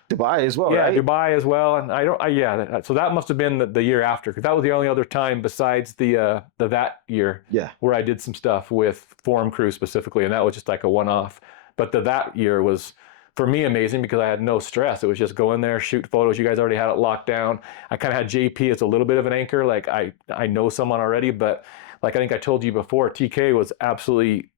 Dubai as well. Yeah, right? Dubai as well. And so that must have been the year after, because that was the only other time besides the that year. Yeah. Where I did some stuff with Forum Crew specifically, and that was just like a one-off. But that year was, for me, amazing because I had no stress. It was just go in there, shoot photos. You guys already had it locked down. I kind of had JP as a little bit of an anchor. Like I know someone already, but like I think I told you before, TK was absolutely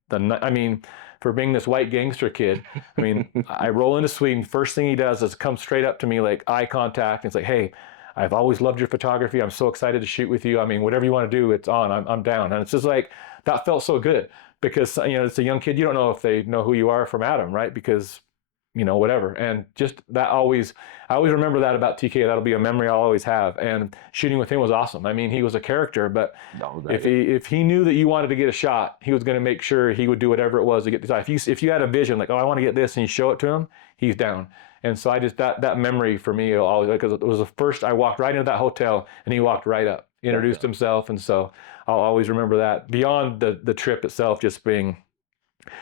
for being this white gangster kid. I mean, I roll into Sweden. First thing he does is come straight up to me, like eye contact. And it's like, hey, I've always loved your photography. I'm so excited to shoot with you. I mean, whatever you want to do, it's on. I'm down. And it's just like, that felt so good because, it's a young kid. You don't know if they know who you are from Adam, right? Because whatever. And just I always remember that about TK. That'll be a memory I'll always have. And shooting with him was awesome. I mean, he was a character, but if he knew that you wanted to get a shot, he was going to make sure he would do whatever it was to get the shot. If you had a vision, like, oh, I want to get this, and you show it to him, he's down. And so I just, that memory for me, always, because it was the first, I walked right into that hotel and he walked right up, introduced himself. And so I'll always remember that. Beyond the trip itself just being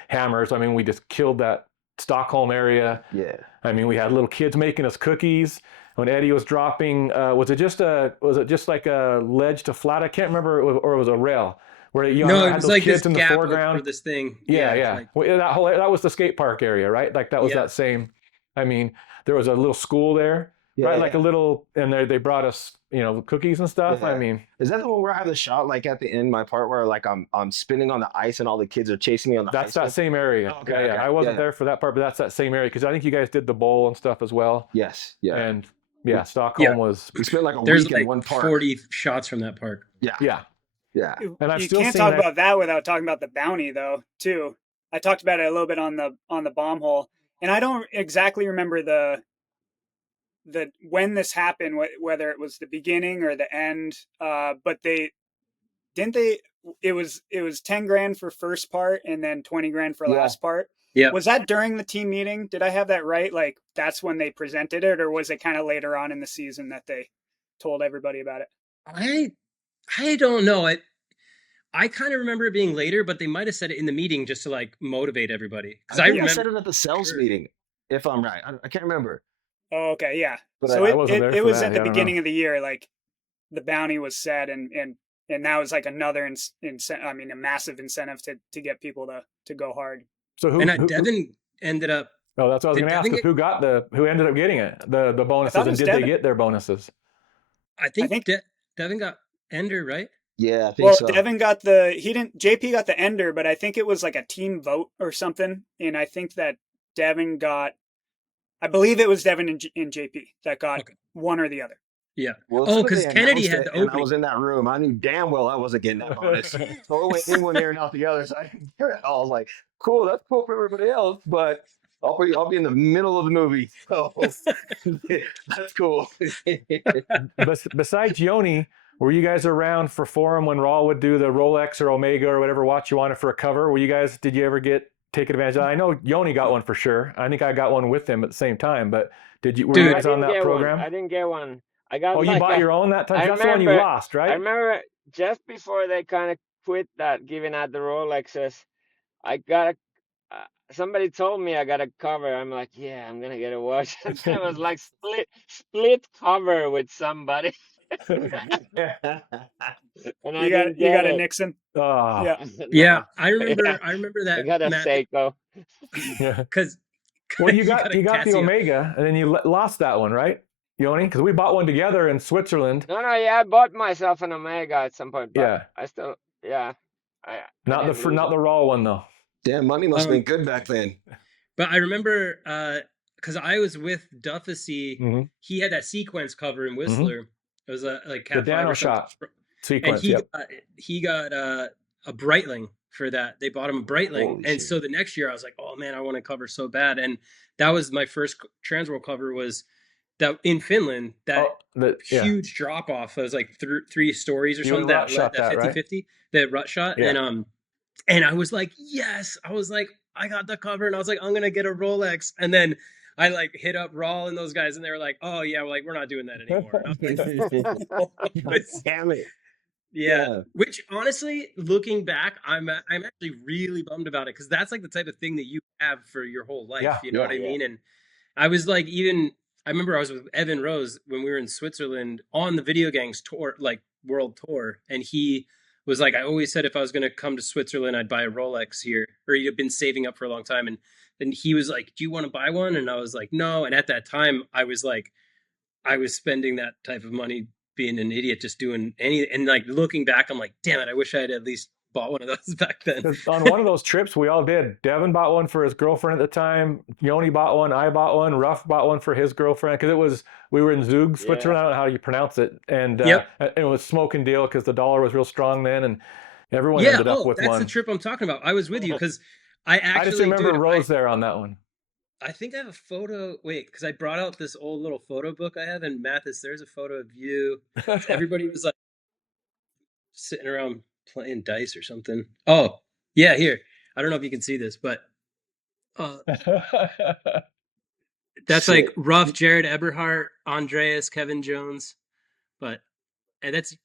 hammers, I mean, we just killed that Stockholm area. Yeah. I mean, we had little kids making us cookies. When Eddie was dropping, was it just like a ledge to flat? I can't remember, or it was a rail where it had was those like kids this in the gap foreground. For this thing. Yeah. That was the skate park area, right? Like that was that same. I mean, there was a little school there Yeah, right? Like a yeah. little, and they brought us, cookies and stuff. I Yeah. mean, Is that the one where I have the shot like at the end, my part where like I'm spinning on the ice and all the kids are chasing me on the that's ice? that same area. Oh, okay, Yeah, okay. I wasn't Yeah. there for that part, but that's that same area because I think you guys did the bowl and stuff as well. Yes. Yeah. And yeah, Yeah. Stockholm was. We spent like a There's week in like one park. 40 shots from that park. Yeah. Yeah, Yeah. and I've You still can't seen talk that. about that without talking about the bounty, though. Too. I talked about it a little bit on the bomb hole, and I don't exactly remember the when this happened, whether it was the beginning or the end. But they didn't they. It was 10 grand for first part and then 20 grand for Yeah. last part. Yeah. Was that during the team meeting? Did I have that right? Like that's when they presented it, or was it kind of later on in the season that they told everybody about it? I don't know. I kind of remember it being later, but they might have said it in the meeting just to like motivate everybody. Because I think remember I said it at the sales meeting, if I'm right. I can't remember. Oh, okay, yeah. But So I wasn't there it for was that. at Yeah, the I don't beginning know. of the year, like the bounty was set, and that was like another I mean, a massive incentive to get people to go hard. So who? and Devin ended up. Oh, that's what I was Did going to ask. Devin Is who ended up getting it? The bonuses, thought it and was did Devin. they get their bonuses? I think, think- Devin got Ender, right? Yeah, I think Well, so. Devin got JP got the ender, but I think it was like a team vote or something, and I think that Devin got. I believe it was Devin and JP that got Okay. one or the other. Yeah. Well, as Oh, soon as because they Kennedy announced had it the and I opening. was in that room. I knew damn well I wasn't getting that bonus. So it went in one ear and out the other. So I didn't hear it all. I was like, cool, that's cool for everybody else, but I'll be in the middle of the movie. So that's cool. Besides Joni, were you guys around for Forum when Raw would do the Rolex or Omega or whatever watch you wanted for a cover? Did you ever take advantage of that? I know Joni got one for sure. I think I got one with him at the same time, but were you Dude, guys on that program? I didn't get one. I got. Oh, you bought your own that time? That's the one you lost, I right? remember just before they kind of quit that giving out the Rolexes, I got somebody told me I got a cover. I'm like, yeah, I'm gonna get a watch. And it was like split cover with somebody, and I You didn't got get a it. Nixon. Oh, Yeah. Yeah, I remember. Yeah. I remember I that. got a Matt, Seiko. yeah. because Well, you got the Casio. Omega, and then you lost that one, right, Joni? Because we bought one together in Switzerland. No, yeah, I bought myself an Omega at some point, but Yeah. I still, yeah. I Not didn't lose not the Raw one though. Damn, money must have been good back then. But I remember because I was with Dufficy. Mhm. He had that sequence cover in Whistler. It was a like The Cat 5 Dano or something. shot sequence. And Yep. he got a Breitling for that. They bought him a Breitling, Holy and shit. so the next year I was like, oh man, I want to cover so bad. And that was my first Transworld cover. Was that in Finland? That Yeah. huge drop off. It was like three stories or You something. and Rut shot that, right? 50-50, that Rut shot, Yeah. and I was like, yes. I was like, I got the cover, and I was like, I'm gonna get a Rolex, and then I like hit up Rawl and those guys, and they were like, oh yeah, we're not doing that anymore. And I was like, Damn it. yeah. Which honestly, looking back, I'm actually really bummed about it, because that's like the type of thing that you have for your whole life. Yeah, you know what I mean? And I was like, I remember I was with Evan Rose when we were in Switzerland on the VideoGangs tour, like world tour, and he was like, I always said if I was going to come to Switzerland, I'd buy a Rolex here, or he'd been saving up for a long time, and then he was like, do you want to buy one? And I was like, no. And at that time, I was like, I was spending that type of money being an idiot, just doing and like looking back, I'm like, damn it, I wish I had at least bought one of those back then. On one of those trips, we all did. Devin bought one for his girlfriend at the time. Yoni bought one. I bought one. Ruff bought one for his girlfriend, because we were in Zug, Switzerland. I don't know how you pronounce it. And it was smoking deal because the dollar was real strong then, and everyone ended up with that's one. the trip I'm talking about. I was with you because I just remember Rose there on that one. I think I have a photo. Wait, because I brought out this old little photo book I have, and Mathis, there's a photo of you. Everybody was like sitting around playing dice or something. Oh, yeah, here. I don't know if you can see this, but that's like Ruff, Jared Eberhardt, Andreas, Kevin Jones. And that's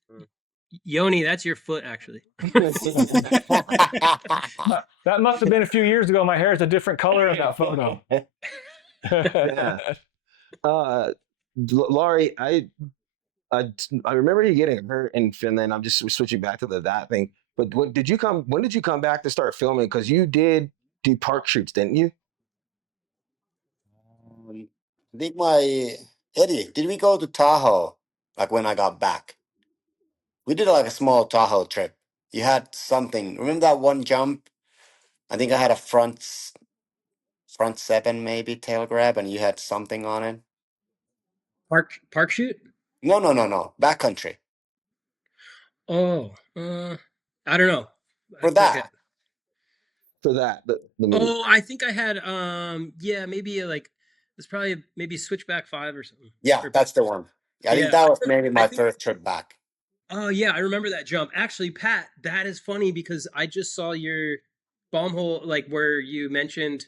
Yoni, that's your foot, actually. That must have been a few years ago. My hair is a different color in that photo. Laurie, I remember you getting hurt in Finland. I'm just switching back to that thing. But when did you come back to start filming? Because you did do park shoots, didn't you? I think my Eddie, did we go to Tahoe like when I got back? We did like a small Tahoe trip. You had something. Remember that one jump? I think I had a front seven maybe tail grab, and you had something on it. Park shoot. No, no, no, no. Backcountry. Oh, I don't know. I For forget. that. For that, the move. Oh, I think I had yeah, maybe like it's probably maybe switchback 5 or something. Yeah, Or that's the one. I think yeah, that was maybe I my think first trip back. oh yeah, I remember that jump. Actually, Pat, that is funny because I just saw your bomb hole like where you mentioned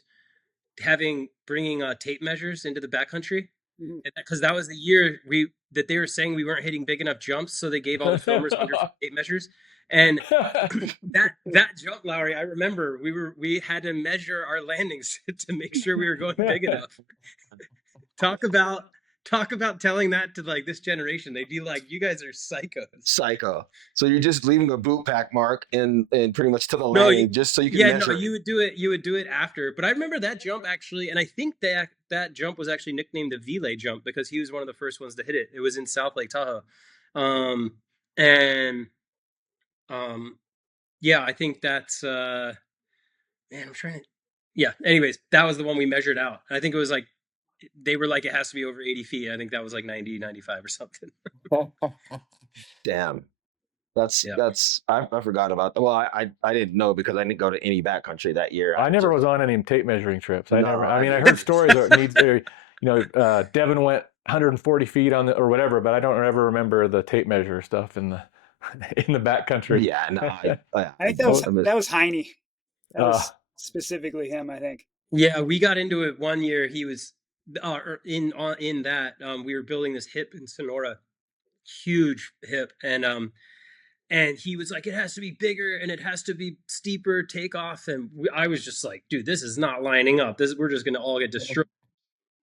bringing tape measures into the backcountry. Because that was the year that they were saying we weren't hitting big enough jumps, so they gave all the filmers under tape measures. And that jump, Laurie, I remember we had to measure our landings to make sure we were going big enough. Talk about telling that to like this generation. They'd be like, "You guys are psychos." Psycho. So you're just leaving a boot pack mark and pretty much to the No, lane just so you can yeah, measure. no, you would do it. You would do it after. But I remember that jump actually, and I think that jump was actually nicknamed the Vile jump because he was one of the first ones to hit it. It was in South Lake Tahoe, and yeah, I think that's man. I'm trying to. Yeah. Anyways, that was the one we measured out. I think it was like they were like it has to be over 80 feet. I think that was like 90, 95 or something. Damn. Yeah. I forgot about that. Well, I didn't know because I didn't go to any backcountry that year. I never was on any tape measuring trips. I No, never. I I mean, I didn't. heard stories where it needs. Devin went 140 feet on the or whatever, but I don't ever remember the tape measure stuff in the in the backcountry. Yeah, no. I think that was Heine. That was specifically him, I think. Yeah, we got into it one year. He was in that we were building this hip in Sonora, huge hip, and he was like, it has to be bigger and it has to be steeper takeoff, and I was just like, dude, this is not lining up. We're just gonna all get destroyed.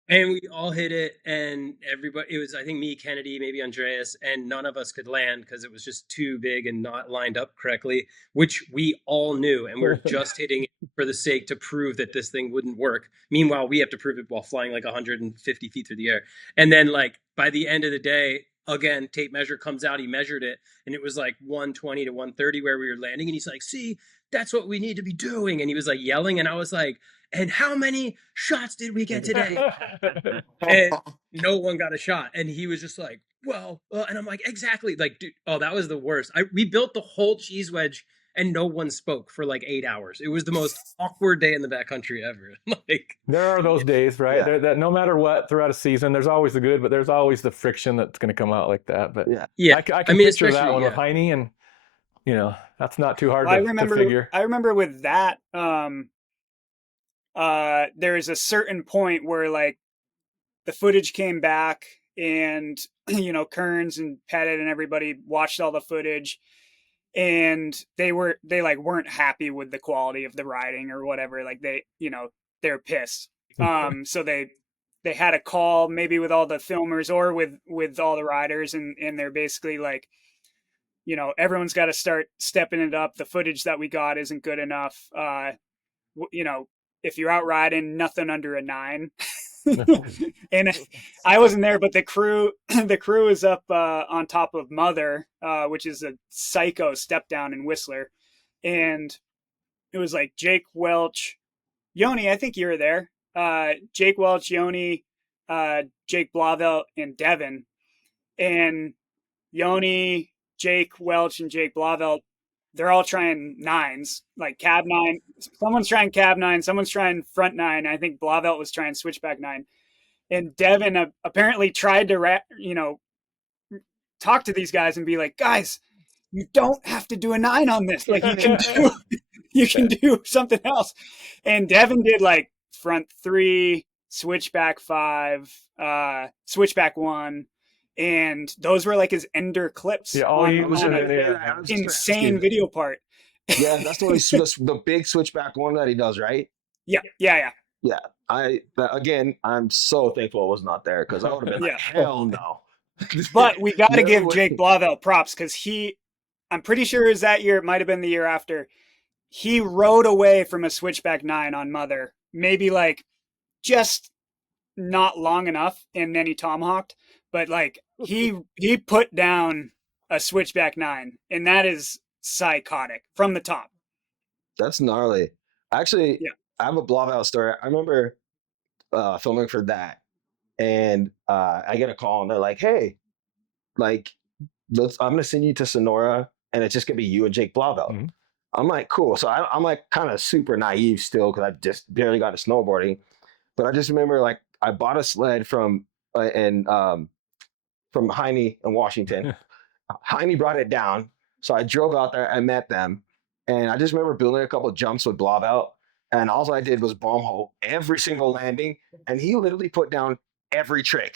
And we all hit it, and everybody, it was, I think, me, Kennedy, maybe Andreas, and none of us could land because it was just too big and not lined up correctly, which we all knew. And we're just hitting it for the sake to prove that this thing wouldn't work. Meanwhile, we have to prove it while flying like 150 feet through the air. And then, like, by the end of the day, again, tape measure comes out. He measured it, and it was like 120 to 130 where we were landing. And he's like, see, that's what we need to be doing. And he was like yelling, and I was like, and how many shots did we get today? And no one got a shot. And he was just like, well, and I'm like, exactly. Like, dude, oh, that was the worst. We built the whole cheese wedge and no one spoke for like 8 hours. It was the most awkward day in the backcountry ever. Like, there are those days, right? Yeah. That no matter what throughout a season, there's always the good, but there's always the friction that's going to come out like that. But yeah, I can picture that one with Heine, and that's not too hard to figure. I remember with that, there is a certain point where like the footage came back and Kearns and Pettit and everybody watched all the footage, and they weren't happy with the quality of the riding or whatever. Like they're pissed. So they had a call maybe with all the filmers or with all the riders, and they're basically like, everyone's got to start stepping it up. The footage that we got isn't good enough. If you're out riding, nothing under a 9. And I wasn't there, but the crew is up on top of Mother, which is a psycho step down in Whistler. And it was like Jake Welch, Joni, I think you were there. Jake Welch, Joni, Jake Blauvelt, and Devin. And Joni, Jake Welch, and Jake Blauvelt, they're all trying 9s, like cab 9. Someone's trying cab 9. Someone's trying front 9. I think Blauvelt was trying switchback 9. And Devin apparently tried to, talk to these guys and be like, guys, you don't have to do a 9 on this. Like you can do something else. And Devin did like front 3, switchback 5, switchback 1. And those were like his ender clips. Yeah, on an insane video part. Yeah, that's the big switchback one that he does, right? Yeah. Again, I'm so thankful I was not there because I would have been like, hell no. But we got to give Jake Blauvelt props because I'm pretty sure it was that year. It might have been the year after. He rode away from a switchback 9 on Mother, maybe like just not long enough, and then he tomahawked. But like he put down a switchback 9, and that is psychotic from the top. That's gnarly. Actually, Yeah. I have a blowout story. I remember filming for that, and I get a call, and they're like, "Hey, like, I'm gonna send you to Sonora, and it's just gonna be you and Jake Blauvelt." Mhm. I'm like, "Cool." So I'm like kind of super naive still because I just barely got to snowboarding, but I just remember like I bought a sled and from Heine in Washington. Heine brought it down, so I drove out there. I met them, and I just remember building a couple of jumps with Blauvelt, and all I did was bomb hole every single landing, and he literally put down every trick.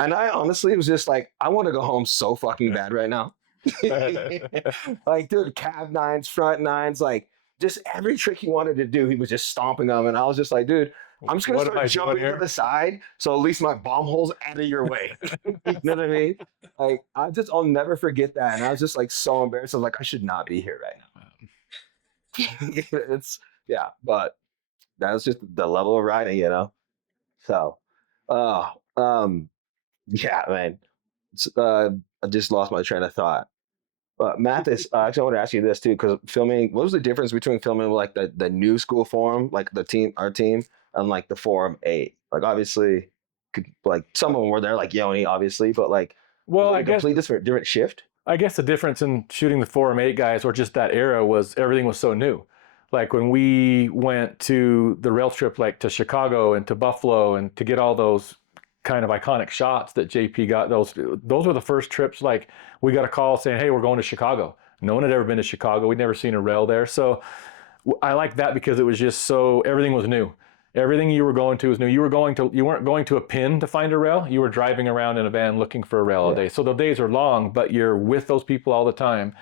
And I honestly was just like, I want to go home so fucking bad right now. Like, dude, cab 9s, front 9s, like just every trick he wanted to do, he was just stomping them. And I was just like, dude, I'm just gonna What am I start doing jumping to here? the side, so at least my bomb hole's out of your way. You know what I mean? Like, I'll never forget that. And I was just like so embarrassed. I was like, I should not be here right now. It's yeah, but that was just the level of riding, you know. So, uh, um, yeah, man. I just lost my train of thought. But Mathis, actually, I want to ask you this too, because filming. What was the difference between filming like the new school forum, like our team, and like the forum 8? Like obviously, like some of them were there, like Yoni, obviously, but like was Well, it a complete different shift? I guess the difference in shooting the Forum 8 guys or just that era was everything was so new. Like when we went to the rail trip, like to Chicago and to Buffalo, and to get all those kind of iconic shots that JP got, those were the first trips. Like we got a call saying, "Hey, we're going to Chicago." No one had ever been to Chicago. We'd never seen a rail there. So I like that because it was just so everything was new. Everything you were going to was new. You weren't going to a pin to find a rail. You were driving around in a van looking for a rail all day. So the days are long, but you're with those people all the time.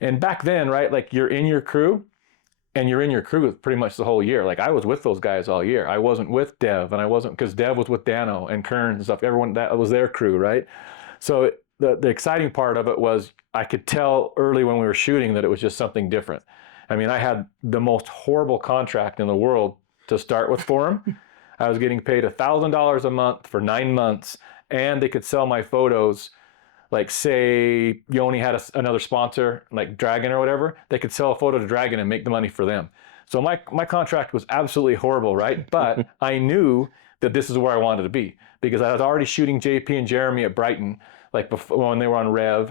And back then, right, like you're in your crew, and you're in your crew pretty much the whole year. Like I was with those guys all year. I wasn't with Dev, and I wasn't because Dev was with Dano and Kern and stuff. Everyone that was their crew, right? So the exciting part of it was I could tell early when we were shooting that it was just something different. I mean, I had the most horrible contract in the world to start with for him. I was getting paid $1,000 a month for 9 months, and they could sell my photos. Like say Yoni had another sponsor, like Dragon or whatever, they could sell a photo to Dragon and make the money for them. So my contract was absolutely horrible, right? But I knew that this is where I wanted to be because I was already shooting JP and Jeremy at Brighton, like before when they were on Rev,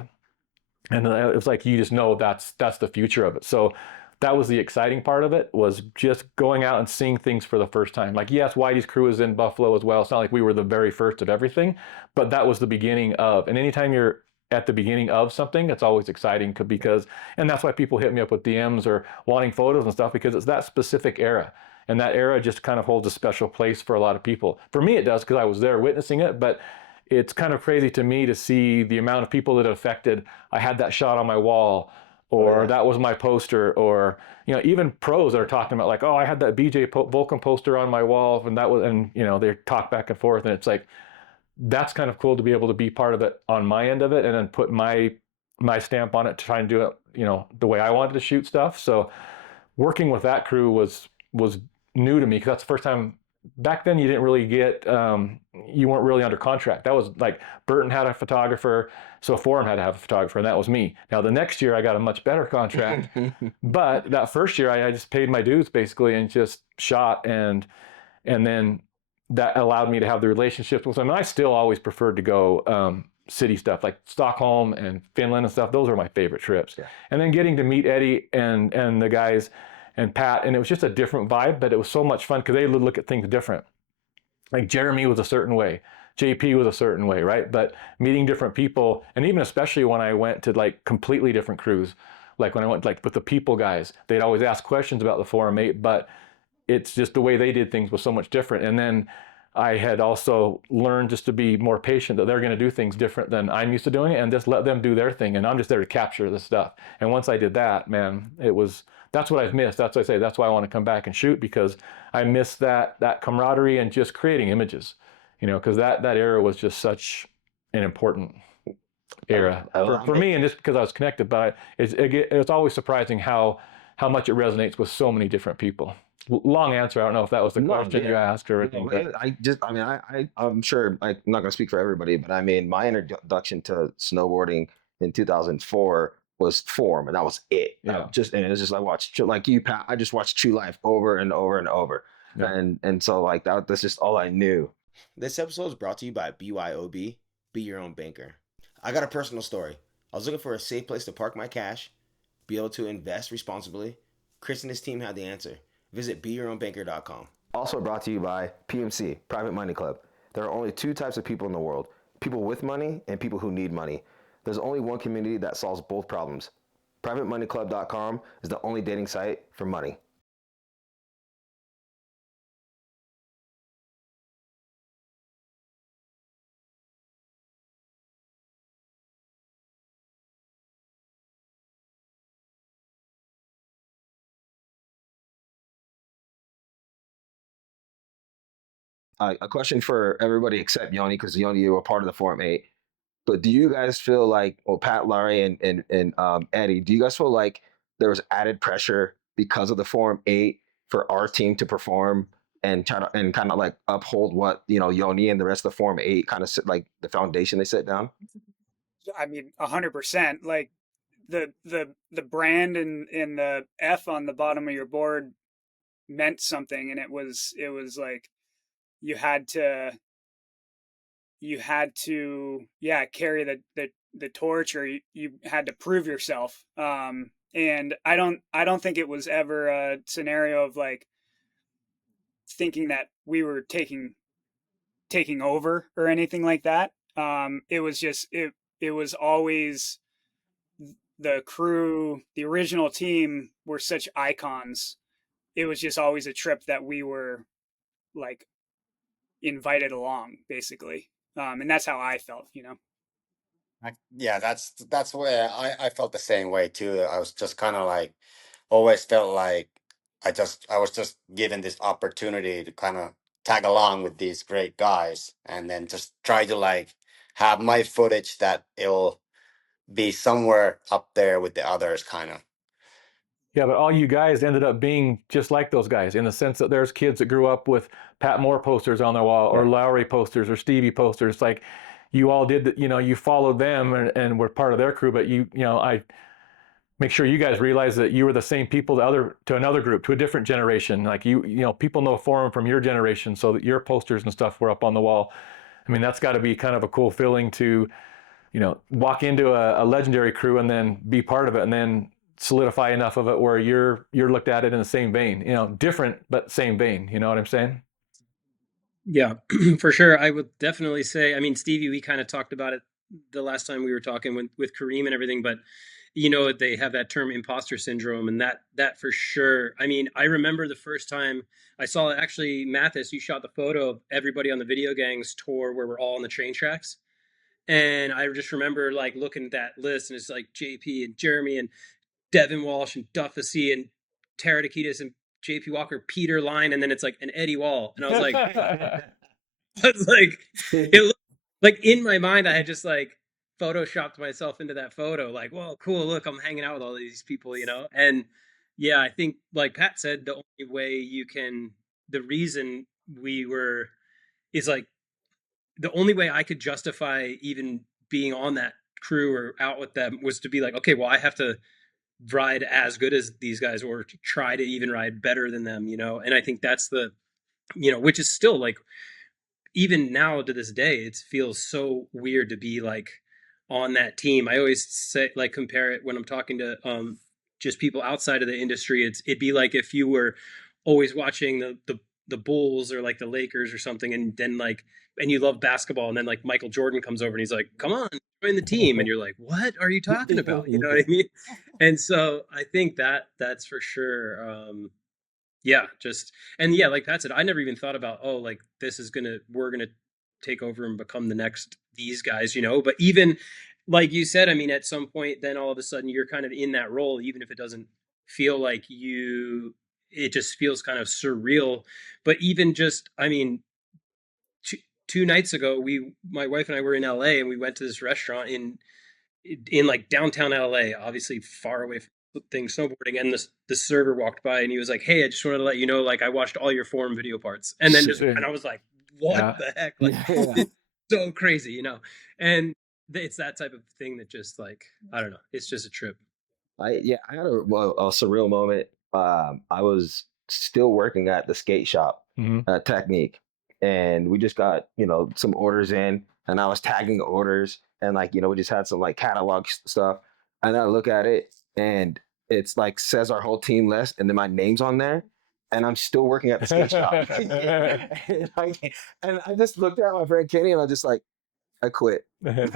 and it was like you just know that's the future of it. So that was the exciting part of it, was just going out and seeing things for the first time. Like yes, Whitey's crew is in Buffalo as well. It's not like we were the very first of everything, but that was the beginning of. And anytime you're at the beginning of something, it's always exciting because, and that's why people hit me up with DMs or wanting photos and stuff, because it's that specific era. And that era just kind of holds a special place for a lot of people. For me, it does because I was there witnessing it, but it's kind of crazy to me to see the amount of people that it affected. I had that shot on my wall, or that was my poster, or even pros that are talking about like, oh, I had that BJ Vulcan poster on my wall, and that was, and they talk back and forth, and it's like that's kind of cool to be able to be part of it on my end of it, and then put my stamp on it to try and do it the way I wanted to shoot stuff. So working with that crew was new to me because that's the first time. Back then you didn't really get you weren't really under contract. That was like Burton had a photographer, so Forum had to have a photographer, and that was me. Now the next year I got a much better contract, but that first year I just paid my dues basically and just shot, and then that allowed me to have the relationships with them. And I still always preferred to go city stuff like Stockholm and Finland and stuff. Those are my favorite trips. Yeah. And then getting to meet Eddie and the guys and Pat, and it was just a different vibe, but it was so much fun because they would look at things different. Like Jeremy was a certain way, JP was a certain way, right? But meeting different people, and even especially when I went to like completely different crews, like when I went like with the people guys, they'd always ask questions about the Forum 8, but it's just the way they did things was so much different. And then I had also learned just to be more patient, that they're going to do things different than I'm used to doing it, and just let them do their thing. And I'm just there to capture the stuff. And once I did that, man, that's what I've missed. That's what I say. That's why I want to come back and shoot, because I miss that camaraderie and just creating images, because that era was just such an important era for me, and just because I was connected. But it's always surprising how much it resonates with so many different people. long answer. I don't know if that was the No, question you yeah. asked or No, anything. But I'm sure I'm not going to speak for everybody, but I mean, my introduction to snowboarding in 2004 was Form, and that was it. Yeah. And it's just I watched like you, Pat. I just watched True Life over and over and over, Yeah. and so like that's just all I knew. This episode is brought to you by BYOB, Be Your Own Banker. I got a personal story. I was looking for a safe place to park my cash, be able to invest responsibly. Chris and his team had the answer. Visit BeYourOwnBanker.com. Also brought to you by PMC, Private Money Club. There are only two types of people in the world: people with money and people who need money. There's only one community that solves both problems. PrivateMoneyClub.com is the only dating site for money. A question for everybody except Yoni, because Yoni, you were part of the Form 8. But do you guys feel like, well, Pat, Laurie, and Eddie, do you guys feel like there was added pressure because of the Form 8 for our team to perform and try to and kind of like uphold what Yoni and the rest of the Form 8 kind of like the foundation they set down? I mean, 100%. Like the brand and the F on the bottom of your board meant something, and it was like you had to yeah, carry the torch, or you had to prove yourself. And I don't think it was ever a scenario of like thinking that we were taking over or anything like that. It was just it was always the crew, the original team were such icons. It was just always a trip that we were like invited along, basically. And that's how I felt. Yeah, that's where I felt the same way too. I was just kind of like always felt like I was just given this opportunity to kind of tag along with these great guys and then just try to like have my footage that it'll be somewhere up there with the others kind of. Yeah, but all you guys ended up being just like those guys in the sense that there's kids that grew up with Pat Moore posters on their wall or Laurie posters or Stevie posters. Like you all did that, you followed them and were part of their crew, but I make sure you guys realize that you were the same people to another group, to a different generation. Like people know Forum from your generation, so that your posters and stuff were up on the wall. I mean, that's got to be kind of a cool feeling to, walk into a legendary crew and then be part of it, and then solidify enough of it where you're looked at it in the same vein. Different but same vein. You know what I'm saying? Yeah, for sure. I would definitely say, I mean, Stevie, we kind of talked about it the last time we were talking with Kareem and everything, but they have that term imposter syndrome, and that for sure. I mean, I remember the first time I saw it, actually, Mathis, you shot the photo of everybody on the VideoGangs tour where we're all on the train tracks. And I just remember like looking at that list, and it's like JP and Jeremy and Devin Walsh and Duffy and Tara Takitis and JP Walker, Peter Line, and then it's like an Eddie Wall. And I was like, it looked like in my mind, I had just like photoshopped myself into that photo. Like, well, cool. Look, I'm hanging out with all these people. And yeah, I think like Pat said, the only way the reason we were is like the only way I could justify even being on that crew or out with them was to be like, okay, well, I have to ride as good as these guys or to try to even ride better than them, and I think that's which is still like, even now to this day, it feels so weird to be like on that team. I always say, like, compare it when I'm talking to just people outside of the industry. It'd be like if you were always watching the Bulls or like the Lakers or something, and then like, and you love basketball, and then like Michael Jordan comes over and he's like, come on, join the team, and you're like, what are you talking about? You know what I mean? And so I think that's for sure. Yeah, and yeah, like Pat said, I never even thought about, oh, like we're gonna take over and become the next these guys, but even like you said, I mean, at some point then all of a sudden you're kind of in that role, even if it doesn't feel like it just feels kind of surreal. But even just, I mean, two nights ago, my wife and I were in LA, and we went to this restaurant in like downtown LA, obviously far away from thing snowboarding, and this server walked by and he was like, "Hey, I just wanted to let you know, like, I watched all your forum video parts." And then and I was like, "What the heck?" Like, it's so crazy, you know. And it's that type of thing that just, like, I don't know, it's just a trip. I had a surreal moment. I was still working at the skate shop, Technique, and we just got some orders in, and I was tagging orders, and like we just had some like catalog stuff, and I look at it, and it's like says our whole team list, and then my name's on there, and I'm still working at the skate shop, and I just looked at my friend Kenny, and I just like, I quit. But he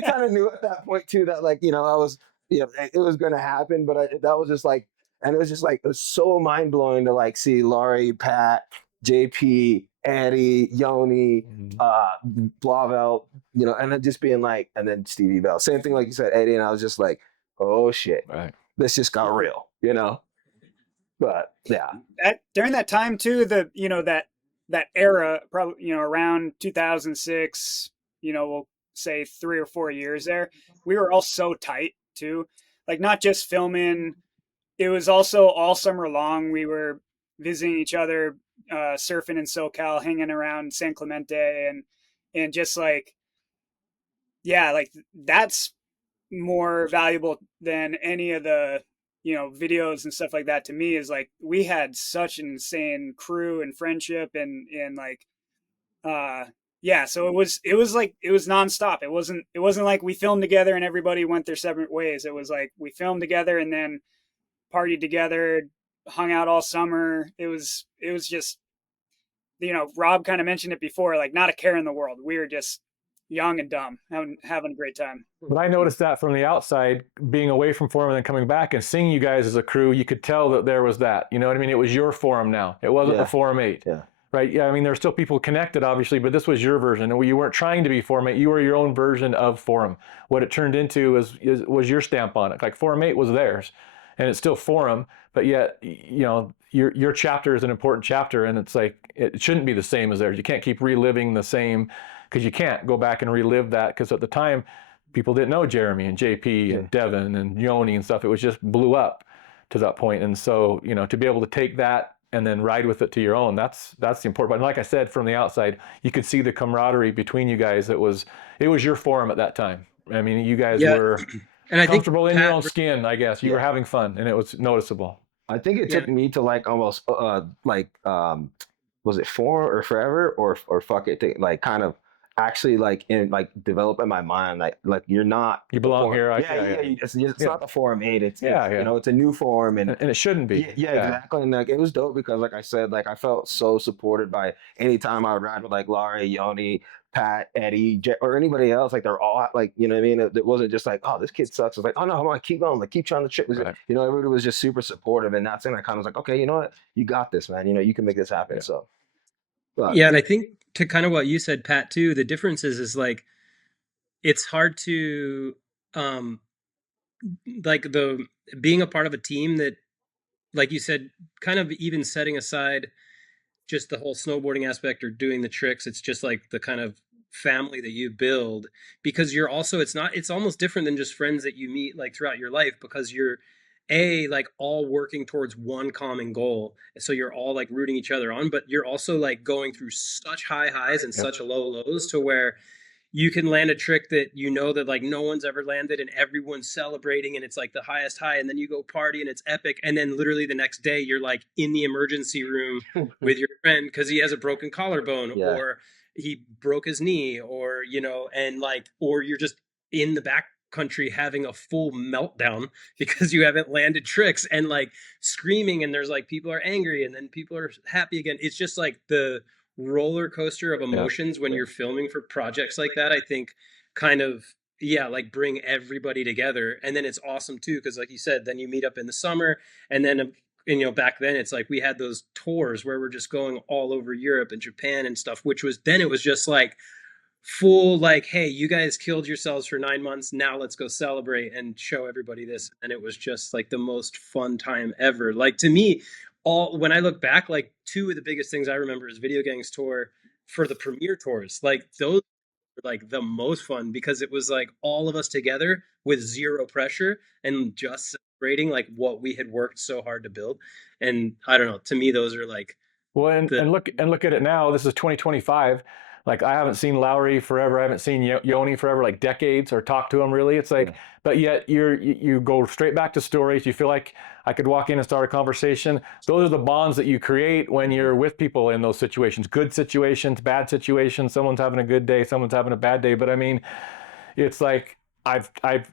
kind of knew at that point too that like I was it was going to happen, but that was just like, and it was just like, it was so mind blowing to like see Laurie, Pat, JP, Eddie, Yoni, Blavel, and then just being like, and then Stevie Bell, same thing like you said, Eddie, and I was just like, oh shit, this just got real, But yeah, during that time too, that era, probably around 2006, we'll say 3 or 4 years there, we were all so tight too, like not just filming, it was also all summer long we were visiting each other, surfing in SoCal, hanging around San Clemente, and just like, yeah, like that's more valuable than any of the videos and stuff like that to me, is like we had such an insane crew and friendship, and like yeah, so it was like it was nonstop. It wasn't like we filmed together and everybody went their separate ways. It was like we filmed together and then partied together, hung out all summer. It was just, Rob kind of mentioned it before, like not a care in the world. We were just young and dumb, having a great time. But I noticed that from the outside, being away from forum and then coming back and seeing you guys as a crew, you could tell that there was that. You know what I mean? It was your forum now. It wasn't the Forum 8. Yeah. Right? Yeah, I mean, there were still people connected, obviously, but this was your version. And you weren't trying to be Forum 8. You were your own version of forum. What it turned into was your stamp on it. Like Forum 8 was theirs, and it's still forum, but yet, your chapter is an important chapter, and it's like, it shouldn't be the same as theirs. You can't keep reliving the same, because you can't go back and relive that, because at the time, people didn't know Jeremy and JP and Devin and Yoni and stuff. It was just blew up to that point. And so, to be able to take that and then ride with it to your own, that's the important part. And like I said, from the outside, you could see the camaraderie between you guys. It was your forum at that time. I mean, you guys were and comfortable in your own skin, I guess. You were having fun, and it was noticeable. I think it took me to like almost was it For or Forever or Fuck It, to like kind of actually like develop in my mind like you're not, you belong here. It's not the Forum 8. It's it's a new forum, and it shouldn't be. Exactly. And like it was dope because like I said, like I felt so supported by any time I would ride with like Laurie, Yoni, Pat, Eddie, or anybody else. Like they're all like, you know what I mean? It wasn't just like, oh, this kid sucks. It was like, oh no, come on, keep going, like keep trying the trick. Everybody was just super supportive, and that's when I kind of was like, okay, you know what, you got this, man. You can make this happen. So and I think to kind of what you said, Pat, too, the difference is like, it's hard to like the being a part of a team that, like you said, kind of even setting aside just the whole snowboarding aspect or doing the tricks, it's just like the kind of family that you build, because you're also, it's almost different than just friends that you meet like throughout your life, because you're like all working towards one common goal. So you're all like rooting each other on, but you're also like going through such high highs and such low lows to where you can land a trick that that like no one's ever landed and everyone's celebrating and it's like the highest high, and then you go party and it's epic, and then literally the next day you're like in the emergency room with your friend because he has a broken collarbone or he broke his knee, or and like, or you're just in the back country having a full meltdown because you haven't landed tricks and like screaming, and there's like people are angry and then people are happy again. It's just like the roller coaster of emotions when you're filming for projects like that, I think kind of like bring everybody together. And then it's awesome too, because like you said, then you meet up in the summer, and then back then it's like we had those tours where we're just going all over Europe and Japan and stuff, which was then it was just like full like, hey, you guys killed yourselves for 9 months, now let's go celebrate and show everybody this. And it was just like the most fun time ever. Like to me, when I look back, like two of the biggest things I remember is VideoGangs tour for the premiere tours. Like those were like the most fun because it was like all of us together with zero pressure and just celebrating like what we had worked so hard to build. And I don't know, to me, those are like Well, the and look at it now. This is 2025. Like I haven't seen Laurie forever. I haven't seen Yoni forever, like decades, or talked to him really. It's like, but yet you go straight back to stories. You feel like I could walk in and start a conversation. Those are the bonds that you create when you're with people in those situations. Good situations, bad situations. Someone's having a good day, someone's having a bad day. But I mean, it's like I'm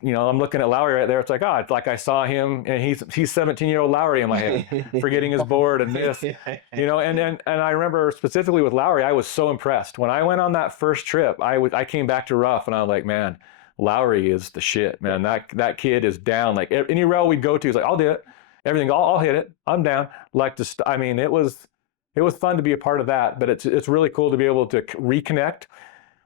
looking at Laurie right there. It's like, oh, it's like I saw him and he's 17-year-old Laurie in my head, forgetting his board and this, and I remember specifically with Laurie, I was so impressed. When I went on that first trip, I came back to Rough and I was like, man, Laurie is the shit, man. That kid is down. Like any rail we'd go to, he's like, I'll do it. Everything, I'll hit it. I'm down. I mean, it was fun to be a part of that, but it's really cool to be able to reconnect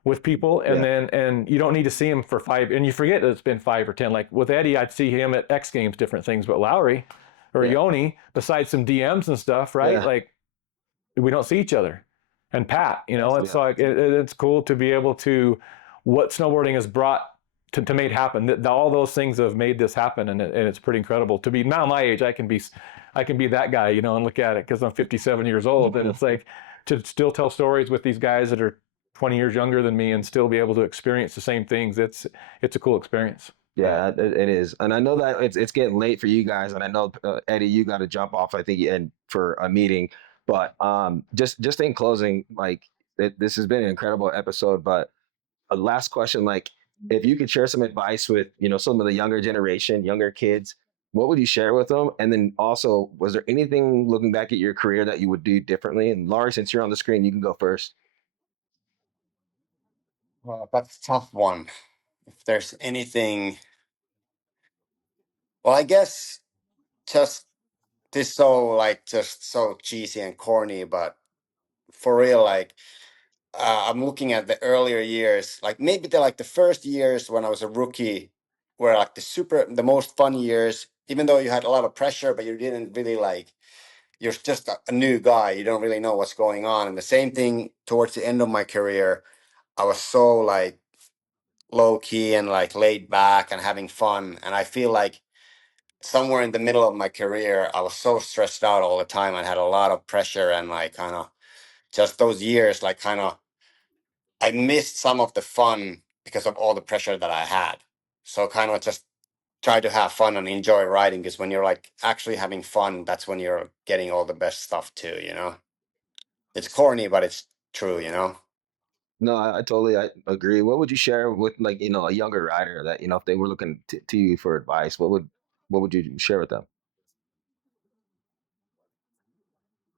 with people, and then you don't need to see him for 5, and you forget that it's been 5 or 10. Like with Eddie, I'd see him at X Games, different things, but Laurie or Yoni, besides some DMs and stuff, right? Like we don't see each other. And Pat, it's like it's cool to be able to what snowboarding has brought to make happen. All those things have made this happen, and it's pretty incredible. To be now my age, I can be that guy, and look at it because I'm 57 years old, and it's like to still tell stories with these guys that are 20 years younger than me and still be able to experience the same things. It's a cool experience. Yeah, it is, and I know that it's getting late for you guys, and I know Eddie, you got to jump off. I think and for a meeting, but just in closing, like this has been an incredible episode. But a last question, like if you could share some advice with some of the younger generation, younger kids, what would you share with them? And then also, was there anything looking back at your career that you would do differently? And Laurie, since you're on the screen, you can go first. Well, that's a tough one. If there's anything, well, I guess just this so like just so cheesy and corny, but for real, like I'm looking at the earlier years, like maybe the first years when I was a rookie were like the most fun years, even though you had a lot of pressure, but you didn't really like, you're just a new guy. You don't really know what's going on. And the same thing towards the end of my career, I was so like low key and like laid back and having fun. And I feel like somewhere in the middle of my career, I was so stressed out all the time. I had a lot of pressure and like kind of just those years, like kind of I missed some of the fun because of all the pressure that I had. So kind of just try to have fun and enjoy riding, because when you're like actually having fun, that's when you're getting all the best stuff too. It's corny, but it's true. No, I totally agree. What would you share with like a younger rider that if they were looking to you for advice, what would you share with them?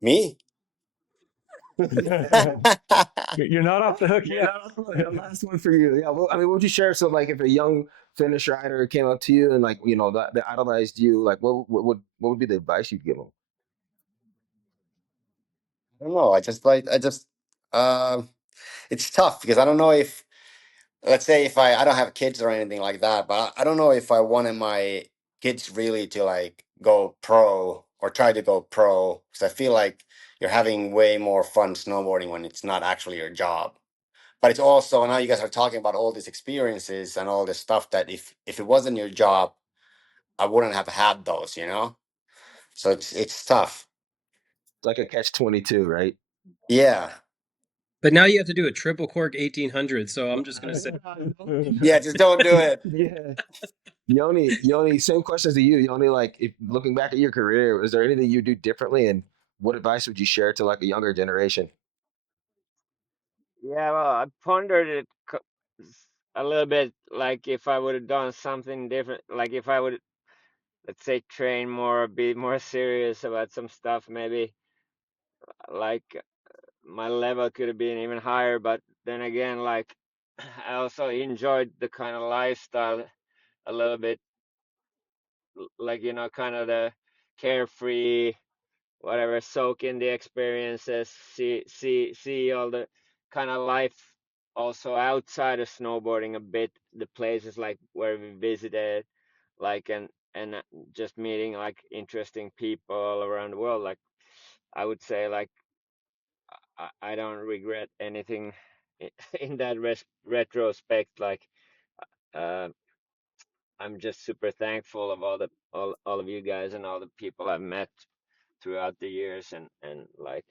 Me? You're not off the hook yet. Last one for you. Yeah. Well, I mean, what would you share? So, like, if a young Finnish rider came up to you and like that idolized you, like, what would be the advice you'd give them? I don't know. Um, it's tough because I don't know if, let's say if I don't have kids or anything like that, but I don't know if I wanted my kids really to like go pro or try to go pro, because I feel like you're having way more fun snowboarding when it's not actually your job. But it's also, now you guys are talking about all these experiences and all this stuff that if it wasn't your job, I wouldn't have had those. So it's tough. It's like a catch-22, right? Yeah. but now you have to do a triple cork 1800. So I'm just gonna say Yeah, just don't do it. Yeah. Yoni, same questions to you. Yoni, like, if looking back at your career, is there anything you do differently, and what advice would you share to like a younger generation? Yeah, well, I pondered it a little bit, like if I would have done something different, like if I would, let's say, train more, be more serious about some stuff, maybe like my level could have been even higher. But then again, like I also enjoyed the kind of lifestyle a little bit, like kind of the carefree, whatever, soak in the experiences, see all the kind of life also outside of snowboarding a bit, the places like where we visited, like and just meeting like interesting people all around the world. Like I would say, like I don't regret anything in that retrospect, like uh, I'm just super thankful of all of you guys and all the people I've met throughout the years, and like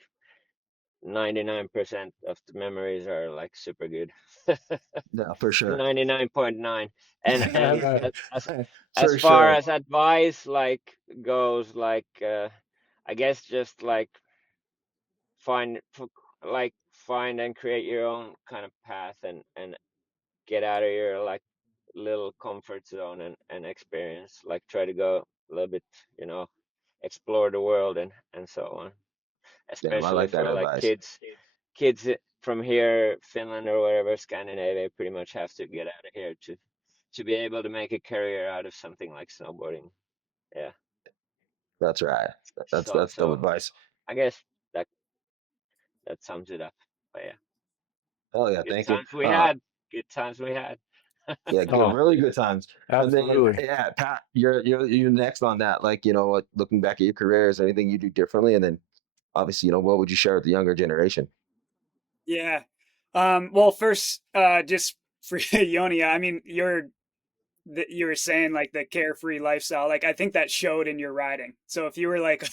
99% of the memories are like super good. Yeah, for sure. 99.9. And as For far sure. as advice like goes, like I guess just like find find and create your own kind of path, and get out of your like little comfort zone, and experience, like try to go a little bit, explore the world, and so on, Damn, I especially like that for like advice. kids from here, Finland or wherever, Scandinavia, pretty much have to get out of here to be able to make a career out of something like snowboarding. Yeah. That's right. So That's dope so advice. I guess that that sums it up. But yeah, Oh yeah, good thank you. times we had. Good times we had. Yeah, good, Oh, really good times. And then absolutely. yeah, Pat, you're next on that. Like, like looking back at your career, is there anything you do differently? And then obviously, what would you share with the younger generation? Yeah. Well, first, just for Yoni, I mean, you were saying like the carefree lifestyle. Like, I think that showed in your riding. So if you were like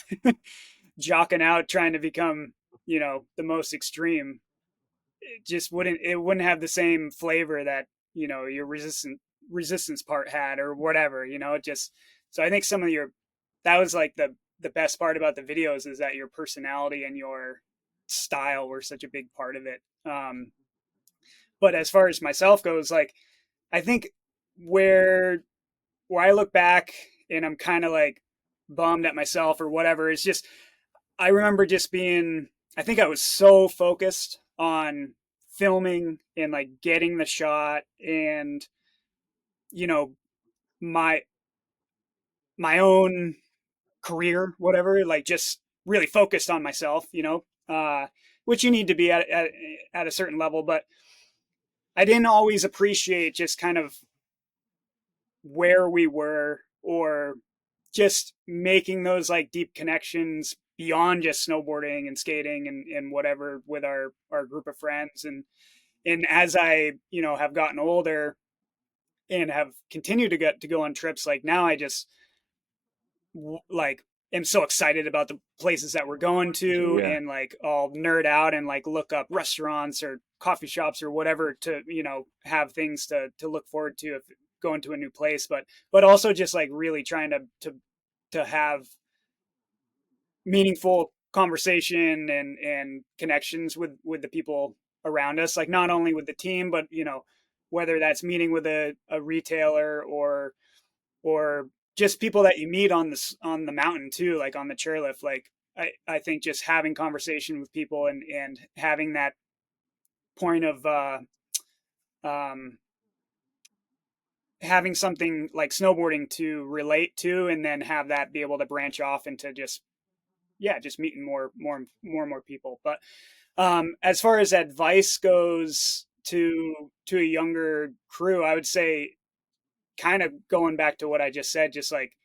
jocking out trying to become, the most extreme, it wouldn't have the same flavor that, your resistance part had or whatever, it just, so I think that was like the best part about the videos is that your personality and your style were such a big part of it. But as far as myself goes, like, I think where I look back and I'm kind of like bummed at myself or whatever, it's just I remember just being, I think I was so focused on filming and like getting the shot and, you know, my my own career, whatever, like just really focused on myself, which you need to be at a certain level, but I didn't always appreciate just kind of where we were, or just making those like deep connections beyond just snowboarding and skating and whatever with our group of friends. And as I, have gotten older and have continued to get to go on trips, like now I just like am so excited about the places that we're going to, Yeah, and like I'll nerd out and like look up restaurants or coffee shops or whatever to, have things to look forward to if going to a new place, but also just like really trying to have meaningful conversation and connections with the people around us, like not only with the team, but whether that's meeting with a retailer or just people that you meet on the mountain too, like on the chairlift. Like I think just having conversation with people and having that point of um having something like snowboarding to relate to, and then have that be able to branch off into just, yeah, just meeting and more people. But as far as advice goes to a younger crew, I would say, kind of going back to what I just said, just like,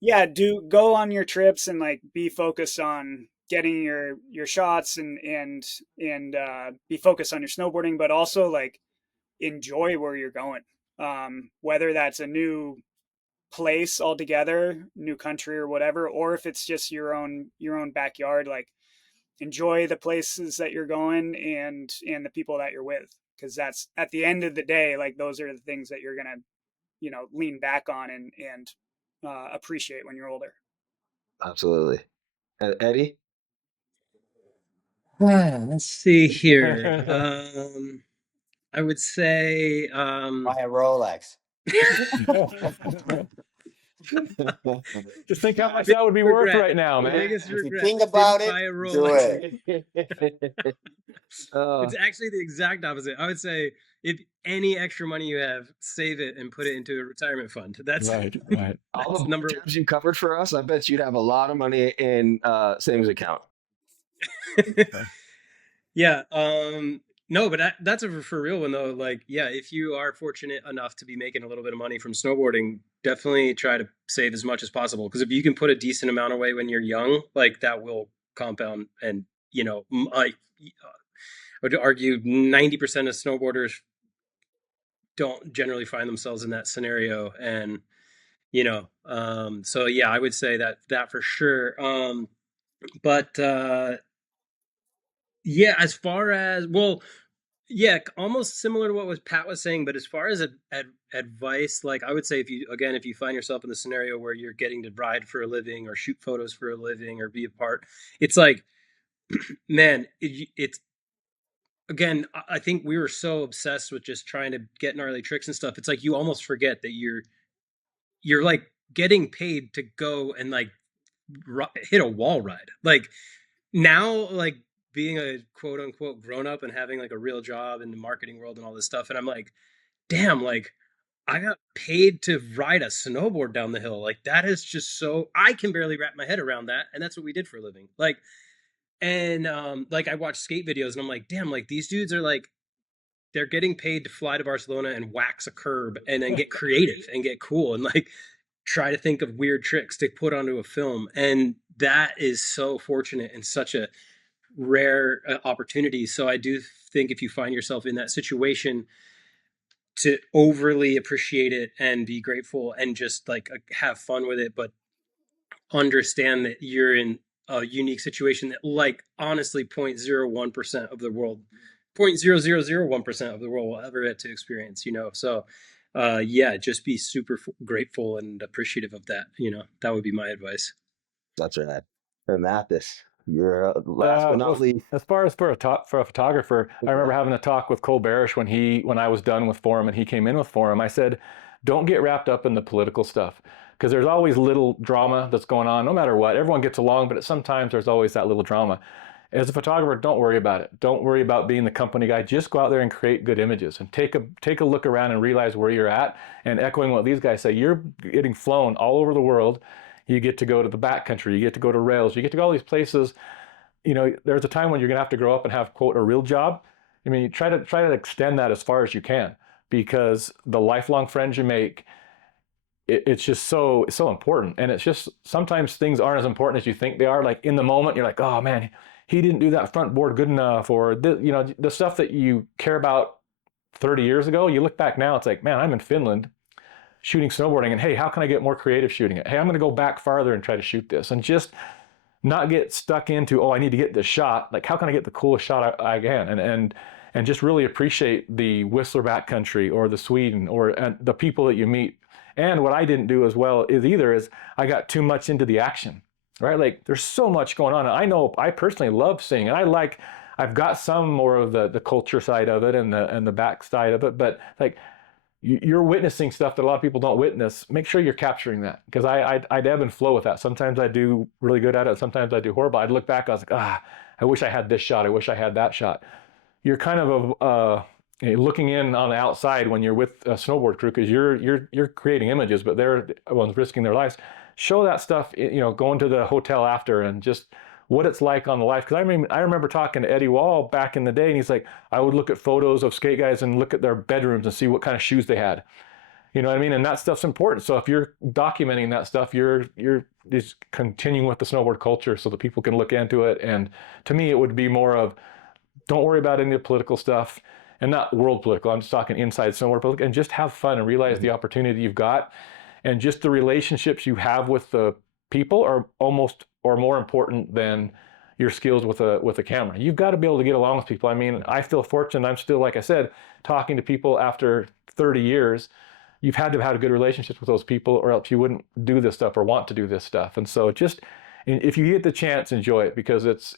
yeah, do go on your trips and like be focused on getting your shots and be focused on your snowboarding, but also like enjoy where you're going. Whether that's a new place altogether, new country or whatever, or if it's just your own backyard, like enjoy the places that you're going and the people that you're with, because that's at the end of the day, like those are the things that you're gonna, lean back on and appreciate when you're older. absolutely. And Eddie? Let's see here. I would say Buy a Rolex. Just think how much big that would be worth regret. right now, man. Biggest If you regret. think Didn't about it, buy a do Rolex. it. It's actually the exact opposite. I would say if any extra money you have, save it and put it into a retirement fund. That's Right. All that's the number tabs you covered for us, I bet you'd have a lot of money in savings account. one. Yeah. No, but that's a for real one though. Like, yeah, if you are fortunate enough to be making a little bit of money from snowboarding, definitely try to save as much as possible. Because if you can put a decent amount away when you're young, like that will compound. And would argue 90% of snowboarders don't generally find themselves in that scenario. And, so yeah, I would say that for sure. But yeah, as far as, well, yeah, almost similar to what Pat was saying, but as far as advice, like I would say, if you find yourself in the scenario where you're getting to ride for a living or shoot photos for a living or be a part, it's like, man, it's, again, I think we were so obsessed with just trying to get gnarly tricks and stuff. It's like you almost forget that you're like getting paid to go and like hit a wall ride. Like now, like being a quote unquote grown up and having like a real job in the marketing world and all this stuff, and I'm like, damn, like I got paid to ride a snowboard down the hill. Like that is just so, I can barely wrap my head around that, and that's what we did for a living. Like, and like I watch skate videos and I'm like, damn, like these dudes are like, they're getting paid to fly to Barcelona and wax a curb and then get creative and get cool and like try to think of weird tricks to put onto a film. And that is so fortunate and such a rare opportunity. So I do think if you find yourself in that situation, to overly appreciate it and be grateful and just like have fun with it, but understand that you're in a unique situation that, like, honestly 0.01% of the world, 0.0001% of the world will ever get to experience, so yeah, just be super grateful and appreciative of that. That would be my advice. That's right. And Mathis, you're last but not least. As far as for a photographer, I remember having a talk with Cole Barish when I was done with Forum and he came in with Forum. I said, don't get wrapped up in the political stuff, because there's always little drama that's going on no matter what. Everyone gets along, but sometimes there's always that little drama. As a photographer, don't worry about it. Don't worry about being the company guy. Just go out there and create good images and take a look around and realize where you're at. And echoing what these guys say, you're getting flown all over the world. You get to go to the backcountry. You get to go to rails. You get to go all these places. There's a time when you're going to have to grow up and have, quote, a real job. I mean, try to extend that as far as you can, because the lifelong friends you make, it's just so important. And it's just, sometimes things aren't as important as you think they are. Like in the moment, you're like, oh man, he didn't do that front board good enough, or the stuff that you care about 30 years ago, you look back now, it's like, man, I'm in Finland shooting snowboarding, and hey, how can I get more creative shooting it? Hey, I'm going to go back farther and try to shoot this, and just not get stuck into, oh, I need to get this shot. Like, how can I get the coolest shot I can? And just really appreciate the Whistler backcountry or the Sweden or the people that you meet. And what I didn't do as well is I got too much into the action, right? Like there's so much going on. And I know I personally love seeing, and I've got some more of the culture side of it and the back side of it, but like you're witnessing stuff that a lot of people don't witness. Make sure you're capturing that, because I'd ebb and flow with that. Sometimes I do really good at it. Sometimes I do horrible. I'd look back, I was like, I wish I had this shot. I wish I had that shot. You're kind of looking in on the outside when you're with a snowboard crew, because you're creating images, but they're the ones risking their lives. Show that stuff, going to the hotel after and just what it's like on the life. Because I remember talking to Eddie Wall back in the day, and he's like, I would look at photos of skate guys and look at their bedrooms and see what kind of shoes they had. You know what I mean? And that stuff's important. So if you're documenting that stuff, you're just continuing with the snowboard culture so that people can look into it. And to me, it would be more of, don't worry about any of the political stuff, and not world political. I'm just talking inside snowboard political, and just have fun and realize the opportunity you've got, and just the relationships you have with the people are almost or more important than your skills with a camera. You've got to be able to get along with people. I mean, I feel fortunate. I'm still, like I said, talking to people after 30 years. You've had to have had a good relationship with those people, or else you wouldn't do this stuff or want to do this stuff. And so just, if you get the chance, enjoy it, because it's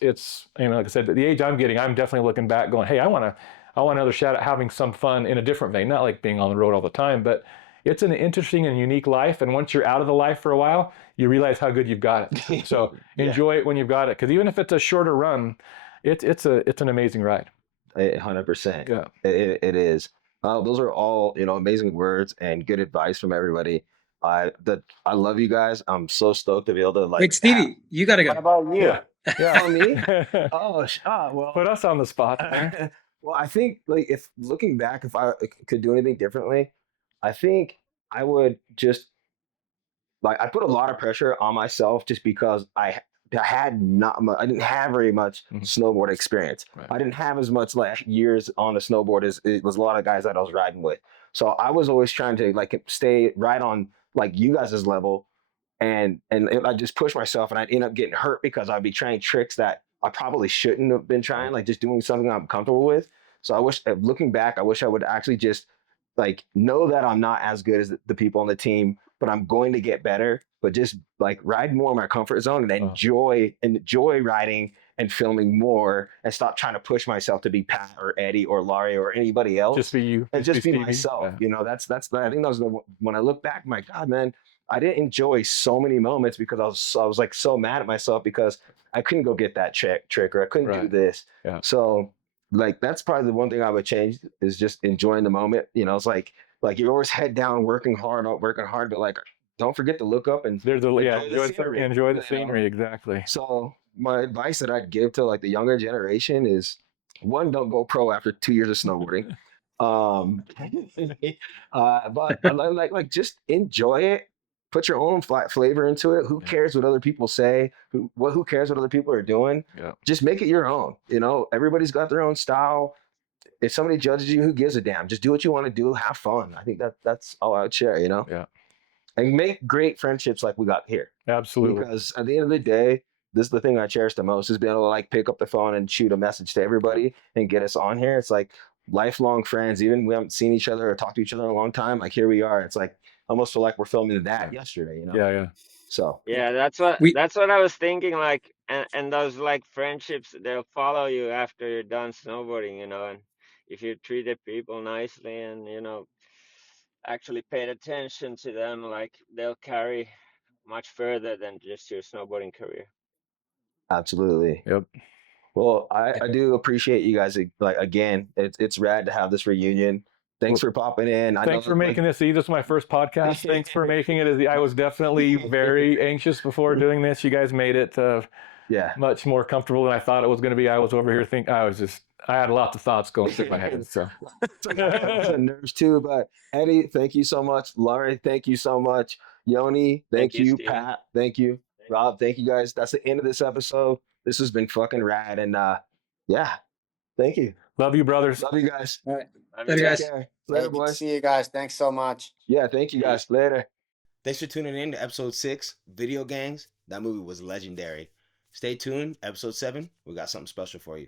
like I said, at the age I'm getting, I'm definitely looking back going, hey, I want another shot at having some fun in a different vein, not like being on the road all the time, but it's an interesting and unique life. And once you're out of the life for a while, you realize how good you've got it. So enjoy it when you've got it, because even if it's a shorter run, it's an amazing ride. 100%. Yeah, it is. Those are all amazing words and good advice from everybody. I love you guys. I'm so stoked to be able to Wait, Stevie, you gotta go. What about you? Yeah. Oh, me? Well, put us on the spot. Well, I think, like, if looking back, if I could do anything differently, I think I would just, like, I put a lot of pressure on myself just because I didn't have very much snowboard experience. Right. I didn't have as much like years on a snowboard as it was a lot of guys that I was riding with. So I was always trying to like stay right on like you guys' level, and I just push myself, and I'd end up getting hurt because I'd be trying tricks that I probably shouldn't have been trying, like just doing something I'm comfortable with. So I wish, looking back, I wish I would actually just like know that I'm not as good as the people on the team, but I'm going to get better. But just like ride more in my comfort zone and enjoy riding and filming more, and stop trying to push myself to be Pat or Eddie or Laurie or anybody else. Just be you. And just be Stevie. myself. Yeah. You know, that's I think that was when I look back, my God, man, I didn't enjoy so many moments because I was like so mad at myself because I couldn't go get that trick or I couldn't do this. Yeah. So like that's probably the one thing I would change is just enjoying the moment. You know, it's like you're always head down, working hard, but like don't forget to look up and enjoy the scenery. Exactly. So my advice that I'd give to like the younger generation is, one, don't go pro after 2 years of snowboarding. But like just enjoy it. Put your own flavor into it. Who cares what other people say? Who cares what other people are doing? Yeah. Just make it your own. You know, everybody's got their own style. If somebody judges you, who gives a damn? Just do what you want to do. Have fun. I think that's all I would share. You know. Yeah. And make great friendships like we got here. Absolutely. Because at the end of the day, this is the thing I cherish the most, is being able to like pick up the phone and shoot a message to everybody and get us on here. It's like lifelong friends. Even we haven't seen each other or talked to each other in a long time. Like here we are. It's like almost feel like we're filming that yesterday, you know? Yeah. So yeah, that's what I was thinking. Like, and those like friendships, they'll follow you after you're done snowboarding, you know. And if you treated people nicely and actually paid attention to them, like they'll carry much further than just your snowboarding career. Absolutely. Yep. Well, I do appreciate you guys. Like again, it's rad to have this reunion. Thanks for popping in. Thanks for making this. This is my first podcast. Thanks for making it. I was definitely very anxious before doing this. You guys made it much more comfortable than I thought it was going to be. I was over here thinking, I had lots of thoughts going through my head. So nerves too. But Eddie, thank you so much. Laurie, thank you so much. Yoni, thank you. Pat, thank you. Rob, thank you guys. That's the end of this episode. This has been fucking rad. And thank you. Love you, brothers. Love you guys. All right. Later, guys. Later, boys. See you guys. Thanks so much. Yeah, thank you guys. Later. Thanks for tuning in to episode 6, Video Gangs. That movie was legendary. Stay tuned. Episode 7, we got something special for you.